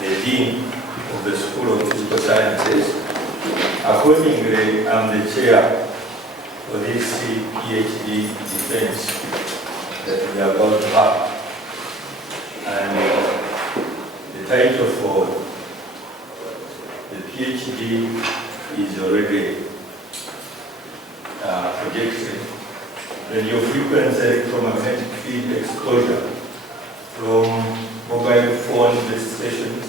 the Dean of the School of Physical Sciences. Accordingly, I'm the chair for this PhD defense that we are about to have. And the title for the PhD is already projected. Radiofrequency electromagnetic field exposure from mobile phone base stations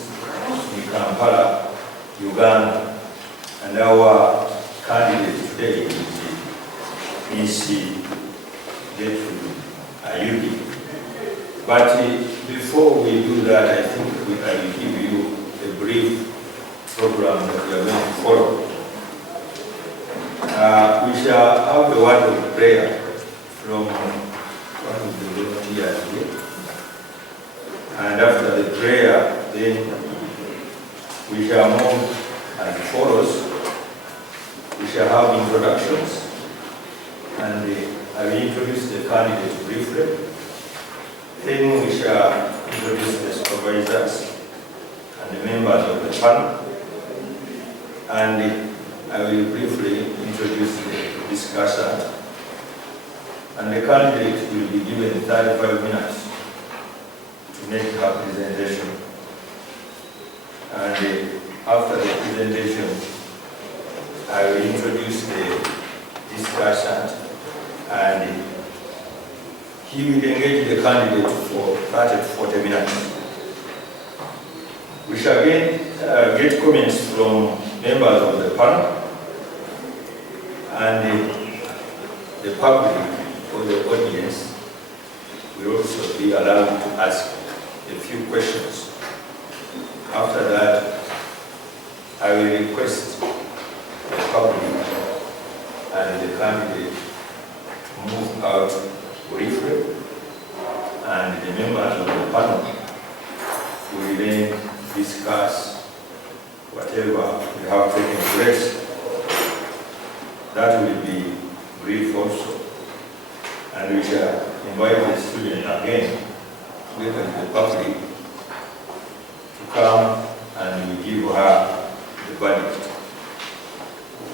in Kampala, Uganda. And our candidate today is Gertrude AYUGI. But before we do that, I think I will give you a brief program that we are going to follow. We shall have the word of prayer from one of the volunteers here. And after the prayer, then we shall move as follows. We shall have introductions, and I will introduce the candidates briefly. Then we shall introduce the supervisors and the members of the panel. And I will briefly introduce the discussant. And the candidate will be given 35 minutes to make her presentation. And after the presentation, I will introduce the discussant, and he will engage the candidate for 30 to 40 minutes. We shall get comments from members of the panel, and the public or the audience will also be allowed to ask a few questions. After that, I will request the public and the candidate to move out briefly, and the members of the panel will then discuss whatever will have taken place. That will be brief also. And we shall invite the student again, together with the public, to come and we give her the verdict.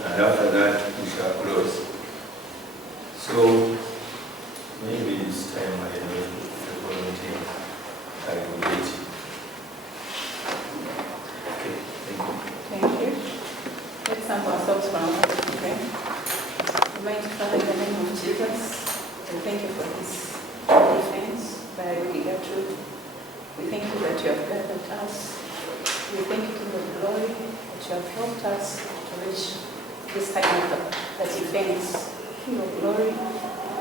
And after that, we shall close. So, maybe this time I know the volunteer I will get you. Okay, thank you. Thank you. Let's thank ourselves for our okay. Almighty Father, in the name of Jesus, we thank you for this defense by Gertrude. We thank you that you have gathered us. We thank you, King of Glory, that you have helped us to reach this time of the defense. King of Glory,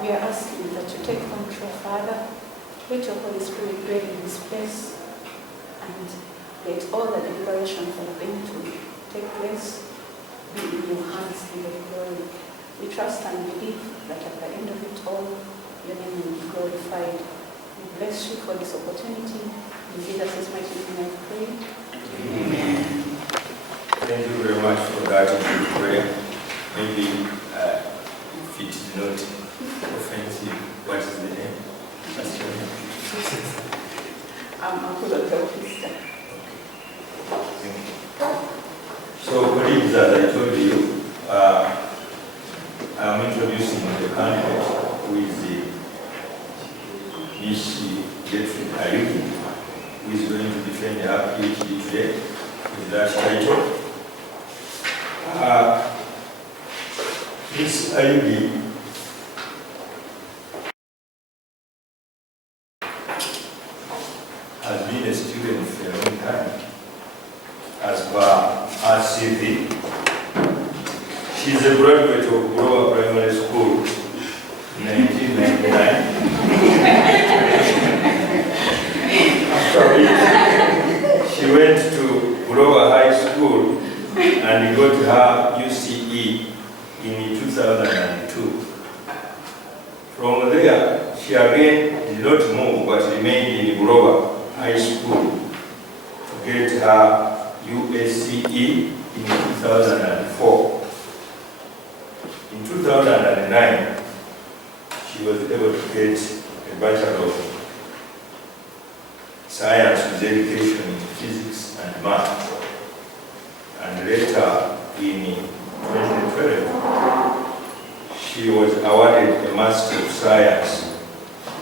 we are asking that you take control, Father. Let your Holy Spirit dwell in this place, and let all the deliberations that are going to take place be in your hands, King of Glory. We trust and believe that at the end of it all, your name will be glorified. We bless you for this opportunity. In Jesus' mighty name I pray. Amen. Thank you very much for that prayer. Maybe if it is not offensive, what is the name? What's your name? I'm Uncle Dr. Krista. Thank you. So, colleagues, as I told you, I'm introducing the candidate who is Miss Gertrude AYUGI, who is going to defend her PhD today with that title. Miss AYUGI has been a student for a long time. As per her CV, she is a graduate of Grover Primary School in 1999. After which, she went to Grover High School and got her UCE in 2002. From there, she again did not move but remained in Grover High School to get her USCE in 2004. In 2009, she was able to get a Bachelor of science with education in physics and math. And later in 2012, she was awarded a Master of Science,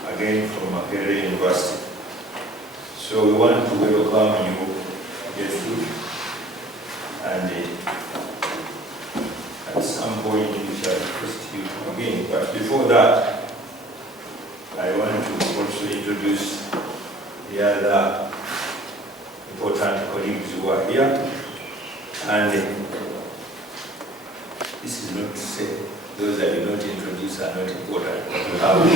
again from Makerere University. So we want to welcome you, Gertrude, and at some point we shall request you to begin. But before that, I want to also introduce the other important colleagues who are here. And this is not to say those that you not introduce are not important, but we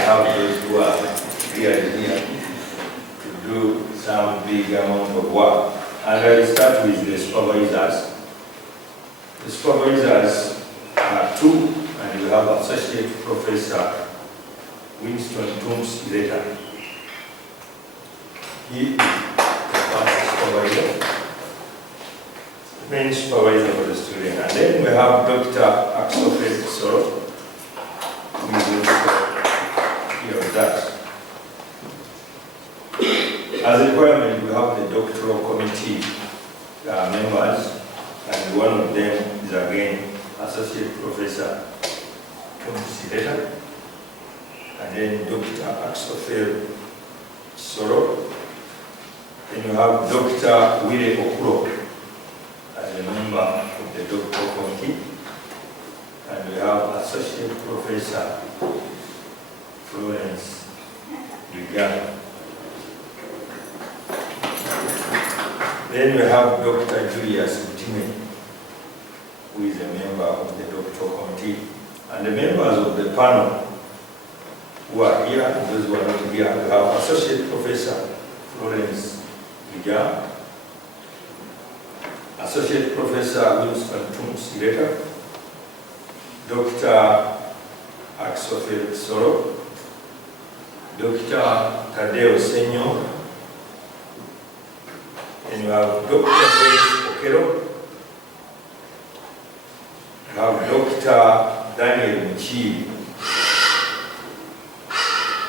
have those who are really here to do some big amount of work. And I will start with the supervisors. The supervisors are two, and we have Associate Professor Winston Toombs later. He is the first supervisor, main supervisor for the student. And then we have Dr. Axofred Soro, who is also here with us. As a requirement, we have the doctoral committee members, and one of them is again Associate Professor Toombs later. And then Dr. Axofred Soro. Then you have Dr. Wile Okuro as a member of the doctoral committee. And we have Associate Professor Florence Uganda. Then we have Dr. Julius Mutime, who is a member of the doctoral committee. And the members of the panel who are here, and those who are not here, we have Associate Professor Florence Uganda, Associate Professor Winston Toombs later, Dr. Axofred Soro, Dr. Tadeo Senyo, and you have Dr. Dennis Okero, you have Dr. Daniel Mchi,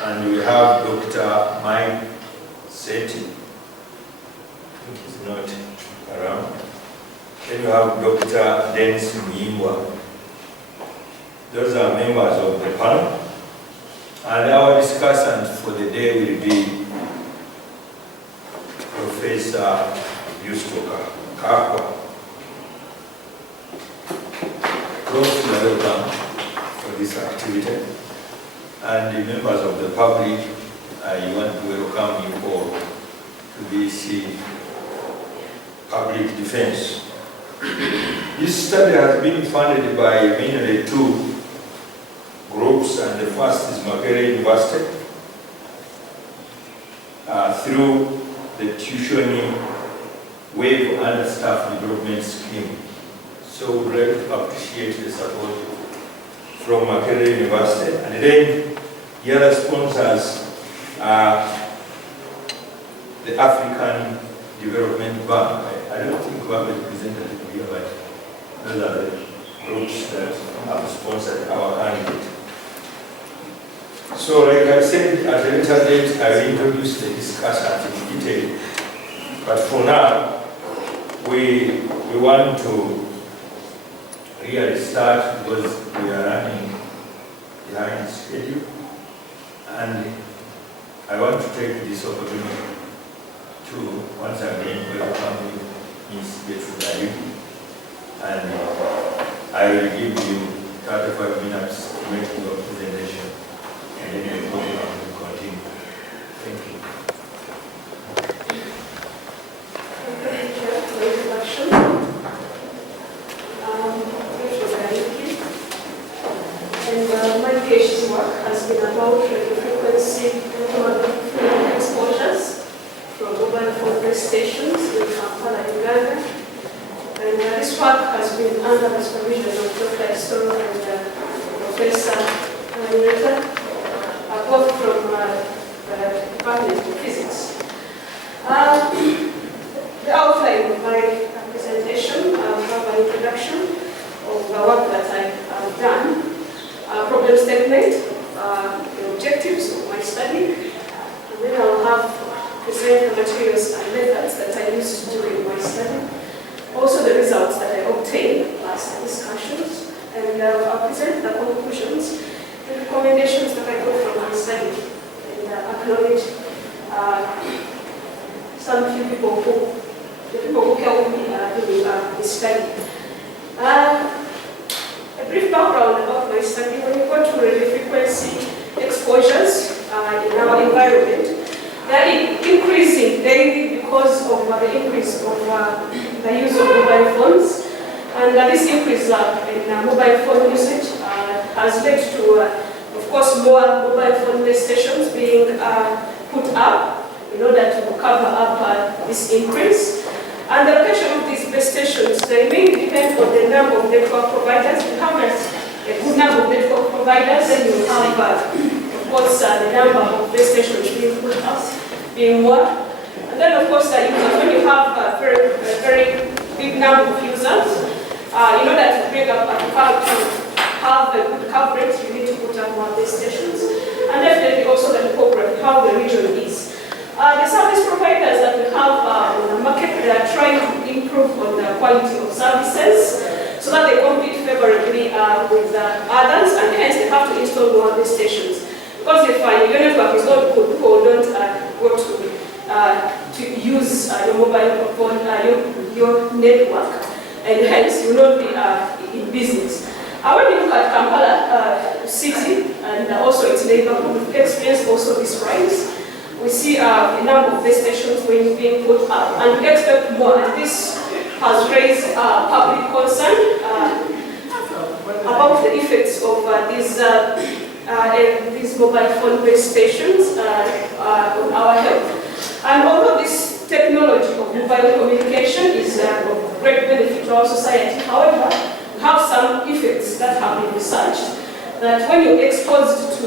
and we have Dr. Mike Seti, which is not around. Then you have Dr. Dennis Muimwa. Those are members of the panel. And our discussant for the day will be Professor Yusto Kakwa. Close to welcome for this activity. And the members of the public, I want to welcome you all to this public defense. This study has been funded by mainly two groups, and the first is Makerere University through the tuition wave and staff development scheme. So we would like to appreciate the support from Makerere University. And then the other sponsors are the African Development Bank. I don't think we have a representative here, but those are the groups that have sponsored our candidate. So like I said, at a later date, I will introduce the discussant in detail. But for now, we want to really start because we are running behind schedule. And I want to take this opportunity to once again welcome you, Ms. Gertrude AYUGI. And I will give you 35 minutes to make your presentation, and then the program will continue. Thank you. Thank you for the introduction. Gertrude AYUGI, and my PhD work has been about radiofrequency electromagnetic exposures from mobile phone base stations in Kampala, Uganda. And this work has been under the supervision of Dr. Soro and Professor Makerere, both from the Department of Physics. The outline of my presentation, I'll have an introduction of the work that I have done, problem statement, the objectives of my study, and then I'll have some few people who helped me during this study. A brief background about my study. When you go to radio frequency exposures in our environment, they are increasing daily because of the increase of the use of mobile phones. And this increase in mobile phone usage has led to, of course, more mobile phone base stations being put up in order to cover up this increase. And the location of these base stations, they mainly depend on the number of network providers. You have a good number of network providers, and you have, of course, the number of base stations being put up being more. And then, of course, the users, when you have a very big number of users, in order to bring up to have a good coverage, you need to put up more base stations. And definitely also the topography, how the region is. The service providers that we have on the market, they are trying to improve on the quality of services so that they compete favorably with others, and hence they have to install more base stations. Because if your network is not good, people don't go to use your mobile phone, your network, and hence you will not be in business. When you look at Kampala city and also its neighborhood, we've experienced also this rise. We see a number of base stations being put up, and we expect more. And this has raised public concern about the effects of these mobile phone base stations on our health. And although this technology of mobile communication is of great benefit to our society, however, we have some effects that have been researched that when you're exposed to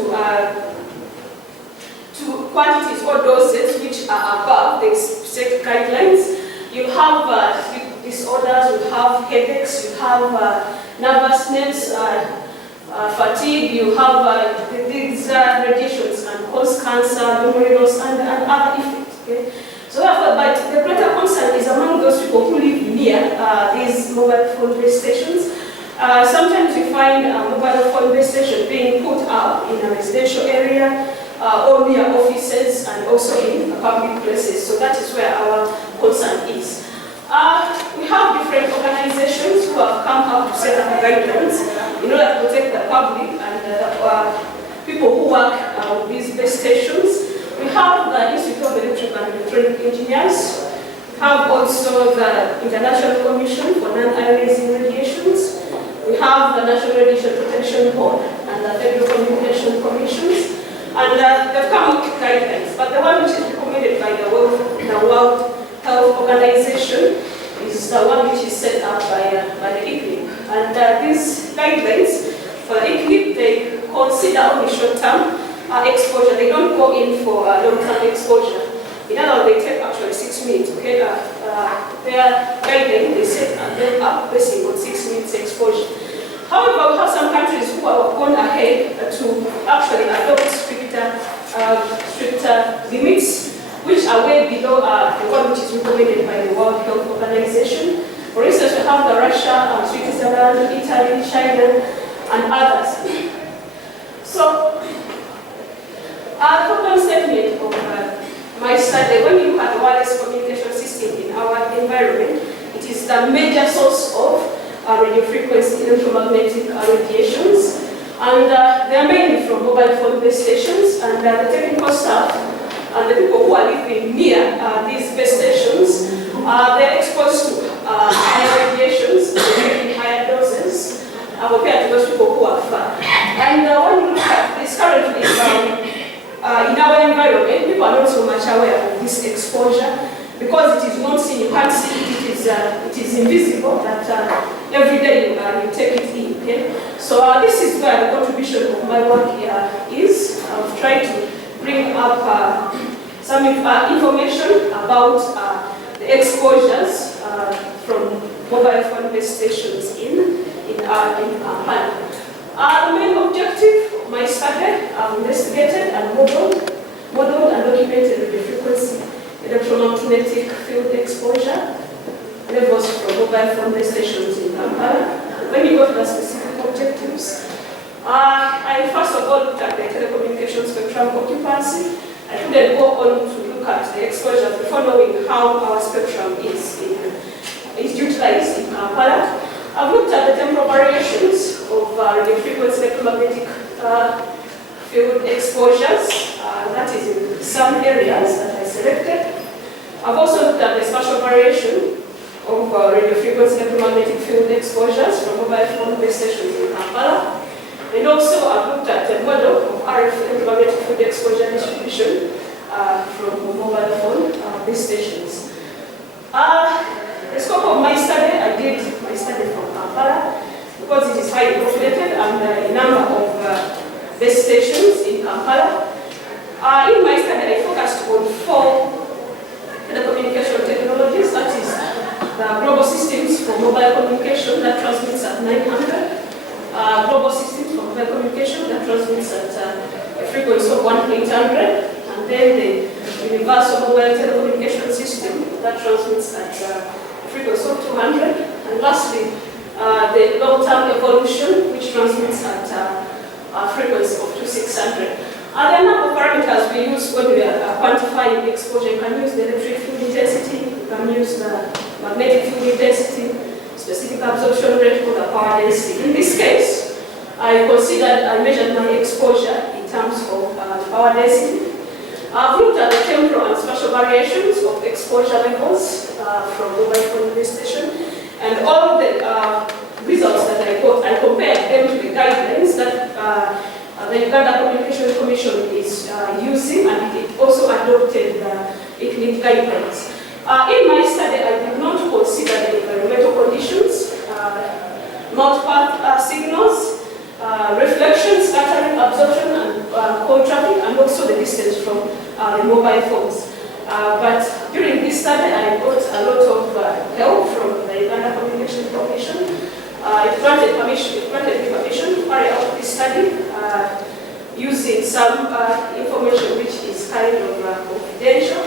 quantities or doses which are above the set guidelines, you have sleep disorders, you have headaches, you have nervousness, fatigue, you have these radiations and cause cancer, memory loss, and other effects. Okay? So therefore, but the greater concern is among those people who live near these mobile phone base stations. Sometimes you find a mobile phone base station being put up in a residential area or near offices and also in public places. So that is where our concern is. We have different organizations who have come up to set up guidelines in order to protect the public and people who work with these base stations. We have the Institute of Electrical and Electronic Engineers. We have also the International Commission for Non-Ionizing Radiations. We have the National Radiation Protection Board and the Federal Communication Commissions. And they've come up with guidelines. But the one which is recommended by the World Health Organization is the one which is set up by the ICNIP. And these guidelines for the ICNIP, they consider only short-term exposure. They don't go in for long-term exposure. In other words, they take actually 6 minutes. Okay, their guidelines they set them up based on 6 minutes exposure. However, we have some countries who have gone ahead to actually adopt stricter limits, which are way below the one which is recommended by the World Health Organization. For instance, we have the Russia, Switzerland, Italy, China, and others. So, the problem statement of my study, when you look at the wireless communication system in our environment, it is the major source of radio frequency electromagnetic radiations, and they are mainly from mobile phone base stations, and the technical staff and the people who are living near these base stations, they're exposed to higher radiations in higher doses compared to those people who are far. And when you look at this currently in our environment, people are not so much aware of this exposure because it is not seen, you can't see it, it is invisible, that every day you take it in. Okay? So this is where the contribution of my work here is. I've tried to bring up some information about the exposures from mobile phone base stations in Kampala. The main objective of my study, I've investigated and modeled and documented the frequency electromagnetic field exposure levels from mobile phone base stations in Kampala. When you go to the specific objectives, I first of all looked at the telecommunications spectrum occupancy. I couldn't go on to look look at the exposure before knowing how our spectrum is utilized in Kampala. I've looked at the temporal variations of radio frequency electromagnetic field exposures, that is in some areas that I selected. I've also looked at the spatial variation of radio frequency electromagnetic field exposures from mobile phone base stations in Kampala. And also I've looked at the model of RF electromagnetic field exposure distribution from mobile phone base stations. The scope of my study, I did my study from Kampala because it is highly populated and a number of base stations in Kampala. In my study, I focused on 4 telecommunication technologies, that is the global systems for mobile communication that transmits at 900, global systems for mobile communication that transmits at a frequency of 1800, and then the universal mobile telecommunication system that transmits at frequency of 200, and lastly, the long-term evolution, which transmits at a frequency of 2600. There are a number of parameters we use when we are quantifying exposure. You can use the electric field intensity, you can use the magnetic field intensity, specific absorption rate, or the power density. In this case, I measured my exposure in terms of power density. I've looked at the temporal and spatial variations of exposure levels from mobile phone base station, and all the results that I got, I compared them to the guidelines that the Uganda Communication Commission is using, and it also adopted the ICNIC guidelines. In my study, I did not consider the environmental conditions, multipath signals, reflection, scattering, absorption, and call traffic, and also the distance from the mobile phones. But during this study, I got a lot of help from the Uganda Communication Commission. It granted me permission to carry out this study using some information which is kind of confidential.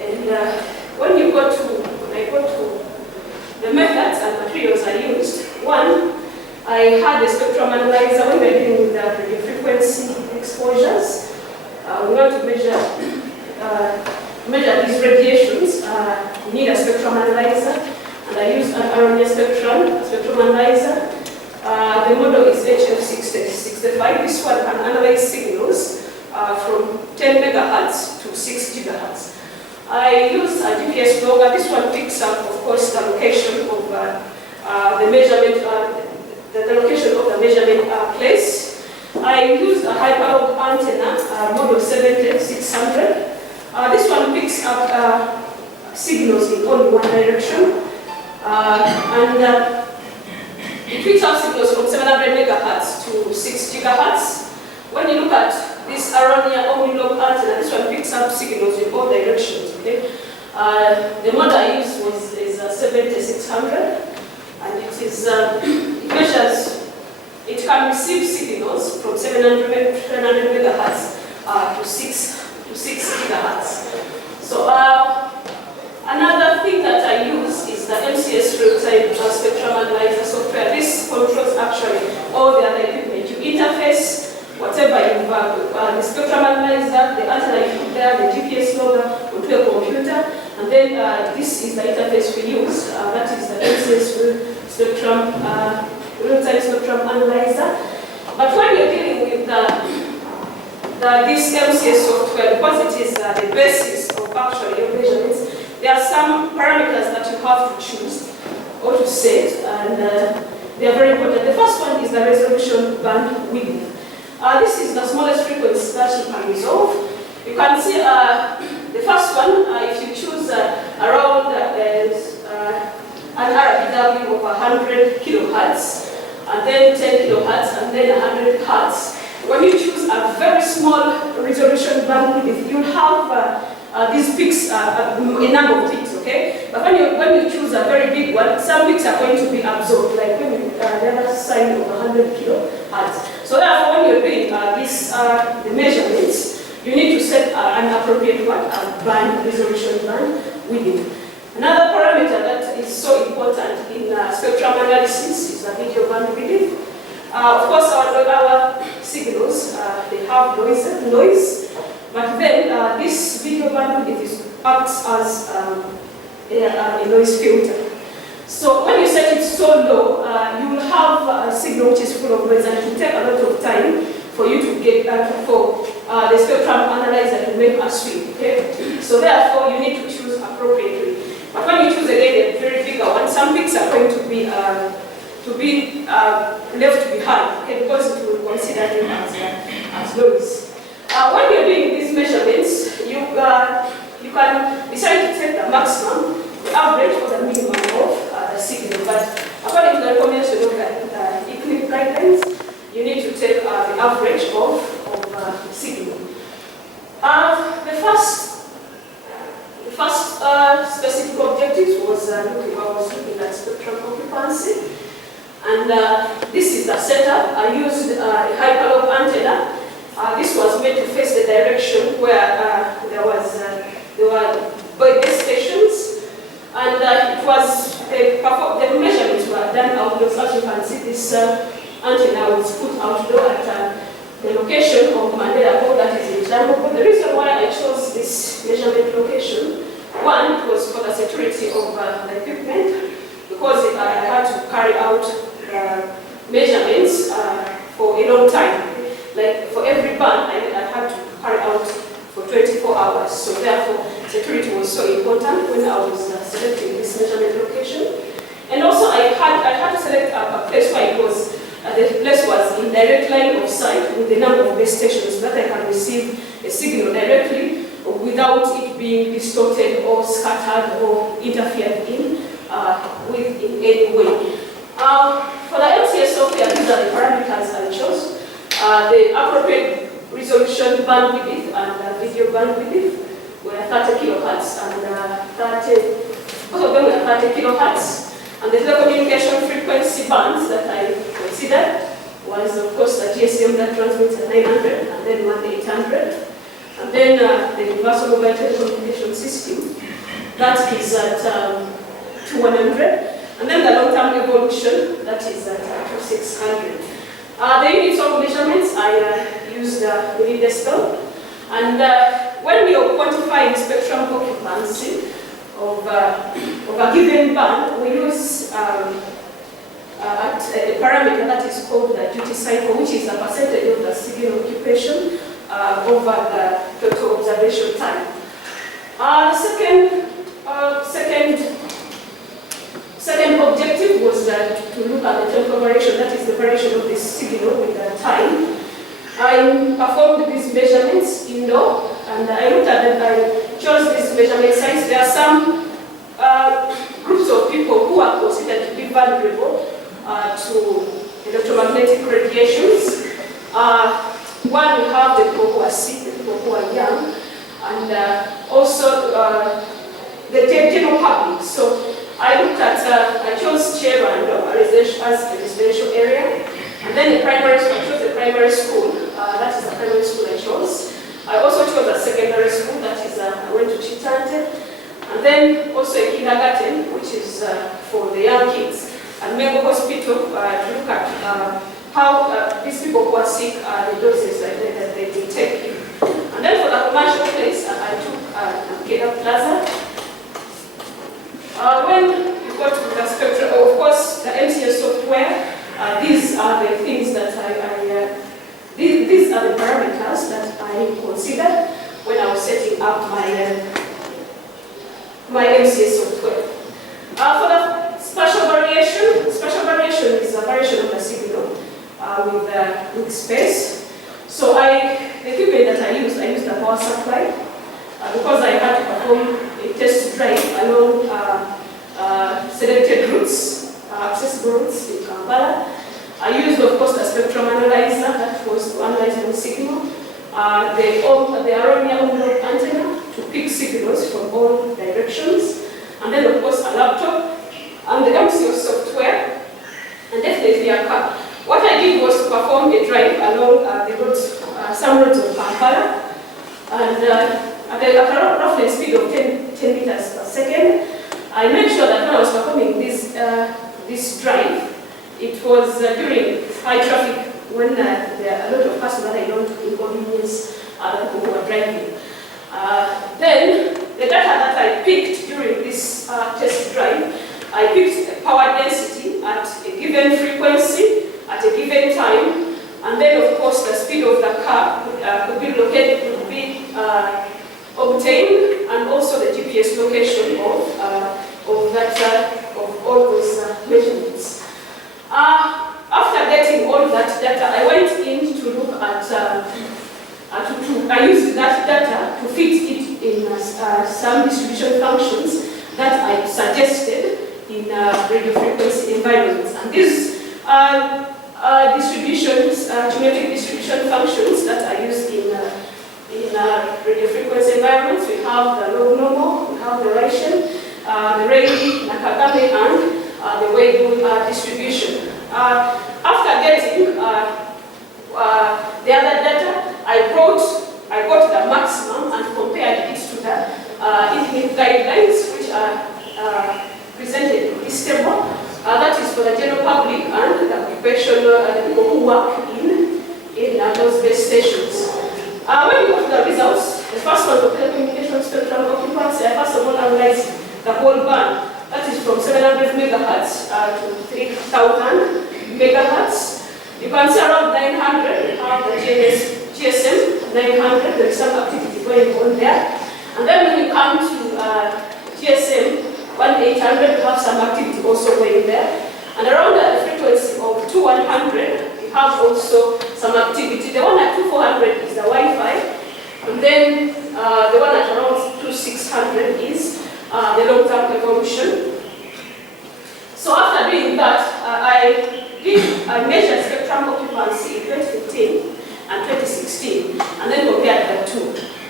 And when I go to the methods and materials I used, one, I had a spectrum analyzer when we were dealing with the radio frequency exposures. We want to measure these radiations. We need a spectrum analyzer, and I used an RNA spectrum analyzer. The model is HF65. This one can analyze signals from 10 megahertz to 6 gigahertz. I used a GPS logger. This one picks up, of course, the location of the measurement, the location of the measurement place. I used a hyperlog antenna, model 70600. This one picks up signals in only one direction, and it picks up signals from 700 megahertz to 6 gigahertz. When you look at this Aronia omnilog antenna, this one picks up signals in all directions. Okay, the model I used is 7600, and it is it measures. It can receive signals from 700 megahertz to 6 gigahertz. So another thing that I use is the MCS real-time spectrum analyzer software. This controls actually all the other equipment. You interface whatever you have, the spectrum analyzer, the antenna you put there, the GPS logger onto a computer, and then this is the interface we use. That is the MCS spectrum real-time spectrum analyzer. But when you're dealing with this MCS software, because it is the basis of actually your measurements, there are some parameters that you have to choose or to set, and they are very important. The first one is the resolution band width. This is the smallest frequency that you can resolve. You can see the first one, if you choose around an RPW of 100 kilohertz, and then 10 kilohertz, and then 100 hertz. When you choose a very small resolution bandwidth, you'll have these peaks, a number of peaks, okay? But when you choose a very big one, some peaks are going to be absorbed, like when you the other side of 100 kilohertz. So therefore, when you're doing the measurements, you need to set an appropriate one, a band, resolution band width. Another parameter that is so important in spectrum analysis is the video band width. Of course, our signals, they have noise, But then this video bandwidth acts as a noise filter. So when you set it so low, you will have a signal which is full of noise, and it will take a lot of time for you to get for the spectrum analyzer to make a swing. Okay? So therefore, you need to choose appropriately. But when you choose again a very bigger one, some peaks are going to be left behind, okay, because it will consider them as noise. When you're doing these measurements, you can decide to take the maximum, the average, or the minimum of the signal. But according to the recommendation of the ECNIC guidelines, you need to take the average of signal. The first specific objective was looking at spectrum occupancy. And this is the setup. I used a hyperloop antenna. This was made to face the direction where there were base stations, and the measurements were done outdoors. As you can see, this antenna was put outdoor at the location of Mandela Hall, that is in Jambo. The reason why I chose this measurement location, one, it was for the security of the equipment, because I had to carry out measurements for a long time. Like for every band, I had to carry out for 24 hours. So therefore, security was so important when I was selecting this measurement location. And also, I had to select a place where it was the place was in direct line of sight with the number of base stations, so that I can receive a signal directly without it being distorted or scattered or interfered in any way. For the MCS software, these are the parameters I chose. The appropriate resolution bandwidth and video bandwidth were 30 kilohertz and both of them were 30 kilohertz. And the telecommunication frequency bands that I considered was, of course, the GSM that transmits at 900 and then 1800. And then the universal mobile telecommunication system, that is at 2100. And then the long-term evolution, that is at 2600. The units of measurements, I used millisecond. And when we are quantifying spectrum occupancy of a given band, we use a parameter that is called the duty cycle, which is a percentage of the signal occupation over the total observation time. Second objective was to look at the temporal variation, that is the variation of the signal with the time. I performed these measurements indoor, and I looked at them. I chose this measurement size. There are some groups of people who are considered to be vulnerable to electromagnetic radiations. One, we have the people who are sick, the people who are young, and also the general public. So I looked at, I chose Cherando as a residential area, and then the primary school, I chose the primary school, that is the primary school I chose. I also chose a secondary school, that is, I went to Chitante, and then also a kindergarten, which is for the young kids, and Mengo Hospital to look at how these people who are sick, the doses that they take. And then for the commercial place, I took Keda Plaza. When you go to the spectrum, of course, the MCS software, these are the things that these are the parameters that I considered when I was setting up my MCS software. For the spatial variation is a variation of the signal with space. So the equipment that I used a power supply because I had to perform a test drive along selected routes, accessible routes in Kampala. I used, of course, the spectrum analyzer that was to analyze the signal, the Aronia envelope antenna to pick signals from all directions, and then, of course, a laptop, and the MCS software, and definitely a car. What I did was to perform a drive along the roads, some roads of Kampala, and at a roughly speed of 10 meters per second. I made sure that when I was performing this drive, it was during high traffic when there are a lot of cars that I don't inconvenience other people who are driving. Then the data that I picked during this test drive, I picked a power density at a given frequency, at a given time, and then of course the speed of the car could be located, could be obtained, and also the GPS location of all those measurements. After getting all that data, I went in to look at, I used that data to fit it in some distribution functions that I suggested in radio frequency environments. And these distributions, geometric distribution functions that I use in radio frequency environments, we have the log normal, we have the Rayleigh, the Rayleigh, Nakagame, and the Weibull distribution. After getting the other data, I got the maximum and compared it to the infinite guidelines, which are presented in this table. That is for the general public and the occupational people who work in those base stations. When we go to the results, the first one for telecommunication spectrum occupancy, I first of all analyzed the whole band. That is from 700 megahertz to 3,000 megahertz. You can see around 900, we have the GSM 900, there is some activity going on there. And then when we come to GSM 1800, we have some activity also going there. And around the frequency of 2100, we have also some activity. The one at 2400 is the Wi-Fi, and then the one at around 2600 is the long-term evolution. So after doing that, I measured spectrum occupancy in 2015 and 2016, and then compared the two.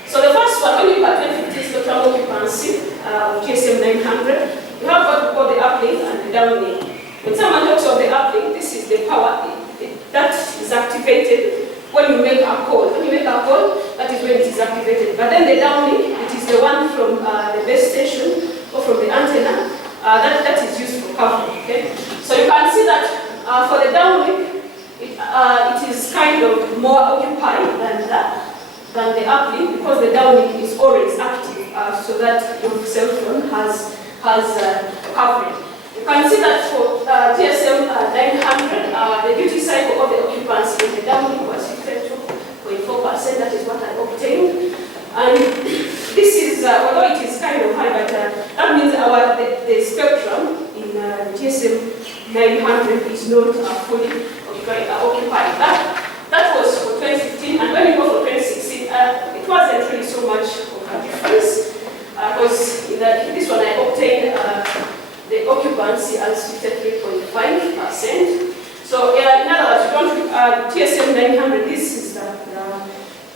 So the first one, when you look at 2015 spectrum occupancy of GSM 900, you have what we call the uplink and the downlink. When someone talks of the uplink, this is the power that is activated when you make a call. When you make a call, that is when it is activated. But then the downlink, it is the one from the base station or from the antenna that is used for coverage. Okay? So you can see that for the downlink, it is kind of more occupied than the uplink, because the downlink is always active, so that your cell phone has coverage. You can see that for GSM 900, the duty cycle of the occupancy in the downlink was 52.4%. That is what I obtained. And this is, although it is kind of high, but that means the spectrum in GSM 900 is not fully occupied. That was for 2015, and when you go for 2016, it wasn't really so much of a difference, because in this one I obtained the occupancy as 53.5%. So in other words, you don't TSM 900. This is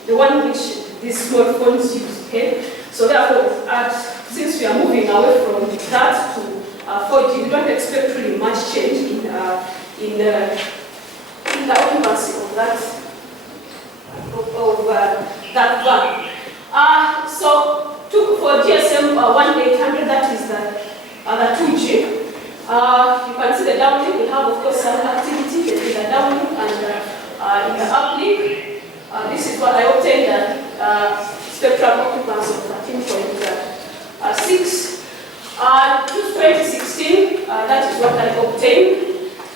the one which these smartphones use. Okay, so therefore, since we are moving away from that to 4G, we don't expect really much change in the occupancy of that band. So for GSM 1800, that is the 2G. You can see the downlink. We have, of course, some activity in the downlink and in the uplink. This is what I obtained, spectrum occupancy of 13.6. 2016, that is what I obtained.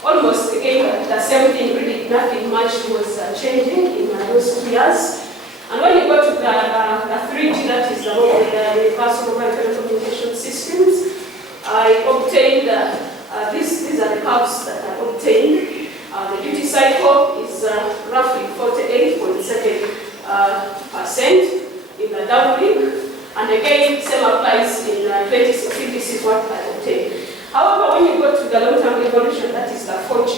Almost again the same thing, really nothing much was changing in those 2 years. And when you go to the 3G, that is the one with the universal mobile telecommunication systems, I obtained, these are the curves that I obtained. The duty cycle is roughly 48.7% in the downlink. And again, same applies in 2016, this is what I obtained. However, when you go to the long-term evolution, that is the 4G,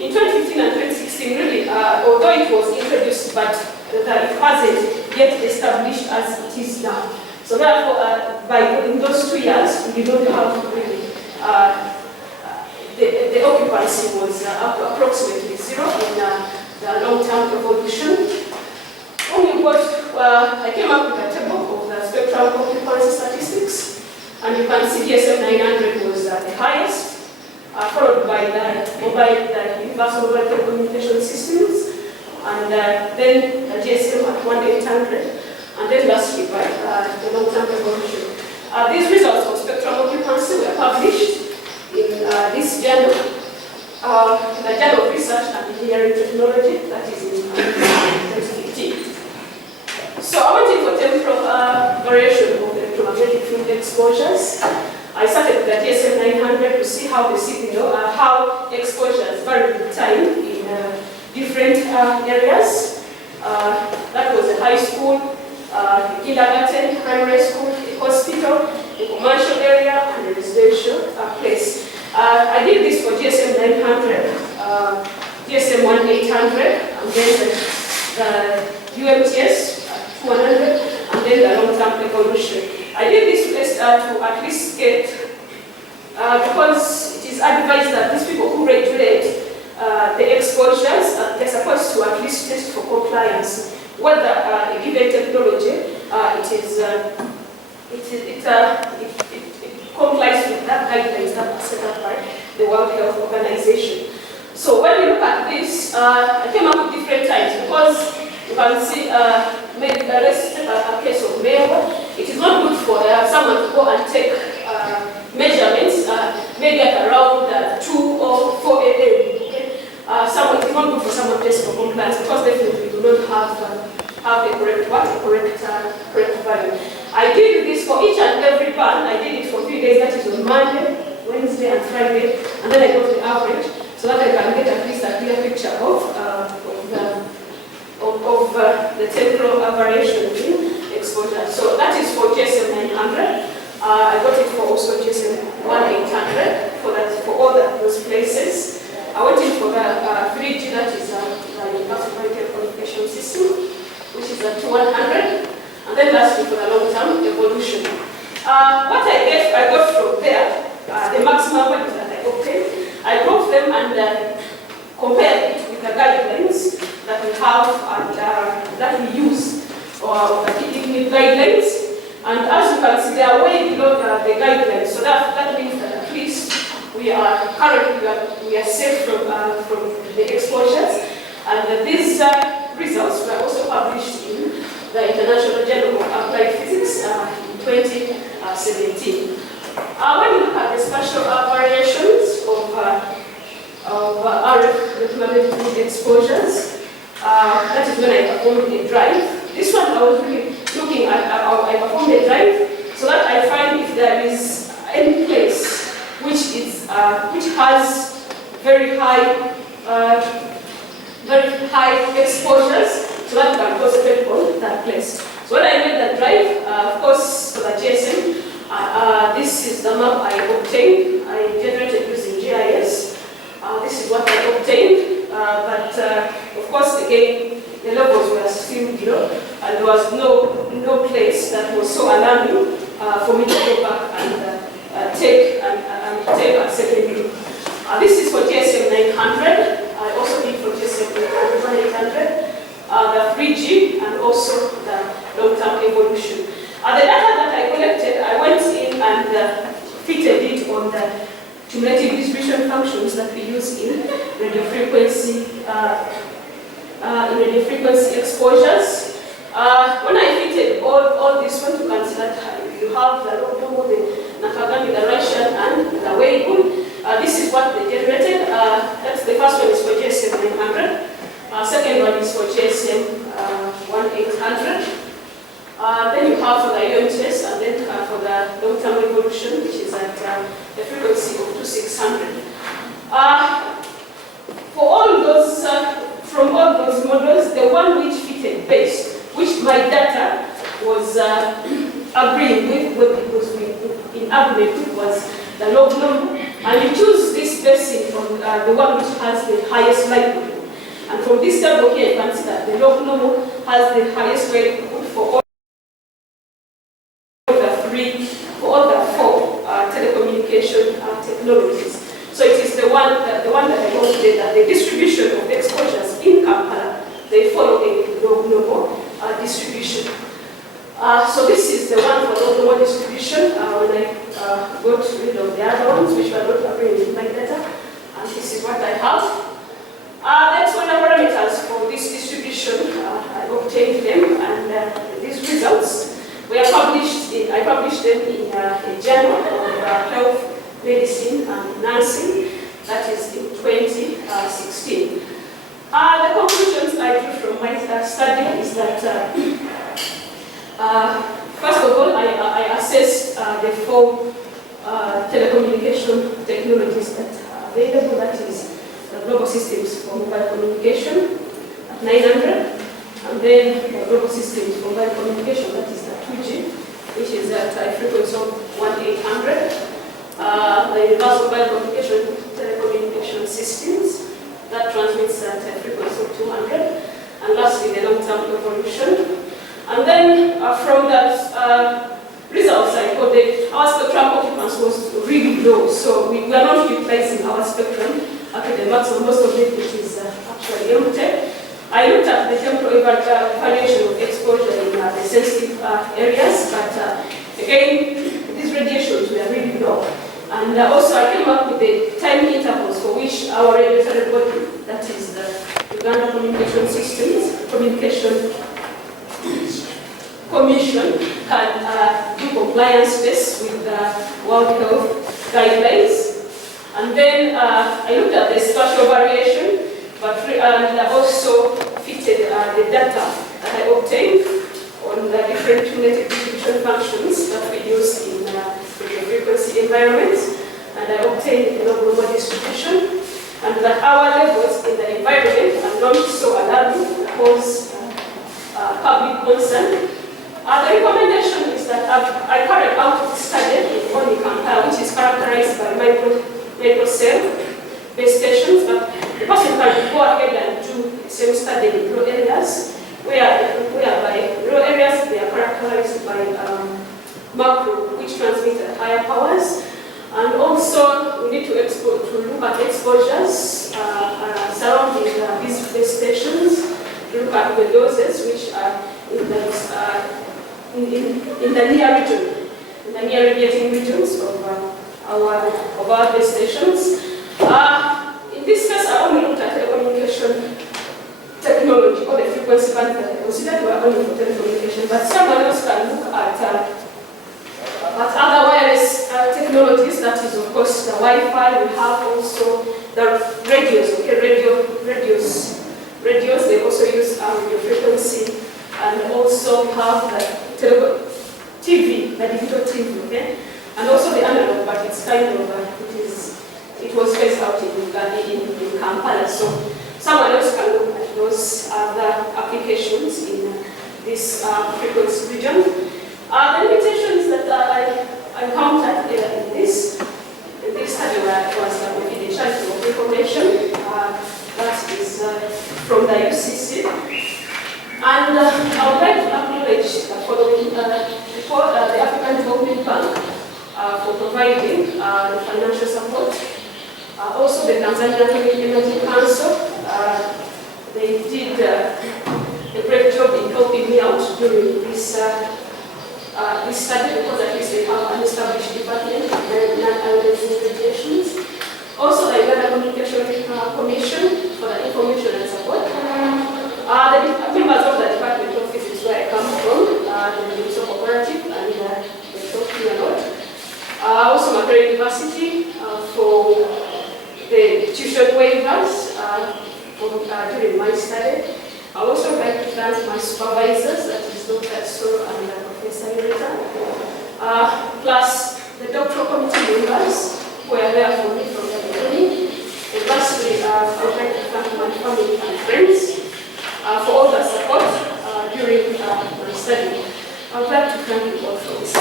in 2015 and 2016, really, although it was introduced, but it hasn't yet established as it is now. So therefore, in those 2 years, we did not have really, the occupancy was approximately zero in the long-term evolution. When you go to, I came up with a table of the spectrum occupancy statistics. And you can see GSM 900 was the highest, followed by the universal mobile telecommunication systems. and then GSM at 1800, and then lastly by the long-term evolution. These results of spectrum occupancy were published in this journal, the Journal of Research and Engineering Technology, that is in 2015. So I went in for temporal variation of electromagnetic field exposures. I started with the GSM 900 to see how the signal, how exposures vary with time in different areas. That was a high school, kindergarten, primary school, a hospital, a commercial area, and a residential place. I did this for GSM 900, GSM 1800, and then the UMTS 200, and then the long-term evolution. I did this to at least get, because it is advised that these people who regulate the exposures, they're supposed to at least test for compliance, whether a given technology it complies with that guidelines that are set up by the World Health Organization. So when you look at this, I came up with different types because you can see, maybe let's take a case of male. It is not good for someone to go and take measurements, maybe at around 2 or 4 a.m. Okay? It is not good for someone to test for compliance because definitely do not have the correct value. I did this for each and every band. I did it for 3 days, that is on Monday, Wednesday, and Friday, and then I got the average so that I can get at least a clear picture of the temporal variation in exposure. So that is for GSM 900. I got it for also GSM 1800 for all those places. I went in for the 3G, that is the Universal Qualification System, which is at 100, and then lastly for the long-term evolution. What I got from there, the maximum values that I obtained, I brought them and compared it with the guidelines that we have and that we use, or the TTP guidelines. And as you can see, they are way below the guidelines. So that means that at least we are currently we are safe from the exposures. And these results were also published in the International Journal of Applied Physics in 2017. When you look at the spatial variations of RF electromagnetic exposures, that is when I performed a drive. This one I was really looking at, I performed a drive so that I find if there is any place which has very high exposures, so that can concentrate on that place. So when I made that drive, of course, for the GSM, this is the map I obtained. I generated using GIS. This is what I obtained, but of course, again, the levels were still below, and there was no place that was so alarming for me to go back and take a second look. This is for GSM 900. I also did for GSM 1800, the 3G, and also the long-term evolution. The data that I collected, I went in and fitted it on the cumulative distribution functions that we use in radio frequency exposures. When I fitted all this one, you can see that you have the Rotomo, the Nakagami, the Russian, and the Weibo. This is what they generated. That's the first one is for GSM 900. Second one is for GSM 1800. Then you have for the UMTS, and then for the long-term evolution, which is at the frequency of 2600. For all those, from all those models, the one which fitted best, which my data was agreeing with, what it was in agreement with, was the log number. And you choose this based on the one which has the highest likelihood. And from this table here, you can see that the log number has the highest likelihood for all the four telecommunication technologies. So it is the one that I wanted, that the distribution of the exposures in Kampala, they follow a log number distribution. So this is the one for log number distribution. When I got rid of the other ones, which were not appearing in my data, and this is what I have. The exposure parameters for this distribution institution, I obtained them, and these results were published. I published them in a journal of health, medicine, and nursing. That is in 2016. The conclusions I drew from my study is that, first of all, I assessed the 4 telecommunication technologies that are available. That is the global systems for mobile communication at 900, and then the global systems for mobile communication, that is the 2G, which is at a frequency of 1800. The universal mobile communication telecommunication systems that transmits at a frequency of 200, and lastly the long-term evolution. And then from that results I recorded, our spectrum occupance was really low, so we were not utilizing our spectrum up to the maximum. Most of it is actually empty. I looked at the temporal evaluation of exposure in the sensitive areas, but again, these radiations were really low. And also I came up with the time intervals for which our regulatory body, that is the Uganda Communication Systems, Communication Commission, can do compliance tests with the World Health Guidelines. And then I looked at the spatial variation, and also fitted the data that I obtained on the different cumulative distribution functions that we use in frequency environments, and I obtained a global distribution, and that our levels in the environment are not so alarming, cause public concern. The recommendation is that I carried out a study in Kampala, which is characterized by microcell base stations, but the person can go ahead and do the same study in rural areas, whereby rural areas they are characterized by macro, which transmit at higher powers, and also we need to look at exposures surrounding these base stations, to look at the doses which are in the near region, in the near radiating regions of our base stations. In this case, I only looked at telecommunication technology, or the frequency band that I considered were only for telecommunication, but someone else can look at other wireless technologies. That is, of course, the Wi-Fi. We have also the radios. Okay, radios. They also use radio frequency, and also have the TV, the digital TV. Okay, and also the analog, but it's kind of it was phased out in Kampala. So someone else can look at those other applications in this frequency region. The limitations that I encountered in this study was the confidentiality of information. That is from the UCC. And I would like to acknowledge the following report, the African Development Bank for providing the financial support. Also the Tanzania Atomic Energy Council, they did a great job in helping me out during this study, because at least they have an established department of non-ionizing radiations. Also the Uganda Communication Commission for the information and support. The members of the Department of Physics where I come from, the Ministry Cooperative, and they talked to me a lot. Also Makerere University for the tuition waivers during my study. I also like to thank my supervisors, that is Dr. Soro and Professor Ireta, plus the doctoral committee members who are there for me from the beginning. And lastly, I would like to thank my family and friends for all the support during my study. I would like to thank you all for this.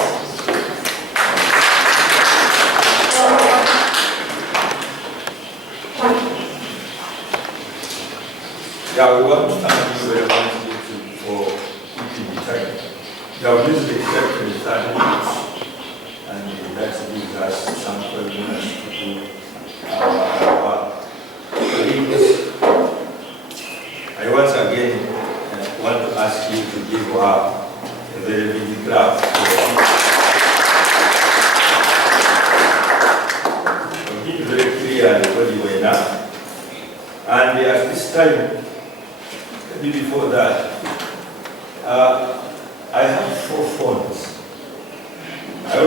Yeah, we want to thank you very much for keeping the time. You have used exactly 30 minutes, and that gives us some 12 minutes to do our work. I once again want to ask you to give her a very big clap. It is very clear the body went up. And at this time, before that,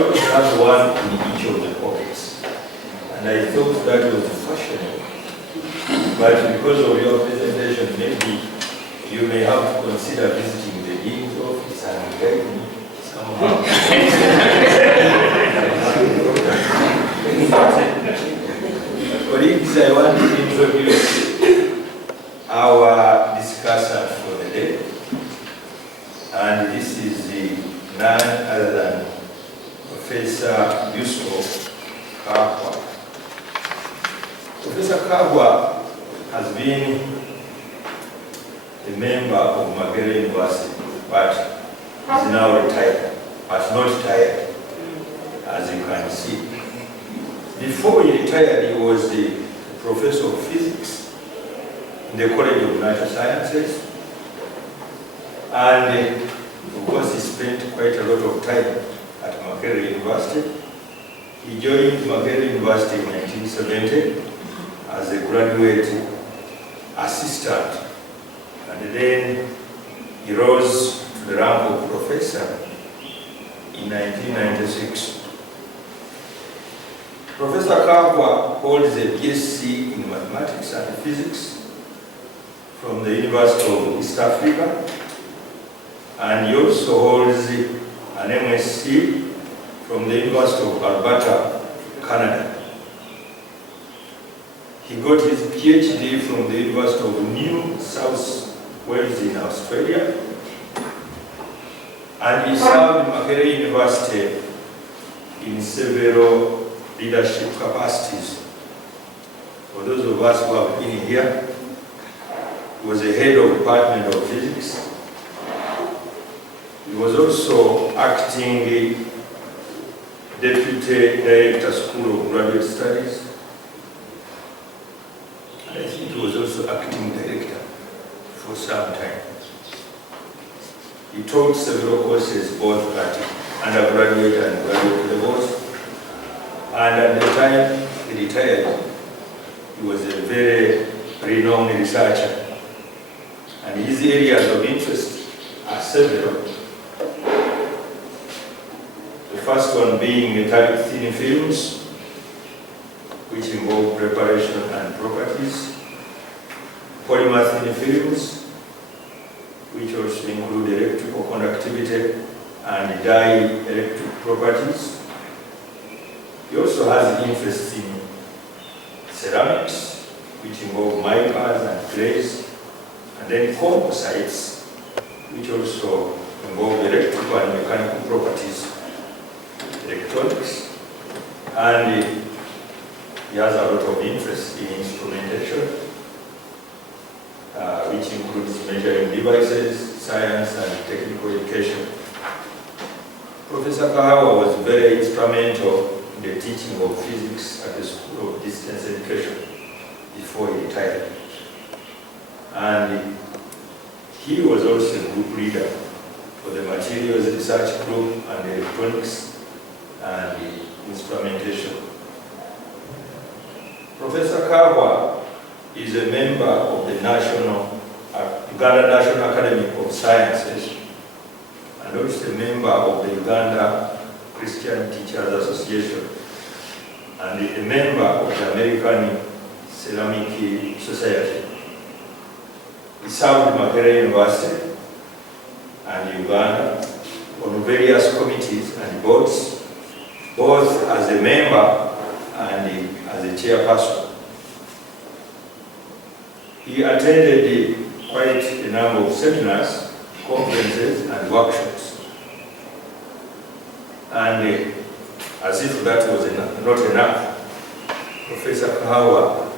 always have one in each of the pockets. And I thought that was fashionable. But because of your presentation, maybe you may have to consider visiting the dean's office and guide me somehow. Colleagues, I want to introduce our discussant for the day. And this is none other than Professor Yusuf Kahwa. Professor Kahwa has been a member of Makerere University, but is now retired, but not retired, as you can see. Before he retired, he was the professor of physics in the College of Natural Sciences, and of course he spent quite a lot of time at Makerere University. He joined Makerere University in 1970 as a graduate assistant, and then he rose to the rank of professor in 1996. Professor Kahwa holds a PhD in mathematics and physics from the University of East Africa, and he also holds an MSc from the University of Alberta, Canada. He got his PhD from the University of New South Wales in Australia, and he served Makerere University in several leadership capacities. For those of us who have been here, he was the head of Department of Physics. He was also acting Deputy Director, School of Graduate Studies. And I think he was also acting Director for some time. He taught several courses both at undergraduate and graduate levels. And at the time he retired, he was a very renowned researcher. And his areas of interest are several. The first one being metallic thin films, which involve preparation and properties. Polymer thin films, which also include electrical conductivity and dielectric properties. He also has interest in ceramics, which involve micas and clays, and then composites, which also involve electrical and mechanical properties, electronics, and he has a lot of interest in instrumentation, which includes measuring devices, science, and technical education. Professor Kahwa was very instrumental in the teaching of physics at the School of Distance Education before he retired. And he was also a group leader for the materials research group and the electronics and the instrumentation. Professor Kahwa is a member of the Uganda National Academy of Sciences, and also a member of the Uganda Christian Teachers Association, and a member of the American Ceramic Society. He served Makerere University and Uganda on various committees and boards, both as a member and as a chairperson. He attended quite a number of seminars, conferences, and workshops. And as if that was not enough, Professor Kahwa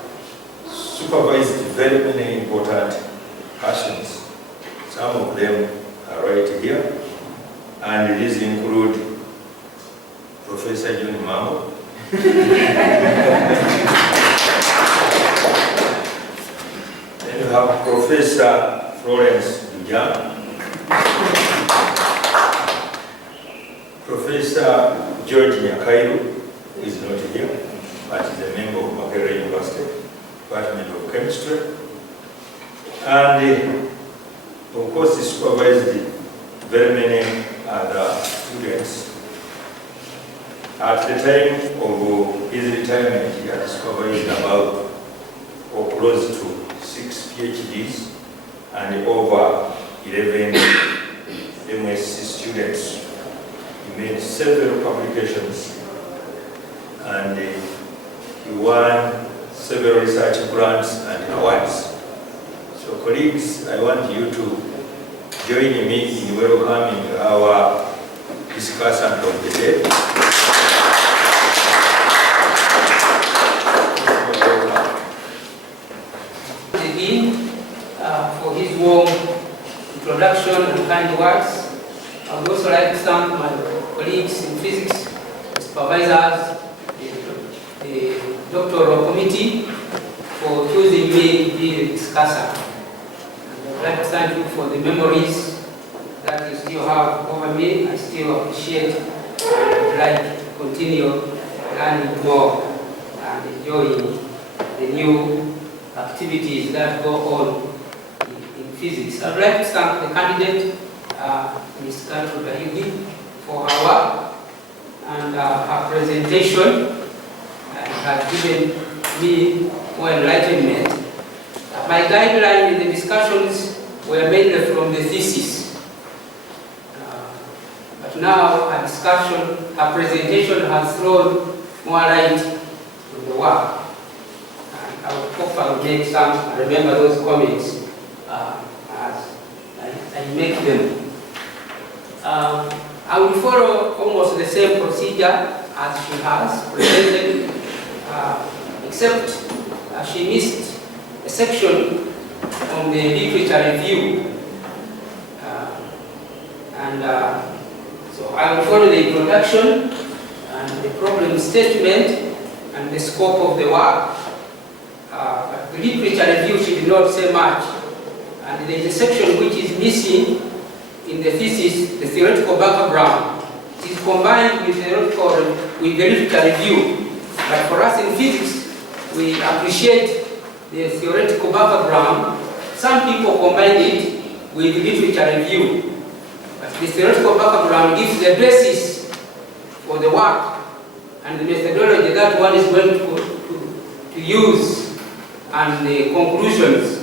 supervised very many important passions. Some of them are right here, and these include Professor John Mambo, then you have Professor Florence Dujam, Professor George Nyakairu, who is not here, but is a member of Makerere University, Department of Chemistry. And of course, he supervised very many other students. At the time of his retirement, he had discovered about or close to 6 PhDs and over 11 MSc students. He made several publications and he won several research grants and awards. So colleagues, I want you to join me in welcoming our discussant of the day. The Dean for his warm introduction and kind words. I would also like to thank my colleagues in physics, supervisors, the doctoral committee for choosing me to be a discussor. And I would like to thank you for the memories that you still have over me. I still appreciate and would like to continue learning more and enjoying the new activities that go on in physics. I'd like to thank the candidate, Ms. Gertrude AYUGI, for her work and her presentation has given me more enlightenment. My guideline in the discussions were mainly from the thesis. But now her discussion, her presentation has thrown more light on the work. And I hope I will make some, remember those comments as I make them. I will follow almost the same procedure as she has presented, except she missed a section on the literature review. So I will follow the introduction and the problem statement and the scope of the work. But the literature review she did not say much. And there is a section which is missing in the thesis, the theoretical background. It is combined with the literature review. But for us in physics, we appreciate the theoretical background. Some people combine it with the literature review. But the theoretical background gives the basis for the work and the methodology that one is going to use and the conclusions.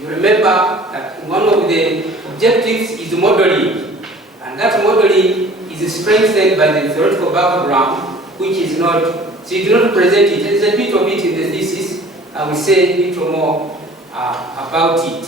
You remember that one of the objectives is modeling, and that modeling is strengthened by the theoretical background, which is not, so you do not present it. There is a bit of it in the thesis. I will say a little more about it.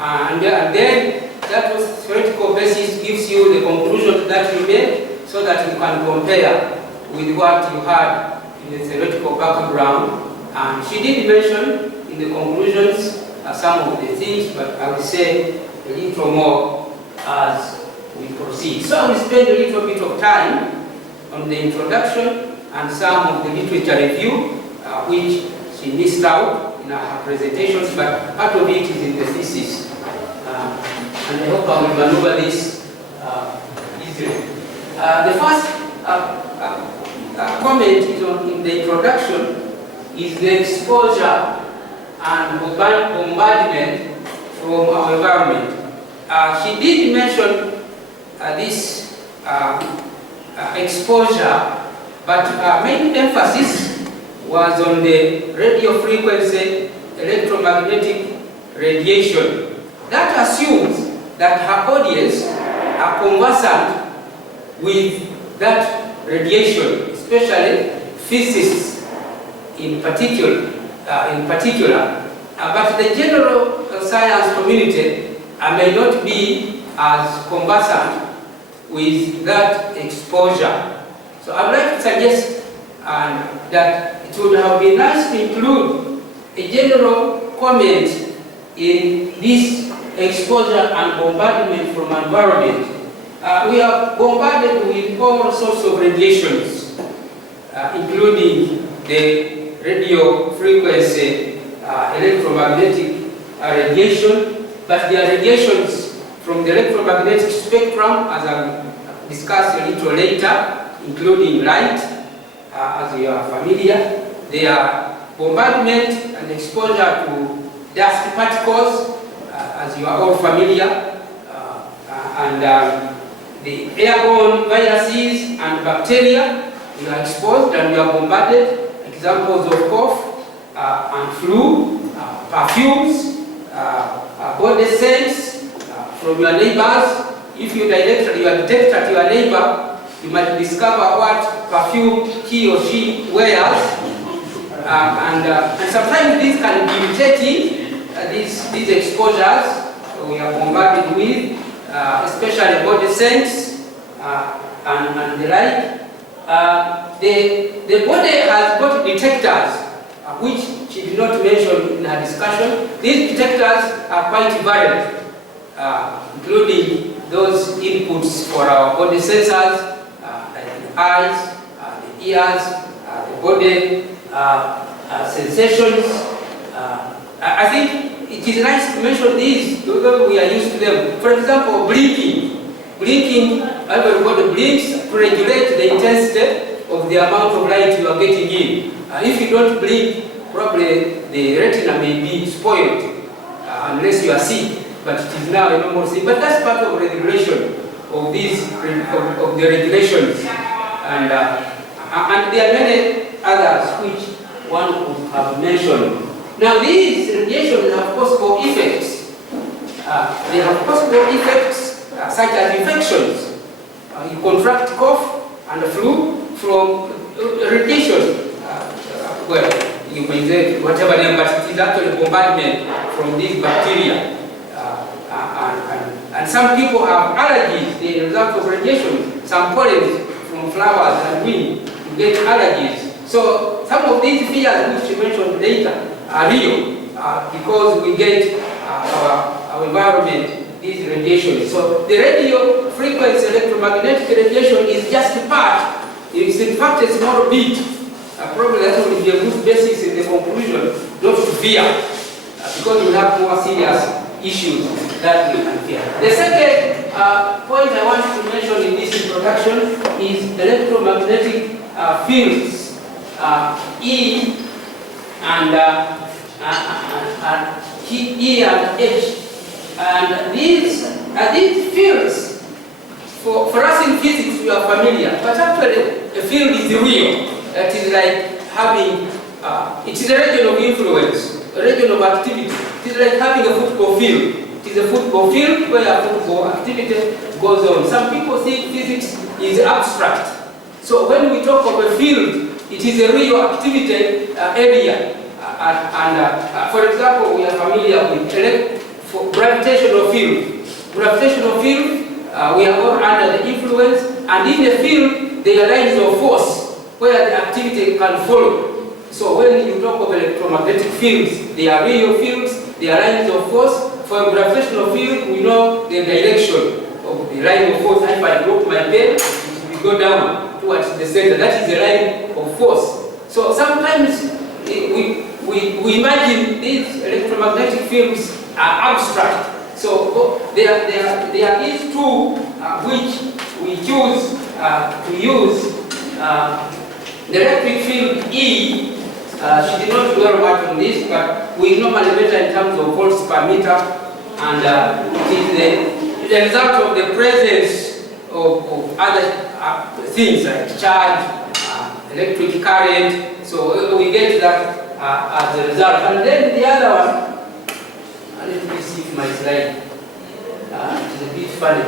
And then that was theoretical basis gives you the conclusion that you made so that you can compare with what you had in the theoretical background. And she did mention in the conclusions some of the things, but I will say a little more as we proceed. So I will spend a little bit of time on the introduction and some of the literature review, which she missed out in her presentations, but part of it is in the thesis. And I hope I will maneuver this easily. The first comment is in the introduction is the exposure and bombardment from our environment. She did mention this exposure, but main emphasis was on the radio frequency electromagnetic radiation. That assumes that her audience are conversant with that radiation, especially physicists in particular. But the general science community may not be as conversant with that exposure. So I'd like to suggest that it would have been nice to include a general comment in this exposure and bombardment from environment. We are bombarded with all sorts of radiations, including the radio frequency electromagnetic radiation, but there are radiations from the electromagnetic spectrum, as I'll discuss a little later, including light, as you are familiar. There are bombardment and exposure to dust particles, as you are all familiar, and the airborne viruses and bacteria. We are exposed and we are bombarded. Examples of cough and flu, perfumes, body scents from your neighbors. If you detect at your neighbor, you might discover what perfume he or she wears. And sometimes these can be irritating, these exposures we are bombarded with, especially body scents and the like. The body has got detectors, which she did not mention in her discussion. These detectors are quite varied, including those inputs for our body sensors, like the eyes, the ears, the body sensations. I think it is nice to mention these, although we are used to them. For example, blinking. Blinking, everybody blinks to regulate the intensity of the amount of light you are getting in. If you don't blink, probably the retina may be spoiled unless you are sick. But it is now a normal thing. But that's part of regulation of these of the regulations, and there are many others which one would have mentioned. Now these radiations have possible effects. They have possible effects such as infections. You contract cough and flu from radiation. Well, you may say whatever name, but it is actually bombardment from these bacteria. And some people have allergies, the result of radiation. Some pollens from flowers and wind, you get allergies. So some of these fears which you mentioned later are real because we get our environment, these radiations. So the radio frequency electromagnetic radiation is just a part. It's in fact a small bit. Probably that will be a good basis in the conclusion, not to fear, because we have more serious issues that we can fear. The second point I want to mention in this introduction is electromagnetic fields, E and E and H. And these fields, for us in physics we are familiar, but actually a field is real. It is like having, it is a region of influence, a region of activity. It is like having a football field. It is a football field where football activity goes on. Some people think physics is abstract. So when we talk of a field, it is a real activity area. For example, we are familiar with gravitational field. Gravitational field, we are all under the influence, and in the field, there are lines of force where the activity can follow. So when you talk of electromagnetic fields, they are real fields, they are lines of force. For a gravitational field, we know the direction of the line of force. If I drop my pen, it will go down towards the center. That is the line of force. So sometimes we imagine these electromagnetic fields are abstract. So there are these two which we choose to use. The electric field E, she did not dwell much on this, but we normally measure in terms of volts per meter, and it is the result of the presence of other things like charge, electric current. So we get that as a result. And then the other one, let me see if my slide, it is a bit funny.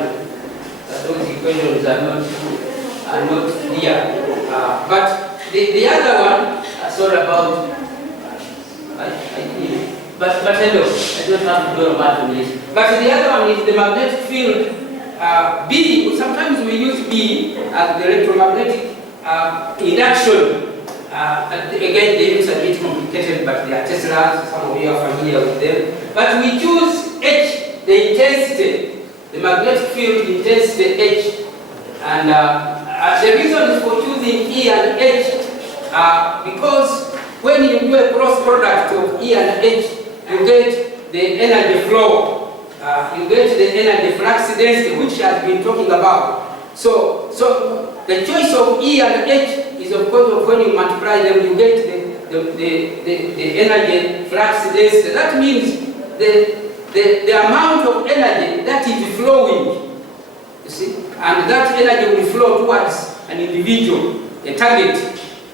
Those equations are not clear. But the other one, sorry about, but hello, I don't have to go about this. But the other one is the magnetic field, B. Sometimes we use B as the electromagnetic induction. Again, the names are a bit complicated, but they are Teslas, some of you are familiar with them. But we choose H, the intensity, the magnetic field intensity H. And the reason for choosing E and H because when you do a cross product of E and H, you get the energy flow, you get the energy flux density, which has been talking about. So the choice of E and H is of course of when you multiply them, you get the energy flux density. That means the amount of energy that is flowing You see? And that energy will flow towards an individual, a target,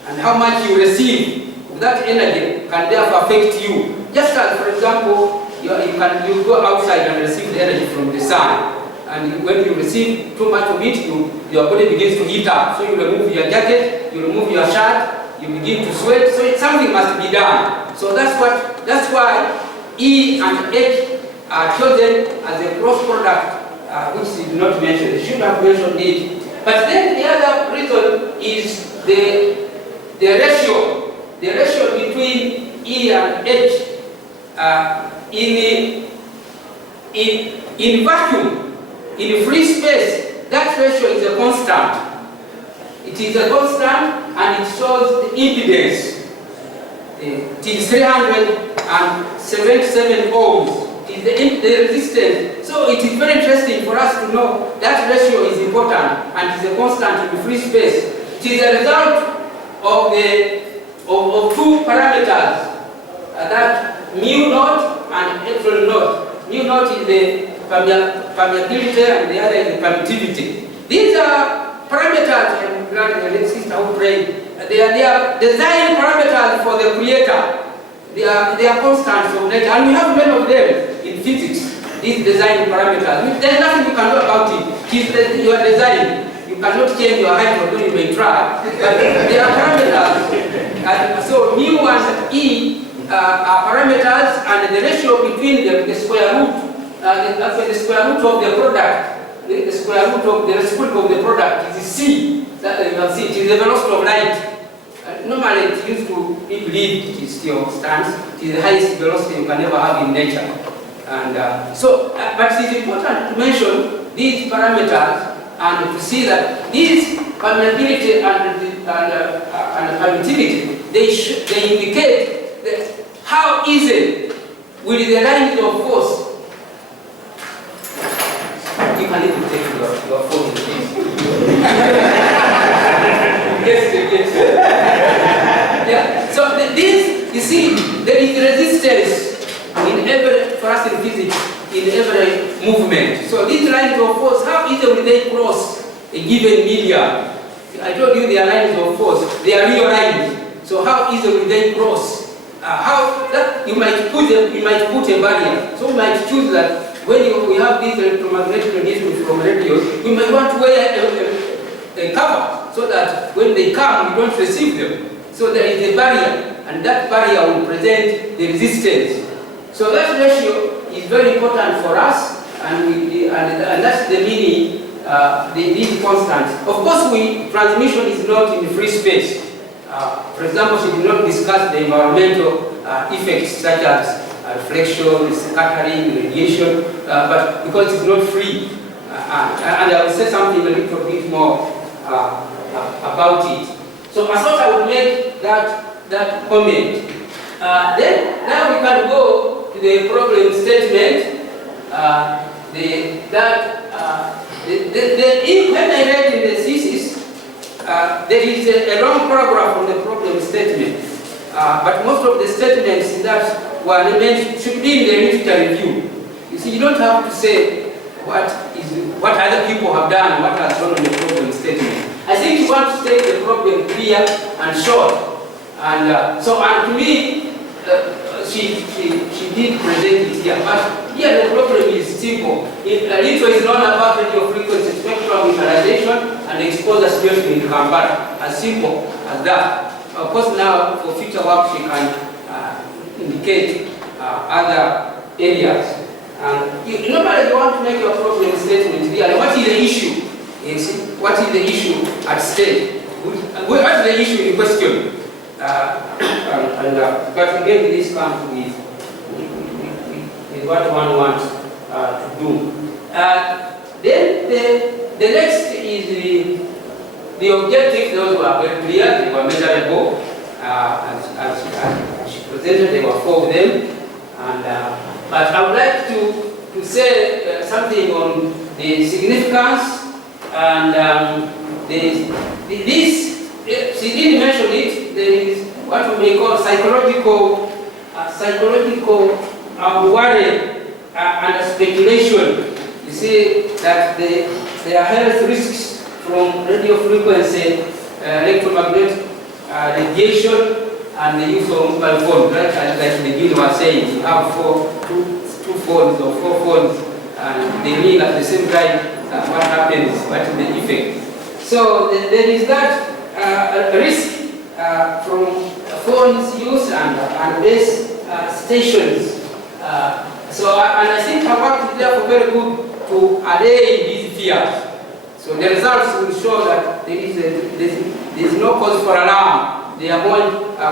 and how much you receive of that energy can therefore affect you. Just as, for example, you go outside and receive the energy from the sun. And when you receive too much of it, your body begins to heat up. So you remove your jacket, you remove your shirt, you begin to sweat. So something must be done. So that's why E and H are chosen as a cross product, which is not mentioned. They should have mentioned it. But then the other reason is the ratio. The ratio between E and H in vacuum. In free space, that ratio is a constant. It is a constant and it shows the impedance. It is 377 ohms. It is the resistance. So it is very interesting for us to know that ratio is important and it is a constant in free space. It is a result of two parameters, that mu naught and epsilon naught. Mu naught is the permeability and the other is the permittivity. These are parameters, and the sister who prayed, they are design parameters for the creator. They are constants of nature, and we have many of them in physics. These design parameters. There's nothing you can do about it. It is your design. You cannot change your height, although you may try. But they are parameters. And so mu and E are parameters, and the ratio between them, the square root. The square root of the product, the square root of the reciprocal of the product is C. That you can see, it is the velocity of light. Normally it used to be believed it is still stands. It is the highest velocity you can ever have in nature. And but it is important to mention these parameters and to see that these permeability and permittivity, they indicate that how easy will the lines of force. You can even take your phone in case. Yes. Yeah. So this, you see, there is resistance in every, for us in physics, in every movement. So these lines of force, how easy will they cross a given medium? I told you they are lines of force. They are real lines. So how easy will they cross? You might put a barrier. So you might choose that. When we have these electromagnetic radiations from radios, we might want to wear a cover so that when they come, we don't receive them. So there is a barrier, and that barrier will present the resistance. So that ratio is very important for us, and that's the meaning, these constants. Of course, transmission is not in free space. For example, she did not discuss the environmental effects such as reflection, scattering, radiation, but because it's not free. And I will say something a little bit more about it. So I thought I would make that comment. Then now we can go to the problem statement. When I read in the thesis, there is a long paragraph on the problem statement. But most of the statements in that should be in the literature review. You see, you don't have to say what other people have done, what has done on the problem statement. I think you want to state the problem clear and short. And to me, she did present it here. But here the problem is simple. Little is known about radiofrequency spectrum utilization and exposure situation in Kampala. As simple as that. Of course, now for future work, she can indicate other areas. Normally, you want to make your problem statement clear. What is the issue? You see, what is the issue at stake? What is the issue in question? But again, this comes with what one wants to do. Then the next is the objectives. Those were very clear, they were measurable. As she presented, there were 4 of them. But I would like to say something on the significance and she didn't mention it. There is what we may call psychological worry and speculation. You see that there are health risks from radio frequency, electromagnetic radiation, and the use of mobile phones. Like the beginner was saying, you have two phones or 4 phones, and they ring at the same time. What happens? What is the effect? So there is that risk from phones use and base stations. And I think our work is therefore very good to allay these fears. So the results will show that there is no cause for alarm. There are more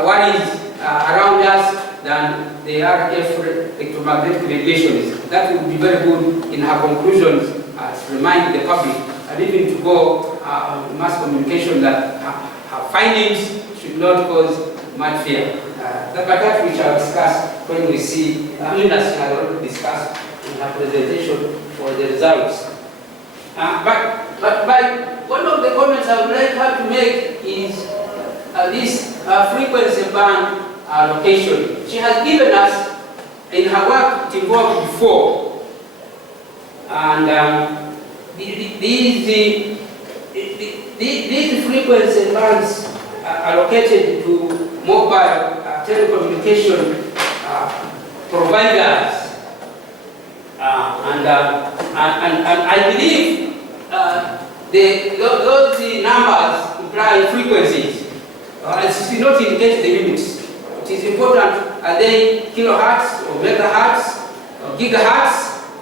worries around us than the RF electromagnetic radiation. That will be very good in her conclusions to remind the public and even to go on mass communication that her findings should not cause much fear. But that we shall discuss when we see, Linda has already discussed in her presentation for the results. But one of the comments I would like her to make is this frequency band location. She has given us in her work involved before, and these frequency bands are located to mobile telecommunication providers, and I believe those numbers imply frequencies. It does not indicate the units. It is important, are they kilohertz or megahertz or gigahertz?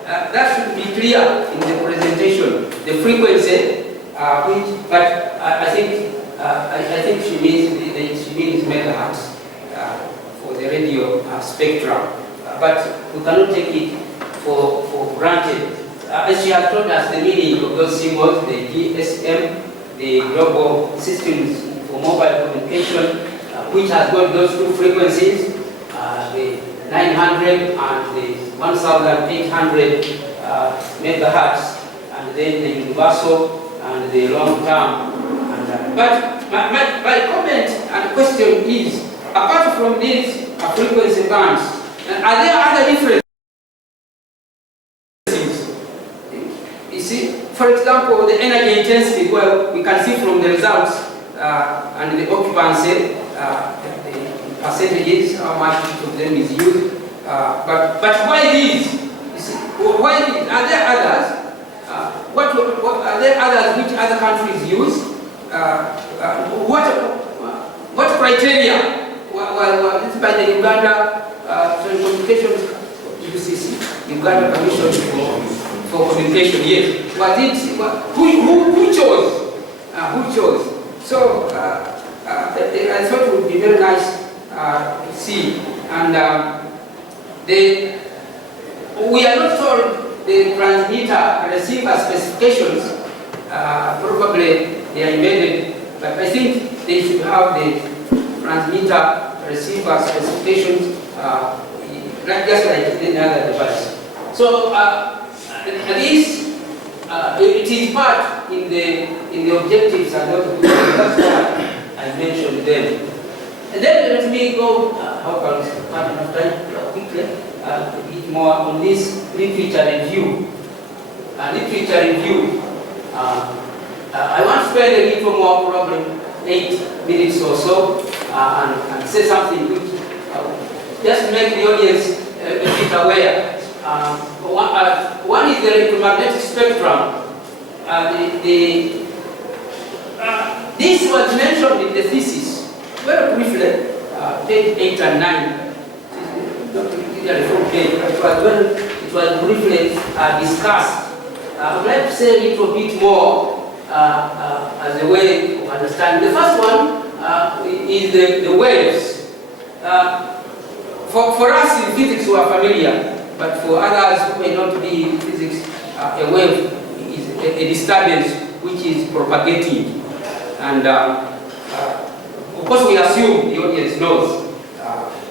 That should be clear in the presentation. The frequency, but I think she means megahertz for the radio spectrum. But we cannot take it for granted. As she has told us the meaning of those symbols, the GSM, the global systems for mobile communication, which has got those two frequencies, the 900 and the 1800 megahertz, and then the universal and the long term. But my comment and question is, apart from these frequency bands, are there other differences? You see, for example, the energy intensity, well, we can see from the results and the occupancy, the percentages, how much each of them is used. But why these? You see, why these? Are there others? What are there others which other countries use? What criteria? Well, it's by the Uganda Telecommunications UCC, Uganda Commission for Communication. Yes. Was it? Who chose? Who chose? So I thought it would be very nice to see. And we are not told the transmitter and receiver specifications. Probably they are embedded, but I think they should have the transmitter receiver specifications just like any other device. So this it is part in the objectives and that's why I mentioned them. And then let me go. How can we spend enough time quickly? A bit more on this literature review. Literature review. I want to spend a little more, probably 8 minutes or so, and say something which just to make the audience a bit aware. One is the electromagnetic spectrum. This was mentioned in the thesis, very briefly, page 8 and 9. It was briefly discussed. I would like to say a little bit more as a way of understanding. The first one is the waves. For us in physics we are familiar, but for others who may not be in physics, a wave is a disturbance which is propagating. And of course we assume the audience knows,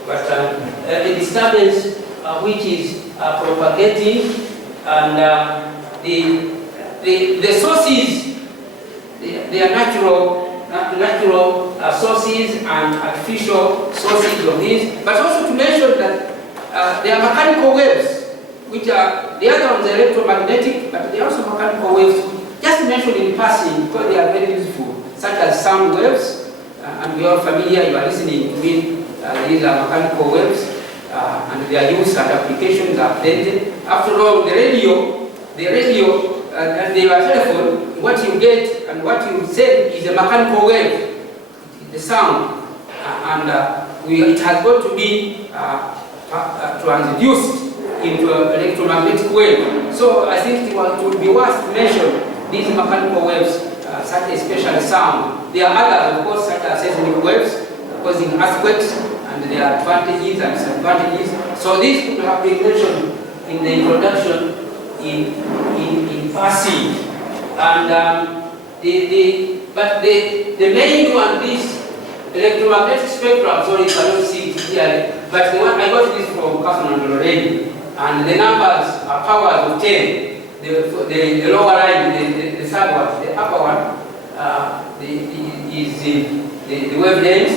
but a disturbance which is propagating, and the sources, they are natural sources and artificial sources of these, but also to mention that they are mechanical waves, which are, the other ones are electromagnetic, but they are also mechanical waves just mention in passing, because they are very useful, such as sound waves, and we are familiar, you are listening to me, these are mechanical waves, and their use and applications are plenty. After all, the radio, and the telephone, what you get and what you send is a mechanical wave, the sound, and it has got to be transduced into an electromagnetic wave. So I think it would be worth to mention these mechanical waves, such as special sound. There are others, of course, such as seismic waves, causing earthquakes, and there are advantages and disadvantages. So these could have been mentioned in the introduction in passing. And but the main one, this electromagnetic spectrum, sorry, you cannot see it clearly, but the one I got this from Catherine already, and the numbers are powers of 10. The lower line, the third one, the upper one, is the wavelength,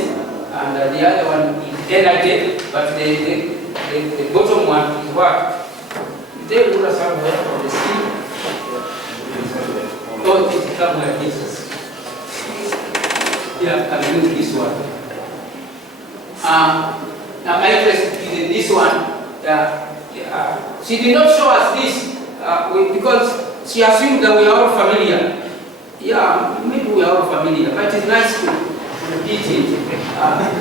and the other one is energy, but the bottom one is what? They will somewhere on the screen. Oh, it's somewhere, Jesus. Yeah, I'll use this one. Now my interest is in this one. She did not show us this because she assumed that we are all familiar. Yeah, maybe we are all familiar, but it's nice to repeat it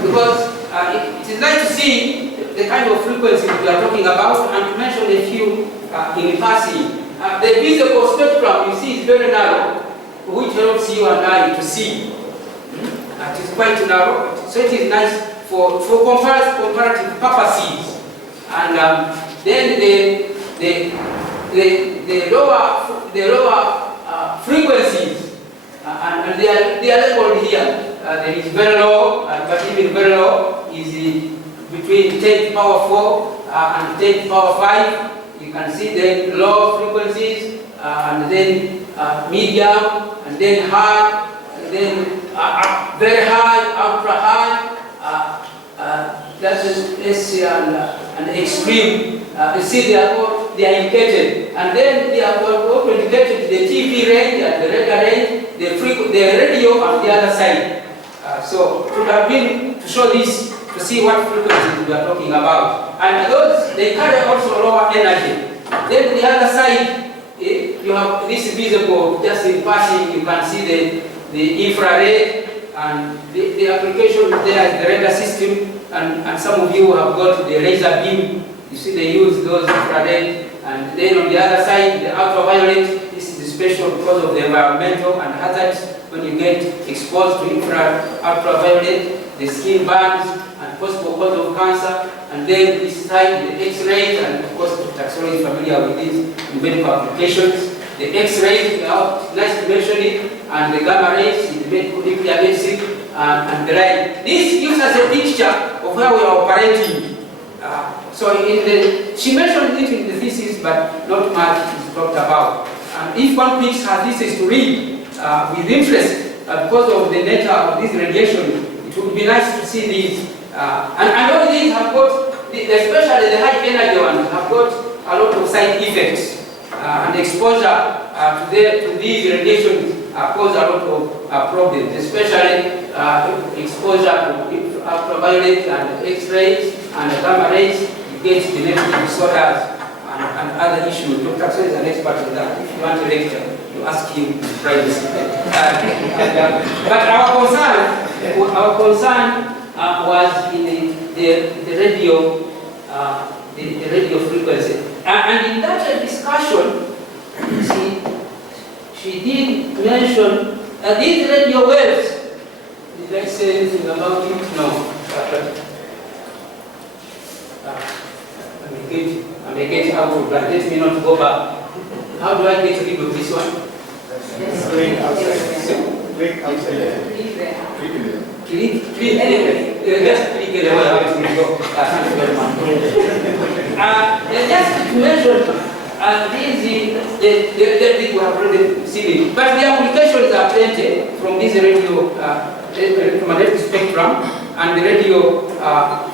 because it is nice to see the kind of frequencies we are talking about, and to mention a few in passing. The visible spectrum, you see, is very narrow, which helps you and I to see. It is quite narrow, so it is nice for comparative purposes. And then the lower frequencies, and they are labeled here. There is very low, but even very low is between 10 to the power 4 and 10 to the power 5. You can see the low frequencies, and then medium, and then high, and then very high, ultra high. That's SC and extreme. You see they are indicated, and then they are also indicated the TV range and the radar range, the radio on the other side. So it would have been to show this, to see what frequencies we are talking about. And those, they carry also lower energy. Then the other side, you have this visible, just in passing, you can see the infrared, and the application there is the radar system, and some of you have got the laser beam. You see they use those infrared, and then on the other side, the ultraviolet. This is special because of the environmental and hazards. When you get exposed to ultraviolet, the skin burns and possible cause of cancer. And then this side, the X-rays, and of course, Dr. is familiar with these in medical applications. The X-rays, nice to mention it, and the gamma rays in the medical nuclear medicine, and the like. This gives us a picture of where we are operating. She mentioned it in the thesis, but not much is talked about. And if one picks her thesis to read with interest, because of the nature of this radiation, it would be nice to see these. And all these have got, especially the high energy ones, have got a lot of side effects. And exposure to these radiations cause a lot of problems, especially exposure to ultraviolet and X-rays and gamma rays. You get genetic disorders and other issues. Dr. So is an expert in that. If you want to lecture, you ask him in privacy. But our concern was in the radio, the radio frequency. And in that discussion, she did mention these radio waves. Did I say anything about it? No. I may get out of that. Let me not go back. How do I get rid of this one? Click outside. Click outside. Click anyway. Just click anyway. Thank you very much. Just to mention, these we have already seen it. But the applications are plenty from this radio electromagnetic spectrum, and the radio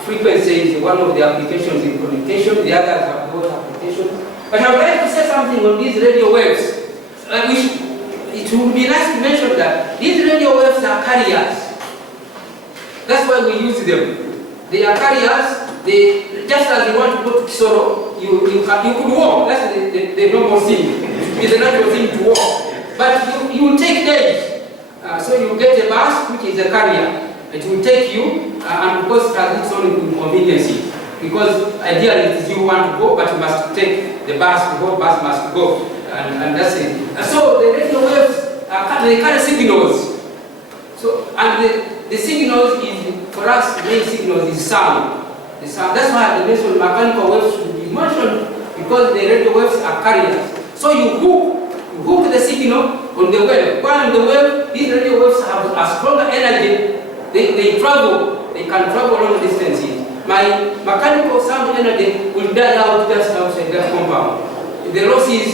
frequency is one of the applications in communication. The others have both applications. But I would like to say something on these radio waves. it would be nice to mention that these radio waves are carriers. That's why we use them. They are carriers. They, just as you want to go to Kisoro, you could walk. That's the normal thing. It's a natural thing to walk. But you will take days. So you get a bus, which is a carrier. It will take you, and of course it has its own inconveniences. Because ideally it is you want to go, but you must take the bus, the whole bus must go. And that's it. So the radio waves, they carry signals. So, and the signals is, for us, the main signals is sound. The sound. That's why the mention mechanical waves should be mentioned, because the radio waves are carriers. So you hook the signal on the wave. While on the wave, these radio waves have a stronger energy. They travel. They can travel long distances. My mechanical sound energy will die out just outside that compound. The losses,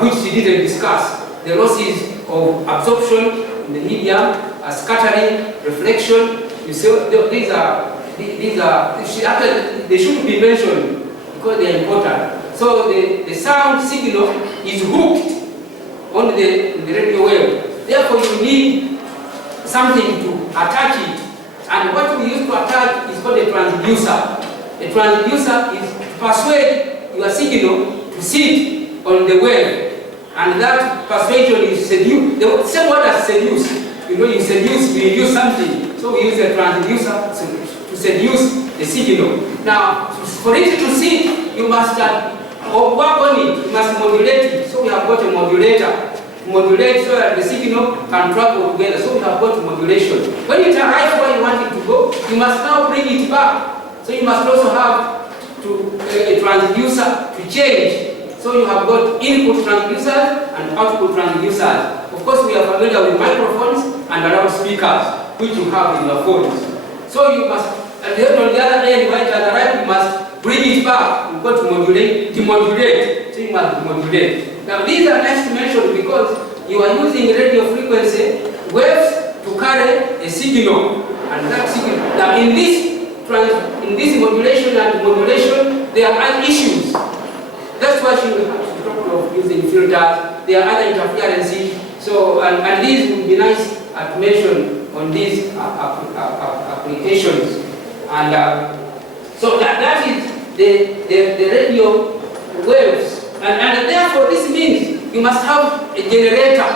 which we didn't discuss, the losses of absorption in the medium, scattering, reflection. You see, these are they should be mentioned because they are important. So the sound signal is hooked on the radio wave. Therefore, you need something to attach it. And what we use to attach is called a transducer. A transducer is to persuade your signal to sit on the wave. And that persuasion is seduce. The same word as seduce. You know, you seduce, you use something. So we use a transducer to seduce the signal. Now, for it to sit, you must work on it. You must modulate it. So we have got a modulator. Modulate so that the signal can travel together. So we have got modulation. When it arrives where you want it to go, you must now bring it back. So you must also have a transducer to change. So you have got input transducers and output transducers. Of course, we are familiar with microphones and loudspeakers, which you have in your phones. So you must, and then on the other end, when it has arrived, you must bring it back. You've got to modulate, demodulate. So you must demodulate. Now these are nice to mention because you are using radio frequency waves to carry a signal, and that signal. Now in this modulation and modulation, there are other issues. That's why she talked of using filters. There are other interferences. So and these would be nice to mention on these applications. And so that is the radio waves. And therefore, this means you must have a generator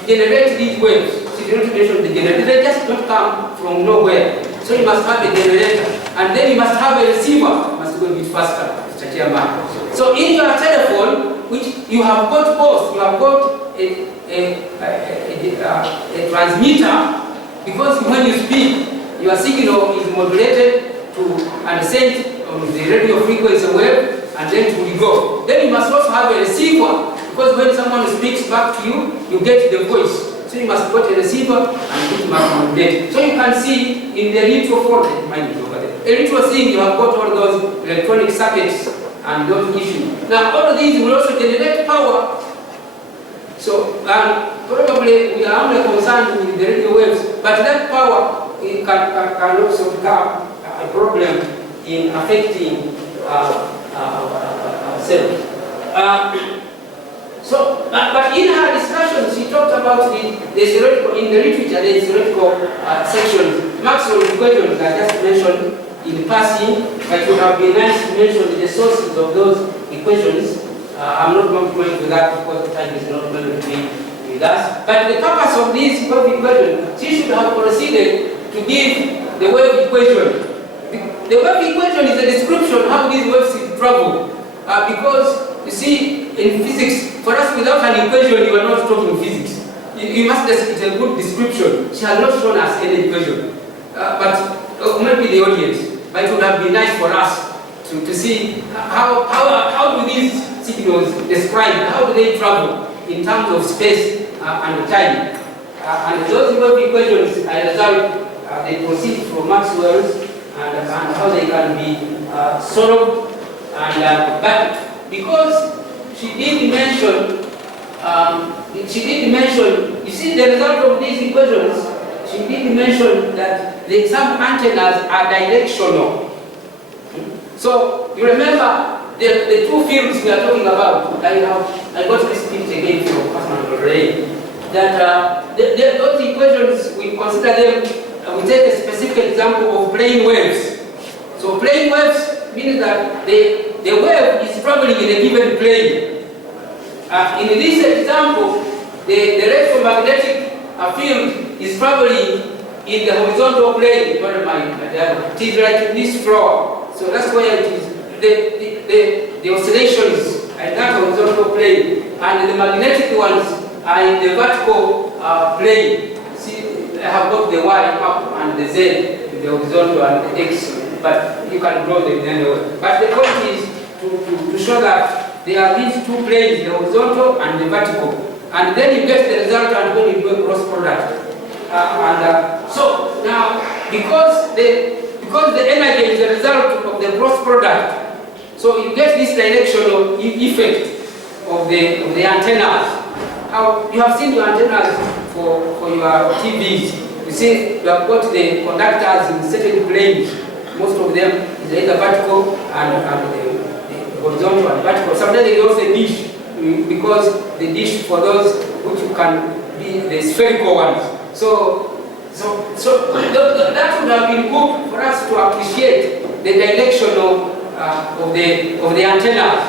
to generate these waves. So you don't mention the generator, they just don't come from nowhere. So you must have a generator. And then you must have a receiver. You must go a bit faster, Mr. Chairman. So in your telephone, which you have got both, you have got a transmitter, because when you speak, your signal is modulated to and sent on the radio frequency wave, and then it will go. Then you must also have a receiver, because when someone speaks back to you, you get the voice. So you must put a receiver and it must modulate. So you can see in the little phone, a little thing, you have got all those electronic circuits and those issues. Now all of these will also generate power. So probably we are only concerned with the radio waves, but that power can also become a problem in affecting cells. But in her discussion, she talked about the theoretical, in the literature, the theoretical sections. Maxwell's equations I just mentioned in passing, but it would have been nice to mention the sources of those equations. I'm not going to go into that because the time is not going to be with us. But the purpose of this wave equation, she should have proceeded to give the wave equation. The wave equation is a description of how these waves travel. Because, you see, in physics, for us without an equation, you are not talking physics. You must just, it's a good description. She has not shown us any equation. But maybe the audience. But it would have been nice for us to see how do these signals describe, how do they travel in terms of space and time. And those wave equations, as a result, they proceed from Maxwell's and how they can be solved. But because she did mention, you see the result of these equations, she did mention that some antennas are directional. So you remember the two fields we are talking about. I got this picture again from Makerere. that those equations, we consider them, we take a specific example of plane waves. So plane waves means that the wave is traveling in a given plane. In this example, the electromagnetic field is traveling in the horizontal plane. It is like this floor. So that's where it is. The oscillations are in that horizontal plane, and the magnetic ones are in the vertical plane. See, I have got the Y up and the Z in the horizontal and the X, but you can draw them anyway. But the point is to show that there are these two planes, the horizontal and the vertical. And then you get the resultant when you do a cross product. So now, because the energy is the result of the cross product, so you get this directional effect of the antennas. How you have seen your antennas for your TVs. You see, you have got the conductors in certain planes. Most of them is either vertical and the horizontal and vertical. Sometimes they also dish, because the dish for those which you can be the spherical ones. So that would have been good for us to appreciate the direction of the antennas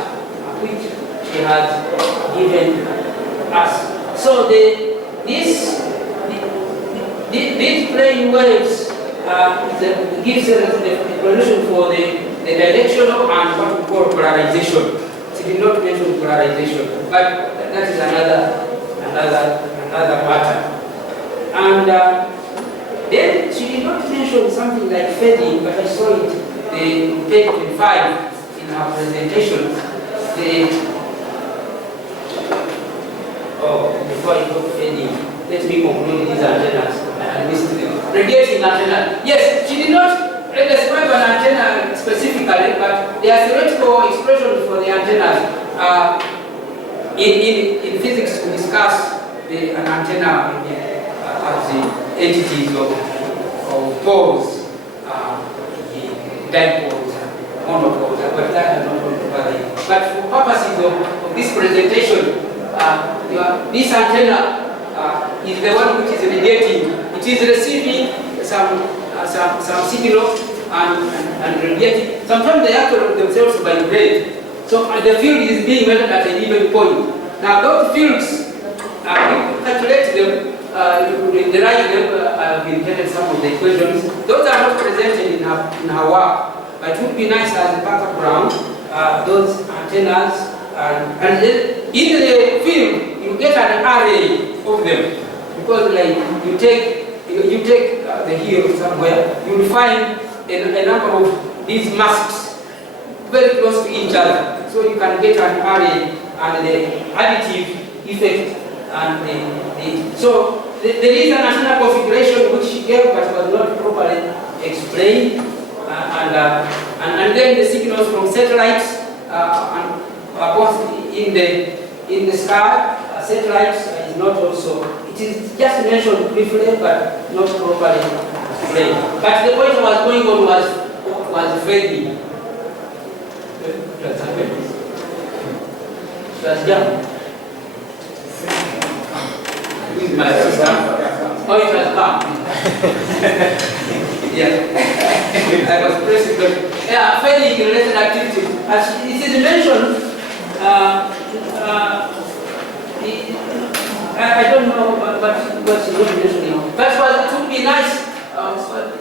which she has given us. So these plane waves gives us the explanation for the directional and what we call polarization. She did not mention polarization, but that is another matter. And then she did not mention something like fading, but I saw it in page 25 in her presentation. Before I go fading, let me conclude these antennas. I missed them. Radiating antenna. Yes, she did not describe an antenna specifically, but there are theoretical expressions for the antennas. In physics, we discuss an antenna as the entities of poles, dipoles, monopoles, but that is not going to bother you. But for purposes of this presentation, this antenna is the one which is radiating. It is receiving some signal and radiating. Sometimes they actually themselves vibrate. So the field is being measured at a given point. Now those fields, you calculate them, you derive them. I've indicated some of the equations. Those are not presented in her work, but it would be nice as a background. Those antennas, and then in the field you get an array of them, because like you take the hill somewhere, you will find a number of these masks very close to each other. So you can get an array and the additive effect and so there is an antenna configuration which she gave but was not properly explained, and then the signals from satellites are both in the sky. Satellites is not also. It is just mentioned briefly, but not properly explained. But the point I was going on was fading. That's happened. That's done. With my sister. Oh, it has come. Yeah. I was pressing the. Yeah, fading related activity. As it is mentioned, I don't know what's the mentioning. That's why it would be nice.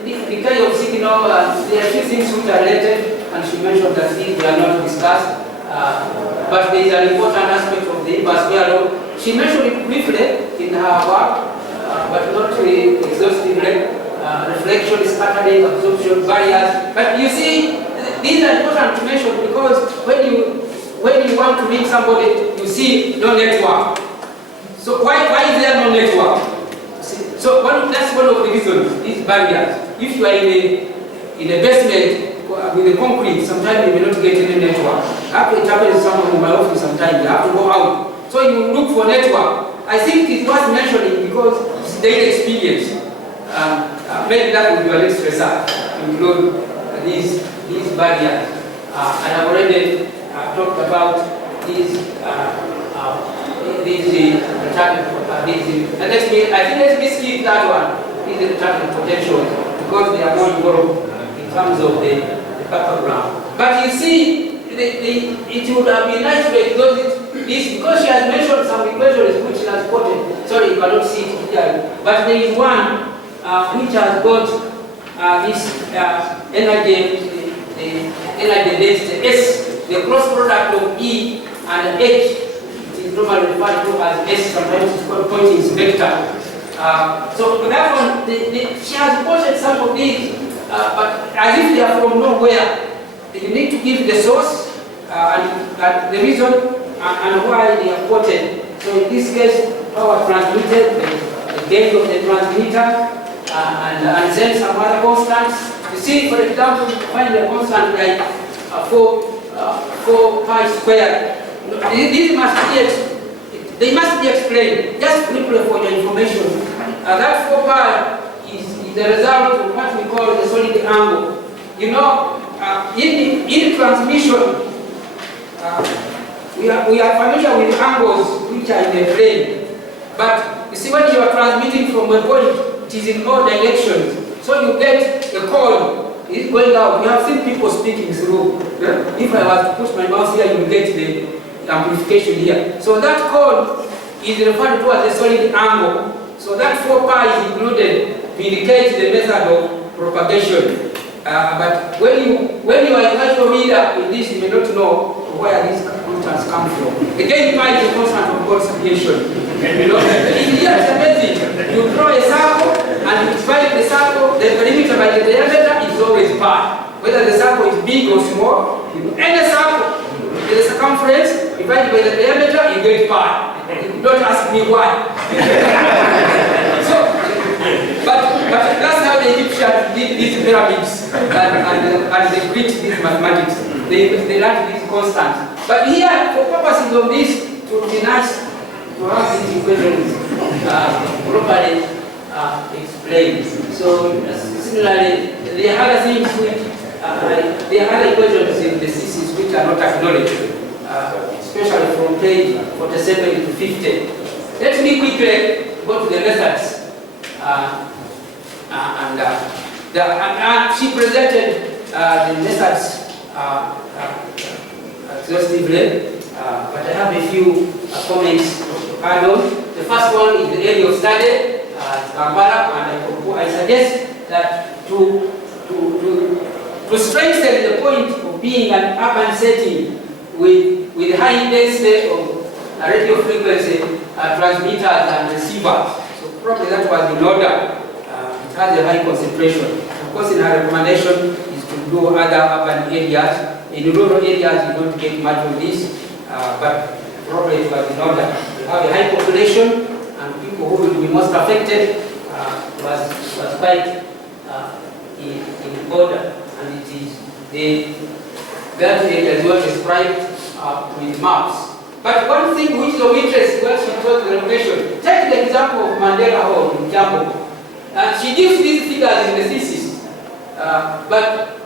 The kind of signal, there are a few things which are related, and she mentioned that these were not discussed. But there is an important aspect of the inverse where she mentioned it briefly in her work, but not really exhaustively. Reflection, scattering, absorption, barriers. But you see, these are important to mention because when you want to meet somebody, you see no network. So why is there no network? So that's one of the reasons, these barriers. If you are in a basement with the concrete, sometimes you may not get any network. After it happens to someone in my office sometimes, you have to go out. So you look for network. I think it's worth mentioning because it's daily experience. Maybe that would be a next research, include these barriers. I have already talked about these let's skip that one. These are the traffic potentials because they are more involved in terms of the background. But you see, it would have been nice to exhaust this because she has mentioned some equations which she has quoted. Sorry, you cannot see it here. But there is one which has got this energy density S, the cross product of E and H. It is normally referred to as S, sometimes it's called Poynting's vector. So that one, she has quoted some of these, but as if they are from nowhere. You need to give the source and the reason and why they are quoted. So in this case, power transmitted, the gain of the transmitter, and then some other constants. You see, for example, find a constant like 4 pi squared. These they must be explained. Just briefly for your information. That 4 pi is the result of what we call the solid angle. You know, in transmission, we are familiar with angles which are in the plane. But you see, when you are transmitting from a point, it is in all directions. So you get a call, it's going out. You have seen people speaking through. If I was to push my mouse here, you will get the amplification here. So that call is referred to as a solid angle. So that 4 pi is included to indicate the method of propagation. But when you are a casual reader with this, you may not know where these constants come from. Again, pi is a constant of God's creation. You know, it's amazing. You draw a circle and you divide the circle, the perimeter by the diameter is always pi. Whether the circle is big or small, any circle, the circumference divided by the diameter, you get pi. Don't ask me why. But that's how the Egyptians did these pyramids and the Greeks did mathematics. They learned these constants. But here, for purposes of this, it would be nice to have these equations properly explained. So similarly, there are other things which there are other equations in the thesis which are not acknowledged, especially from page 47 to 50. Let me quickly go to the methods. And she presented the methods exhaustively, but I have a few comments to add on. The first one is the area of study, Kampala, and I suggest that to strengthen the point of being an urban setting with high density of radio frequency transmitters and receivers. Probably that was in order. It has a high concentration. Of course, in her recommendation is to do other urban areas. In rural areas, you don't get much of this, but probably it was in order. You have a high population, and people who will be most affected was quite in order, and it is that area is well described with maps. But one thing which is of interest when she taught the renovation, take the example of Mandela Hall in Jambo. She gives these figures in the thesis, but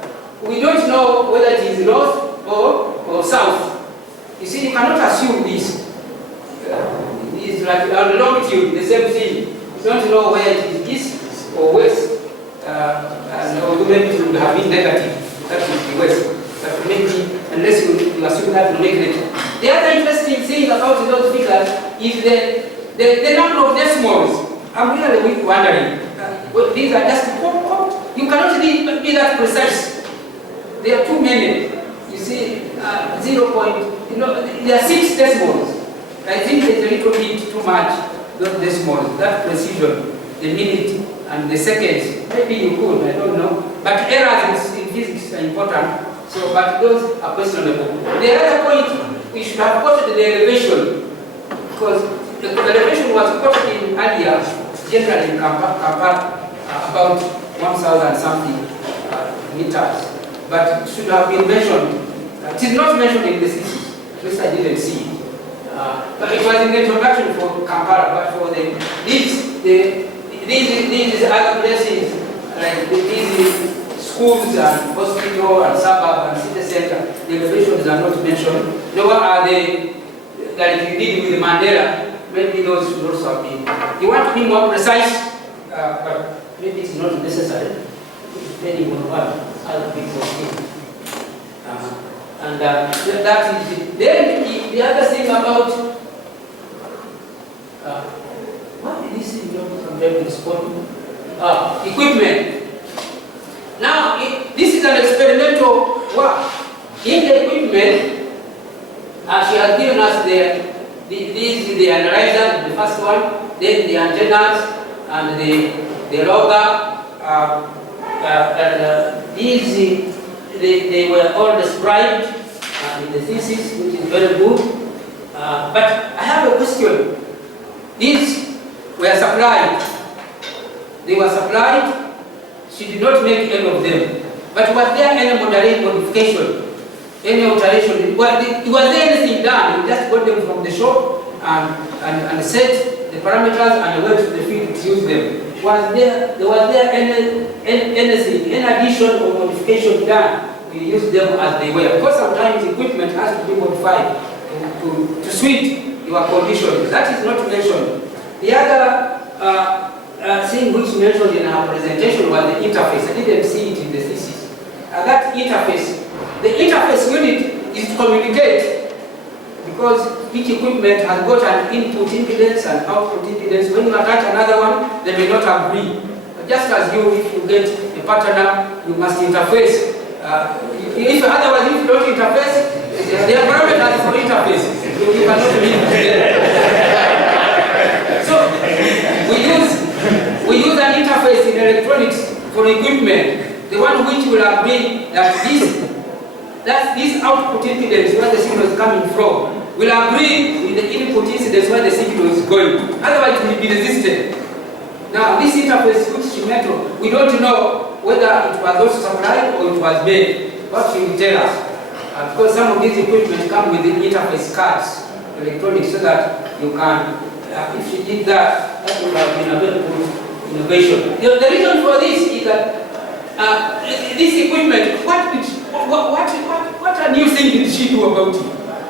we don't know whether it is north or south. You see, you cannot assume this. It's like on longitude, the same thing. You don't know where it is east or west. And although maybe it would have been negative, that would be west. But maybe, unless you assume that will make it. The other interesting thing about those figures is the number of decimals. I'm really wondering. These are just you cannot be that precise. There are too many. You see, 0 point. There are 6 decimals. I think it's a little bit too much. Those decimals, that precision, the minute and the seconds. Maybe you could, I don't know. But errors in physics are important. So, but those are questionable. The other point, we should have quoted the elevation, because the elevation was quoted in earlier, generally in Kampala, about 1,000 something meters. But it should have been mentioned. It is not mentioned in the thesis. At least I didn't see it. But it was in the introduction for Kampala. But for these other places, like these schools and hospital and suburb and city center, the elevations are not mentioned. Nor are they, like you did with Mandela, maybe those should also have been. You want to be more precise, but maybe it's not necessary, depending on what other people think. And that is it. Then the other thing about what did this thing equipment. Now, this is an experimental work. In the equipment, she has given us the analyzer, the first one, then the antennas, and the logger. These they were all described in the thesis, which is very good. But I have a question. These were supplied. They were supplied. She did not make any of them. But was there any modification? Any alteration? Was there anything done? You just got them from the shop and set the parameters and went to the field to use them. Was there anything, any addition or modification done? We use them as they were. Because sometimes equipment has to be modified to suit your conditions. That is not mentioned. The other thing which mentioned in our presentation was the interface. I didn't see it in the thesis. That interface, the interface unit is to communicate, because each equipment has got an input impedance and output impedance. When you attach another one, they may not agree. But just as if you get a patterner, you must interface. If otherwise you don't interface, there are parameters for interface. You cannot live together. So we use an interface in electronics for equipment, the one which will agree that this output impedance where the signal is coming from will agree with the input incidence where the signal is going. Otherwise it will be resisted. Now this interface which she metal, we don't know whether it was also supplied or it was made. What she will tell us. Because some of these equipment come with the interface cards, electronics, so that you can, if she did that, that would have been a very good innovation. The reason for this is that this equipment, what a new thing did she do about it?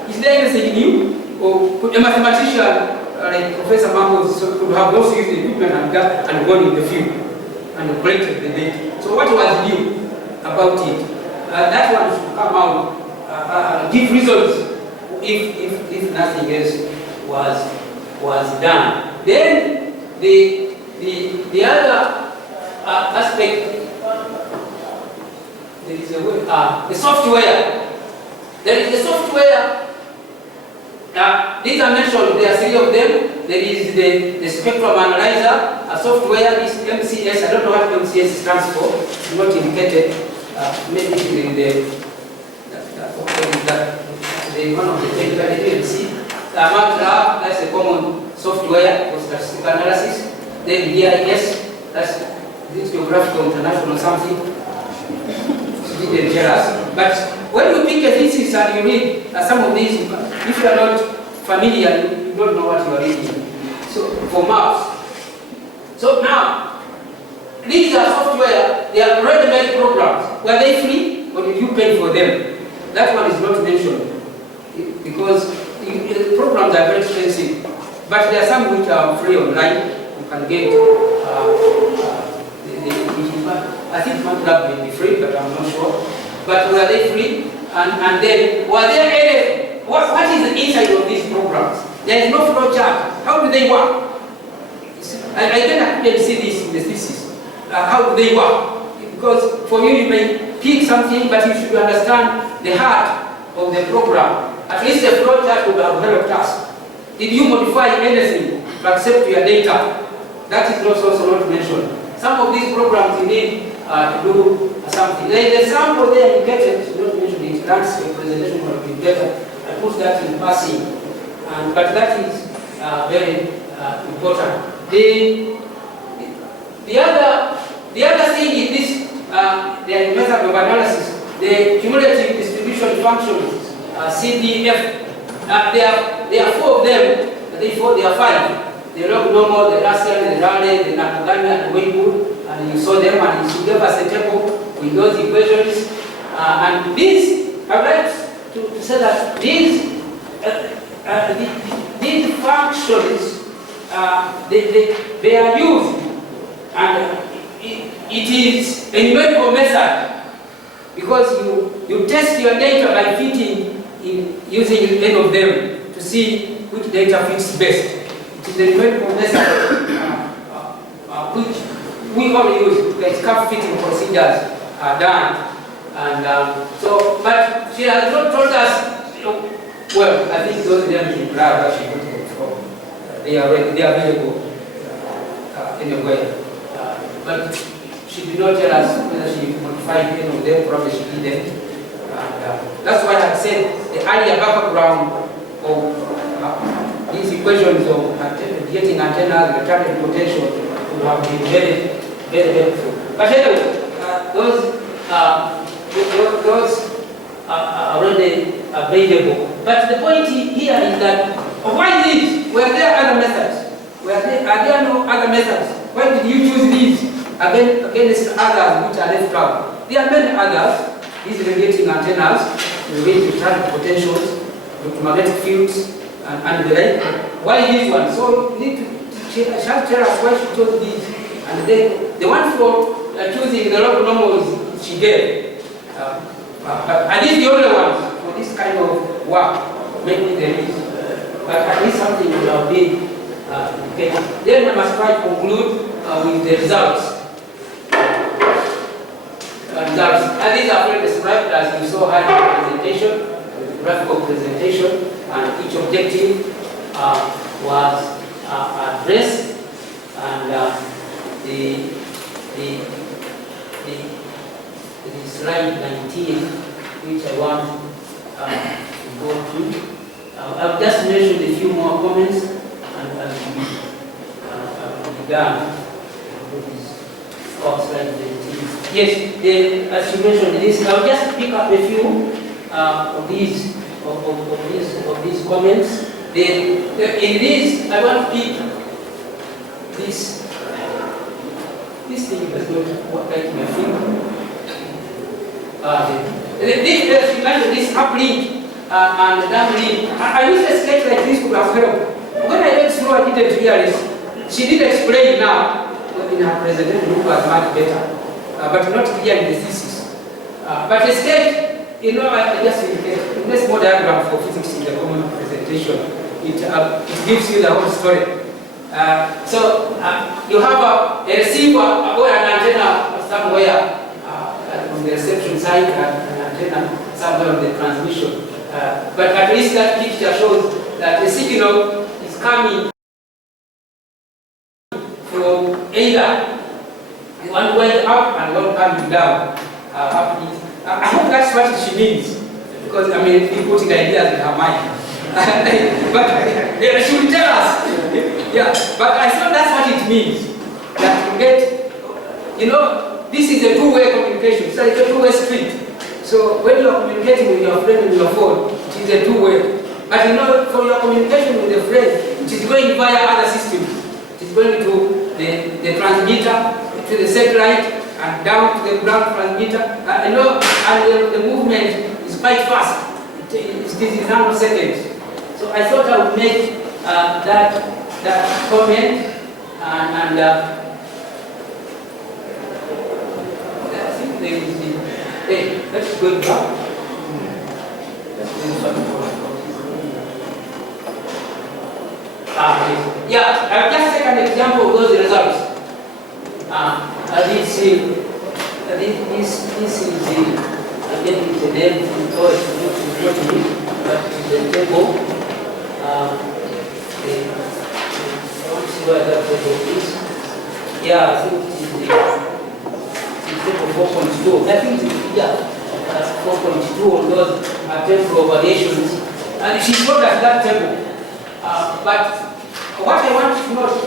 Is there anything new? Or a mathematician like Professor Mamos could have also used the equipment and gone in the field and collected the data. So what was new about it? That one should come out, give reasons if nothing else was done. Then the other aspect, there is a way, the software. There is the software. These are mentioned, there are three of them. There is the spectrum analyzer, a software, this MCS, I don't know what MCS stands for, it's not indicated. Maybe in the one of the technical agency. Makerere, that's a common software for statistical analysis. Then DIS, that's this geographical international something. She didn't tell us. But when you pick a thesis and you read some of these, if you are not familiar, you don't know what you are reading. So for maps. So now, these are software, they are ready-made programs. Were they free or did you pay for them? That one is not mentioned because the programs are very expensive. But there are some which are free online. You can get, I think Makerere may be free, but I'm not sure. But were they free? And then, were there any, what is the inside of these programs? There is no flow chart. How do they work? I didn't see this in the thesis. How do they work? Because for you may pick something, but you should understand the heart of the program. At least the flow chart would have helped us. Did you modify anything to accept your data? That is also not mentioned. Some of these programs you need to do something. There is a sample there indicated, not mentioned in landscape presentation would have been better. I put that in passing. But that is very important. The other thing is this, the method of analysis, the cumulative distribution functions, CDF. There are four of them, there are five. The log normal, the Russian, the Raleigh, the Nakagami, and the Weibull, and you saw them, and you should give us a table with those equations. And these, I'd like to say that these, these functions, they are used, and it is a numerical method, because you test your data by fitting in using any of them to see which data fits best. It is a numerical method which we all use, the scarf fitting procedures are done. And but she has not told us, well, I think those names in blood that she put it from, they are available anyway. But she did not tell us whether she modified any of them, probably she didn't. That's why I said the earlier background of these equations of getting antennas, retarded potential would have been very, very helpful. But anyway, those are already available. But the point here is that, why these? Were there other methods? Are there no other methods? Why did you choose these against others which are left out? There are many others. These radiating antennas, related retarded potentials, electromagnetic fields, and the like. Why these ones? So you need to tell us why she chose these. And then the one for choosing the local normals she gave. Are these the only ones for this kind of work? Maybe there is. But at least something will have been indicated. Then I must try to conclude with the results. And these are very described as you saw in the presentation, graphical presentation, and each objective was addressed, and the slide 19, which I want to go through. I've just mentioned a few more comments, and I'll be done. Slide 19. Yes, as you mentioned this, I'll just pick up a few of these comments. In this, I want to pick this thing does not work like my finger. This uplink and downlink. I wish a sketch like this would have helped. When I went through, I didn't realize. She did explain now in her presentation, it was much better. But not clear in the thesis. But instead, I just in this small diagram for physics in the common presentation, it gives you the whole story. So you have a receiver or an antenna somewhere on the reception side and an antenna somewhere on the transmission. But at least that picture shows that the signal is coming from either one going up and one coming down. I hope that's what she means, because I mean, people putting ideas in her mind. But she will tell us. Yeah, but I thought that's what it means. That you get, this is a two-way communication. It's like a two-way street. So when you are communicating with your friend on your phone, it is a two-way. But for your communication with a friend, it is going via other systems. It is going to the transmitter, to the satellite, and down to the ground transmitter. And the movement is quite fast. It is in nanoseconds. So I thought I would make that comment, and I think there is hey, let's go back. Yeah, I'll just take an example of those results. This is again the name but the table. Where that table is. Yeah, I think it is table 4.2. I think that's 4.2 on those temporal variations. And she showed us that table. But what I want to note,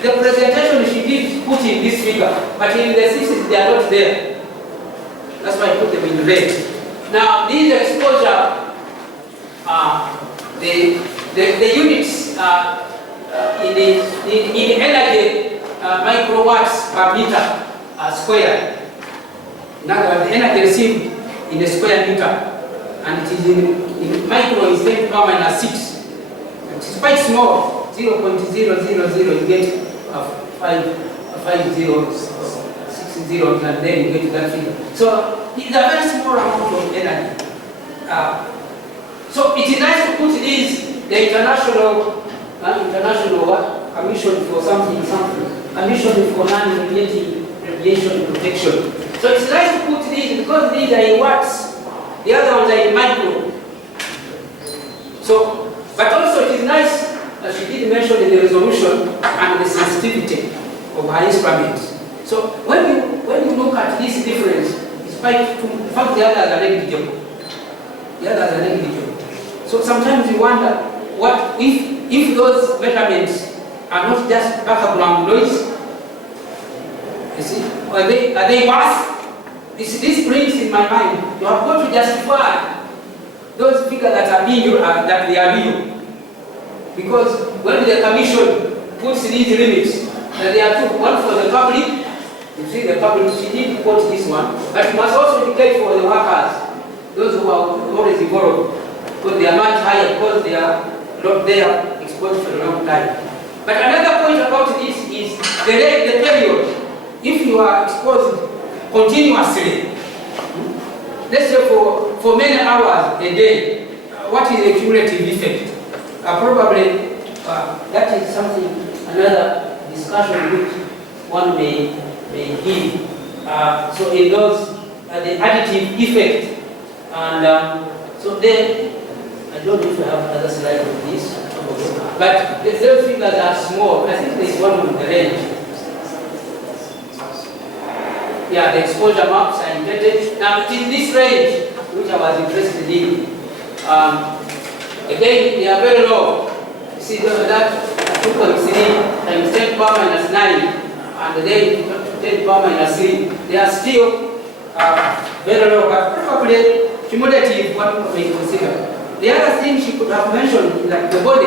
the presentation she did put in this figure, but in the thesis they are not there. That's why I put them in red. Now these exposure, the units in energy microwatts per meter square. In other words, the energy received in a square meter, and it is in micro is 10⁻⁶. It is quite small, 0.000, you get 5 zeros, 6 zeros, and then you get to that figure. So it's a very small amount of energy. So it is nice to put these, the international commission for something, commission for non-radiation protection. So it's nice to put these because these are in watts, the other ones are in micro. So, but also it is nice that she did mention in the resolution and the sensitivity of her instruments. So when you look at this difference, it's quite, in fact the others are negligible. The others are negligible. So sometimes you wonder what if those measurements are not just background noise. You see, are they worse? This brings in my mind, you have got to justify those figures that are being that they are real. Because when the commission puts these limits, there are two, one for the public, you see the public, she did quote this one, but you must also indicate for the workers, those who are always involved, because they are much higher, because they are not there exposed for a long time. But another point about this is the period. If you are exposed continuously, let's say for many hours a day, what is the cumulative effect? Probably that is something, another discussion which one may give. So in those, the additive effect, and so then, I don't know if I have another slide of this, but the those figures are small. I think there is one on the range. Yeah, the exposure maps are embedded. Now, it is this range which I was interested in. Again, they are very low. You see that 2.3 times 10 power minus 9, and then 10 power minus 3. They are still very low, but probably cumulative, what we consider. The other thing she could have mentioned is like the body.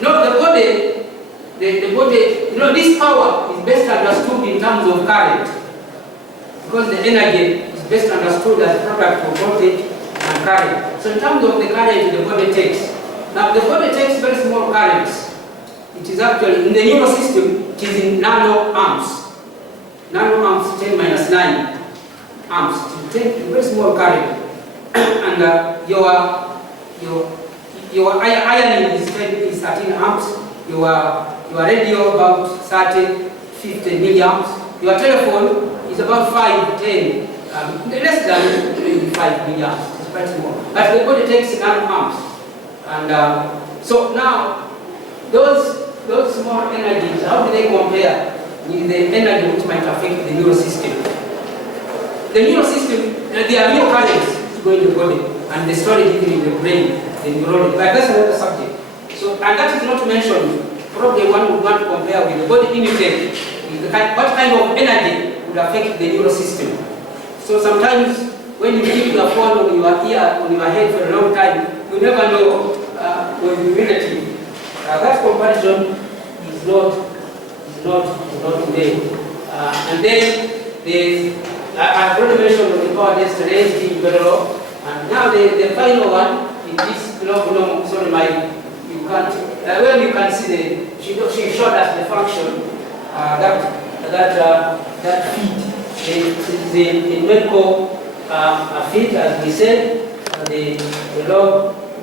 The body, this power is best understood in terms of current. Because the energy is best understood as a product of voltage and current. So in terms of the current the body takes. Now the body takes very small currents. It is actually, in the neural system, it is in nanoamps. Nanoamps 10 minus 9 amps. It takes very small current. And your ironing is 13 amps. Your radio about 30, 50 milliamps. Your telephone is about 5, 10, less than 5 milliamps. It's quite small. But the body takes nanoamps. And so now, those small energies, how do they compare with the energy which might affect the neural system? The neural system, there are real currents going to the body, and they store it in the brain, the neurology. But that's another subject. So, and that is not mentioned. Probably one would want to compare with the body imitate, what kind of energy would affect the neural system. So sometimes when you keep your phone on your ear, on your head for a long time, you never know when you're relative. That comparison is not made. And then I've already mentioned the power yesterday being very low. And now the final one in this global, sorry, you can't, well, you can see she showed us the function that feed, the medical feed, as we said, the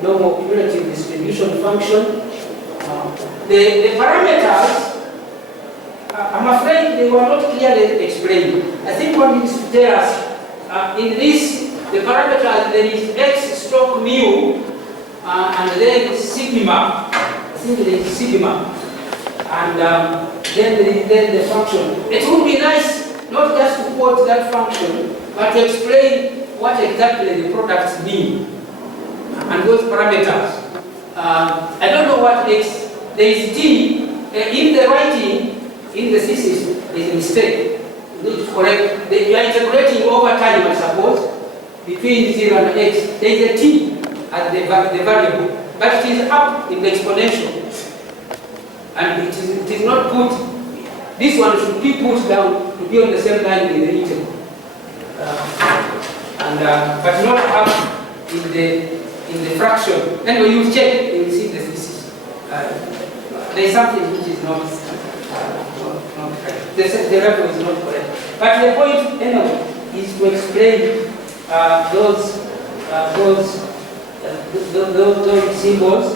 normal cumulative distribution function. The parameters, I'm afraid they were not clearly explained. I think one needs to tell us, in this, the parameters, there is x stroke mu, and then sigma. I think there is sigma. And then the function. It would be nice not just to quote that function, but to explain what exactly the products mean and those parameters. I don't know what x, there is t, in the writing, in the thesis, there is a mistake. You need to correct, you are integrating over time, I suppose, between 0 and x. There is a t as the variable, but it is up in the exponential. And it is not put, this one should be put down to be on the same line with the integral. But not up in the fraction. Anyway, you check, you will see the thesis. there's something which is not correct. The record is not correct. But the point, anyway, is to explain those symbols.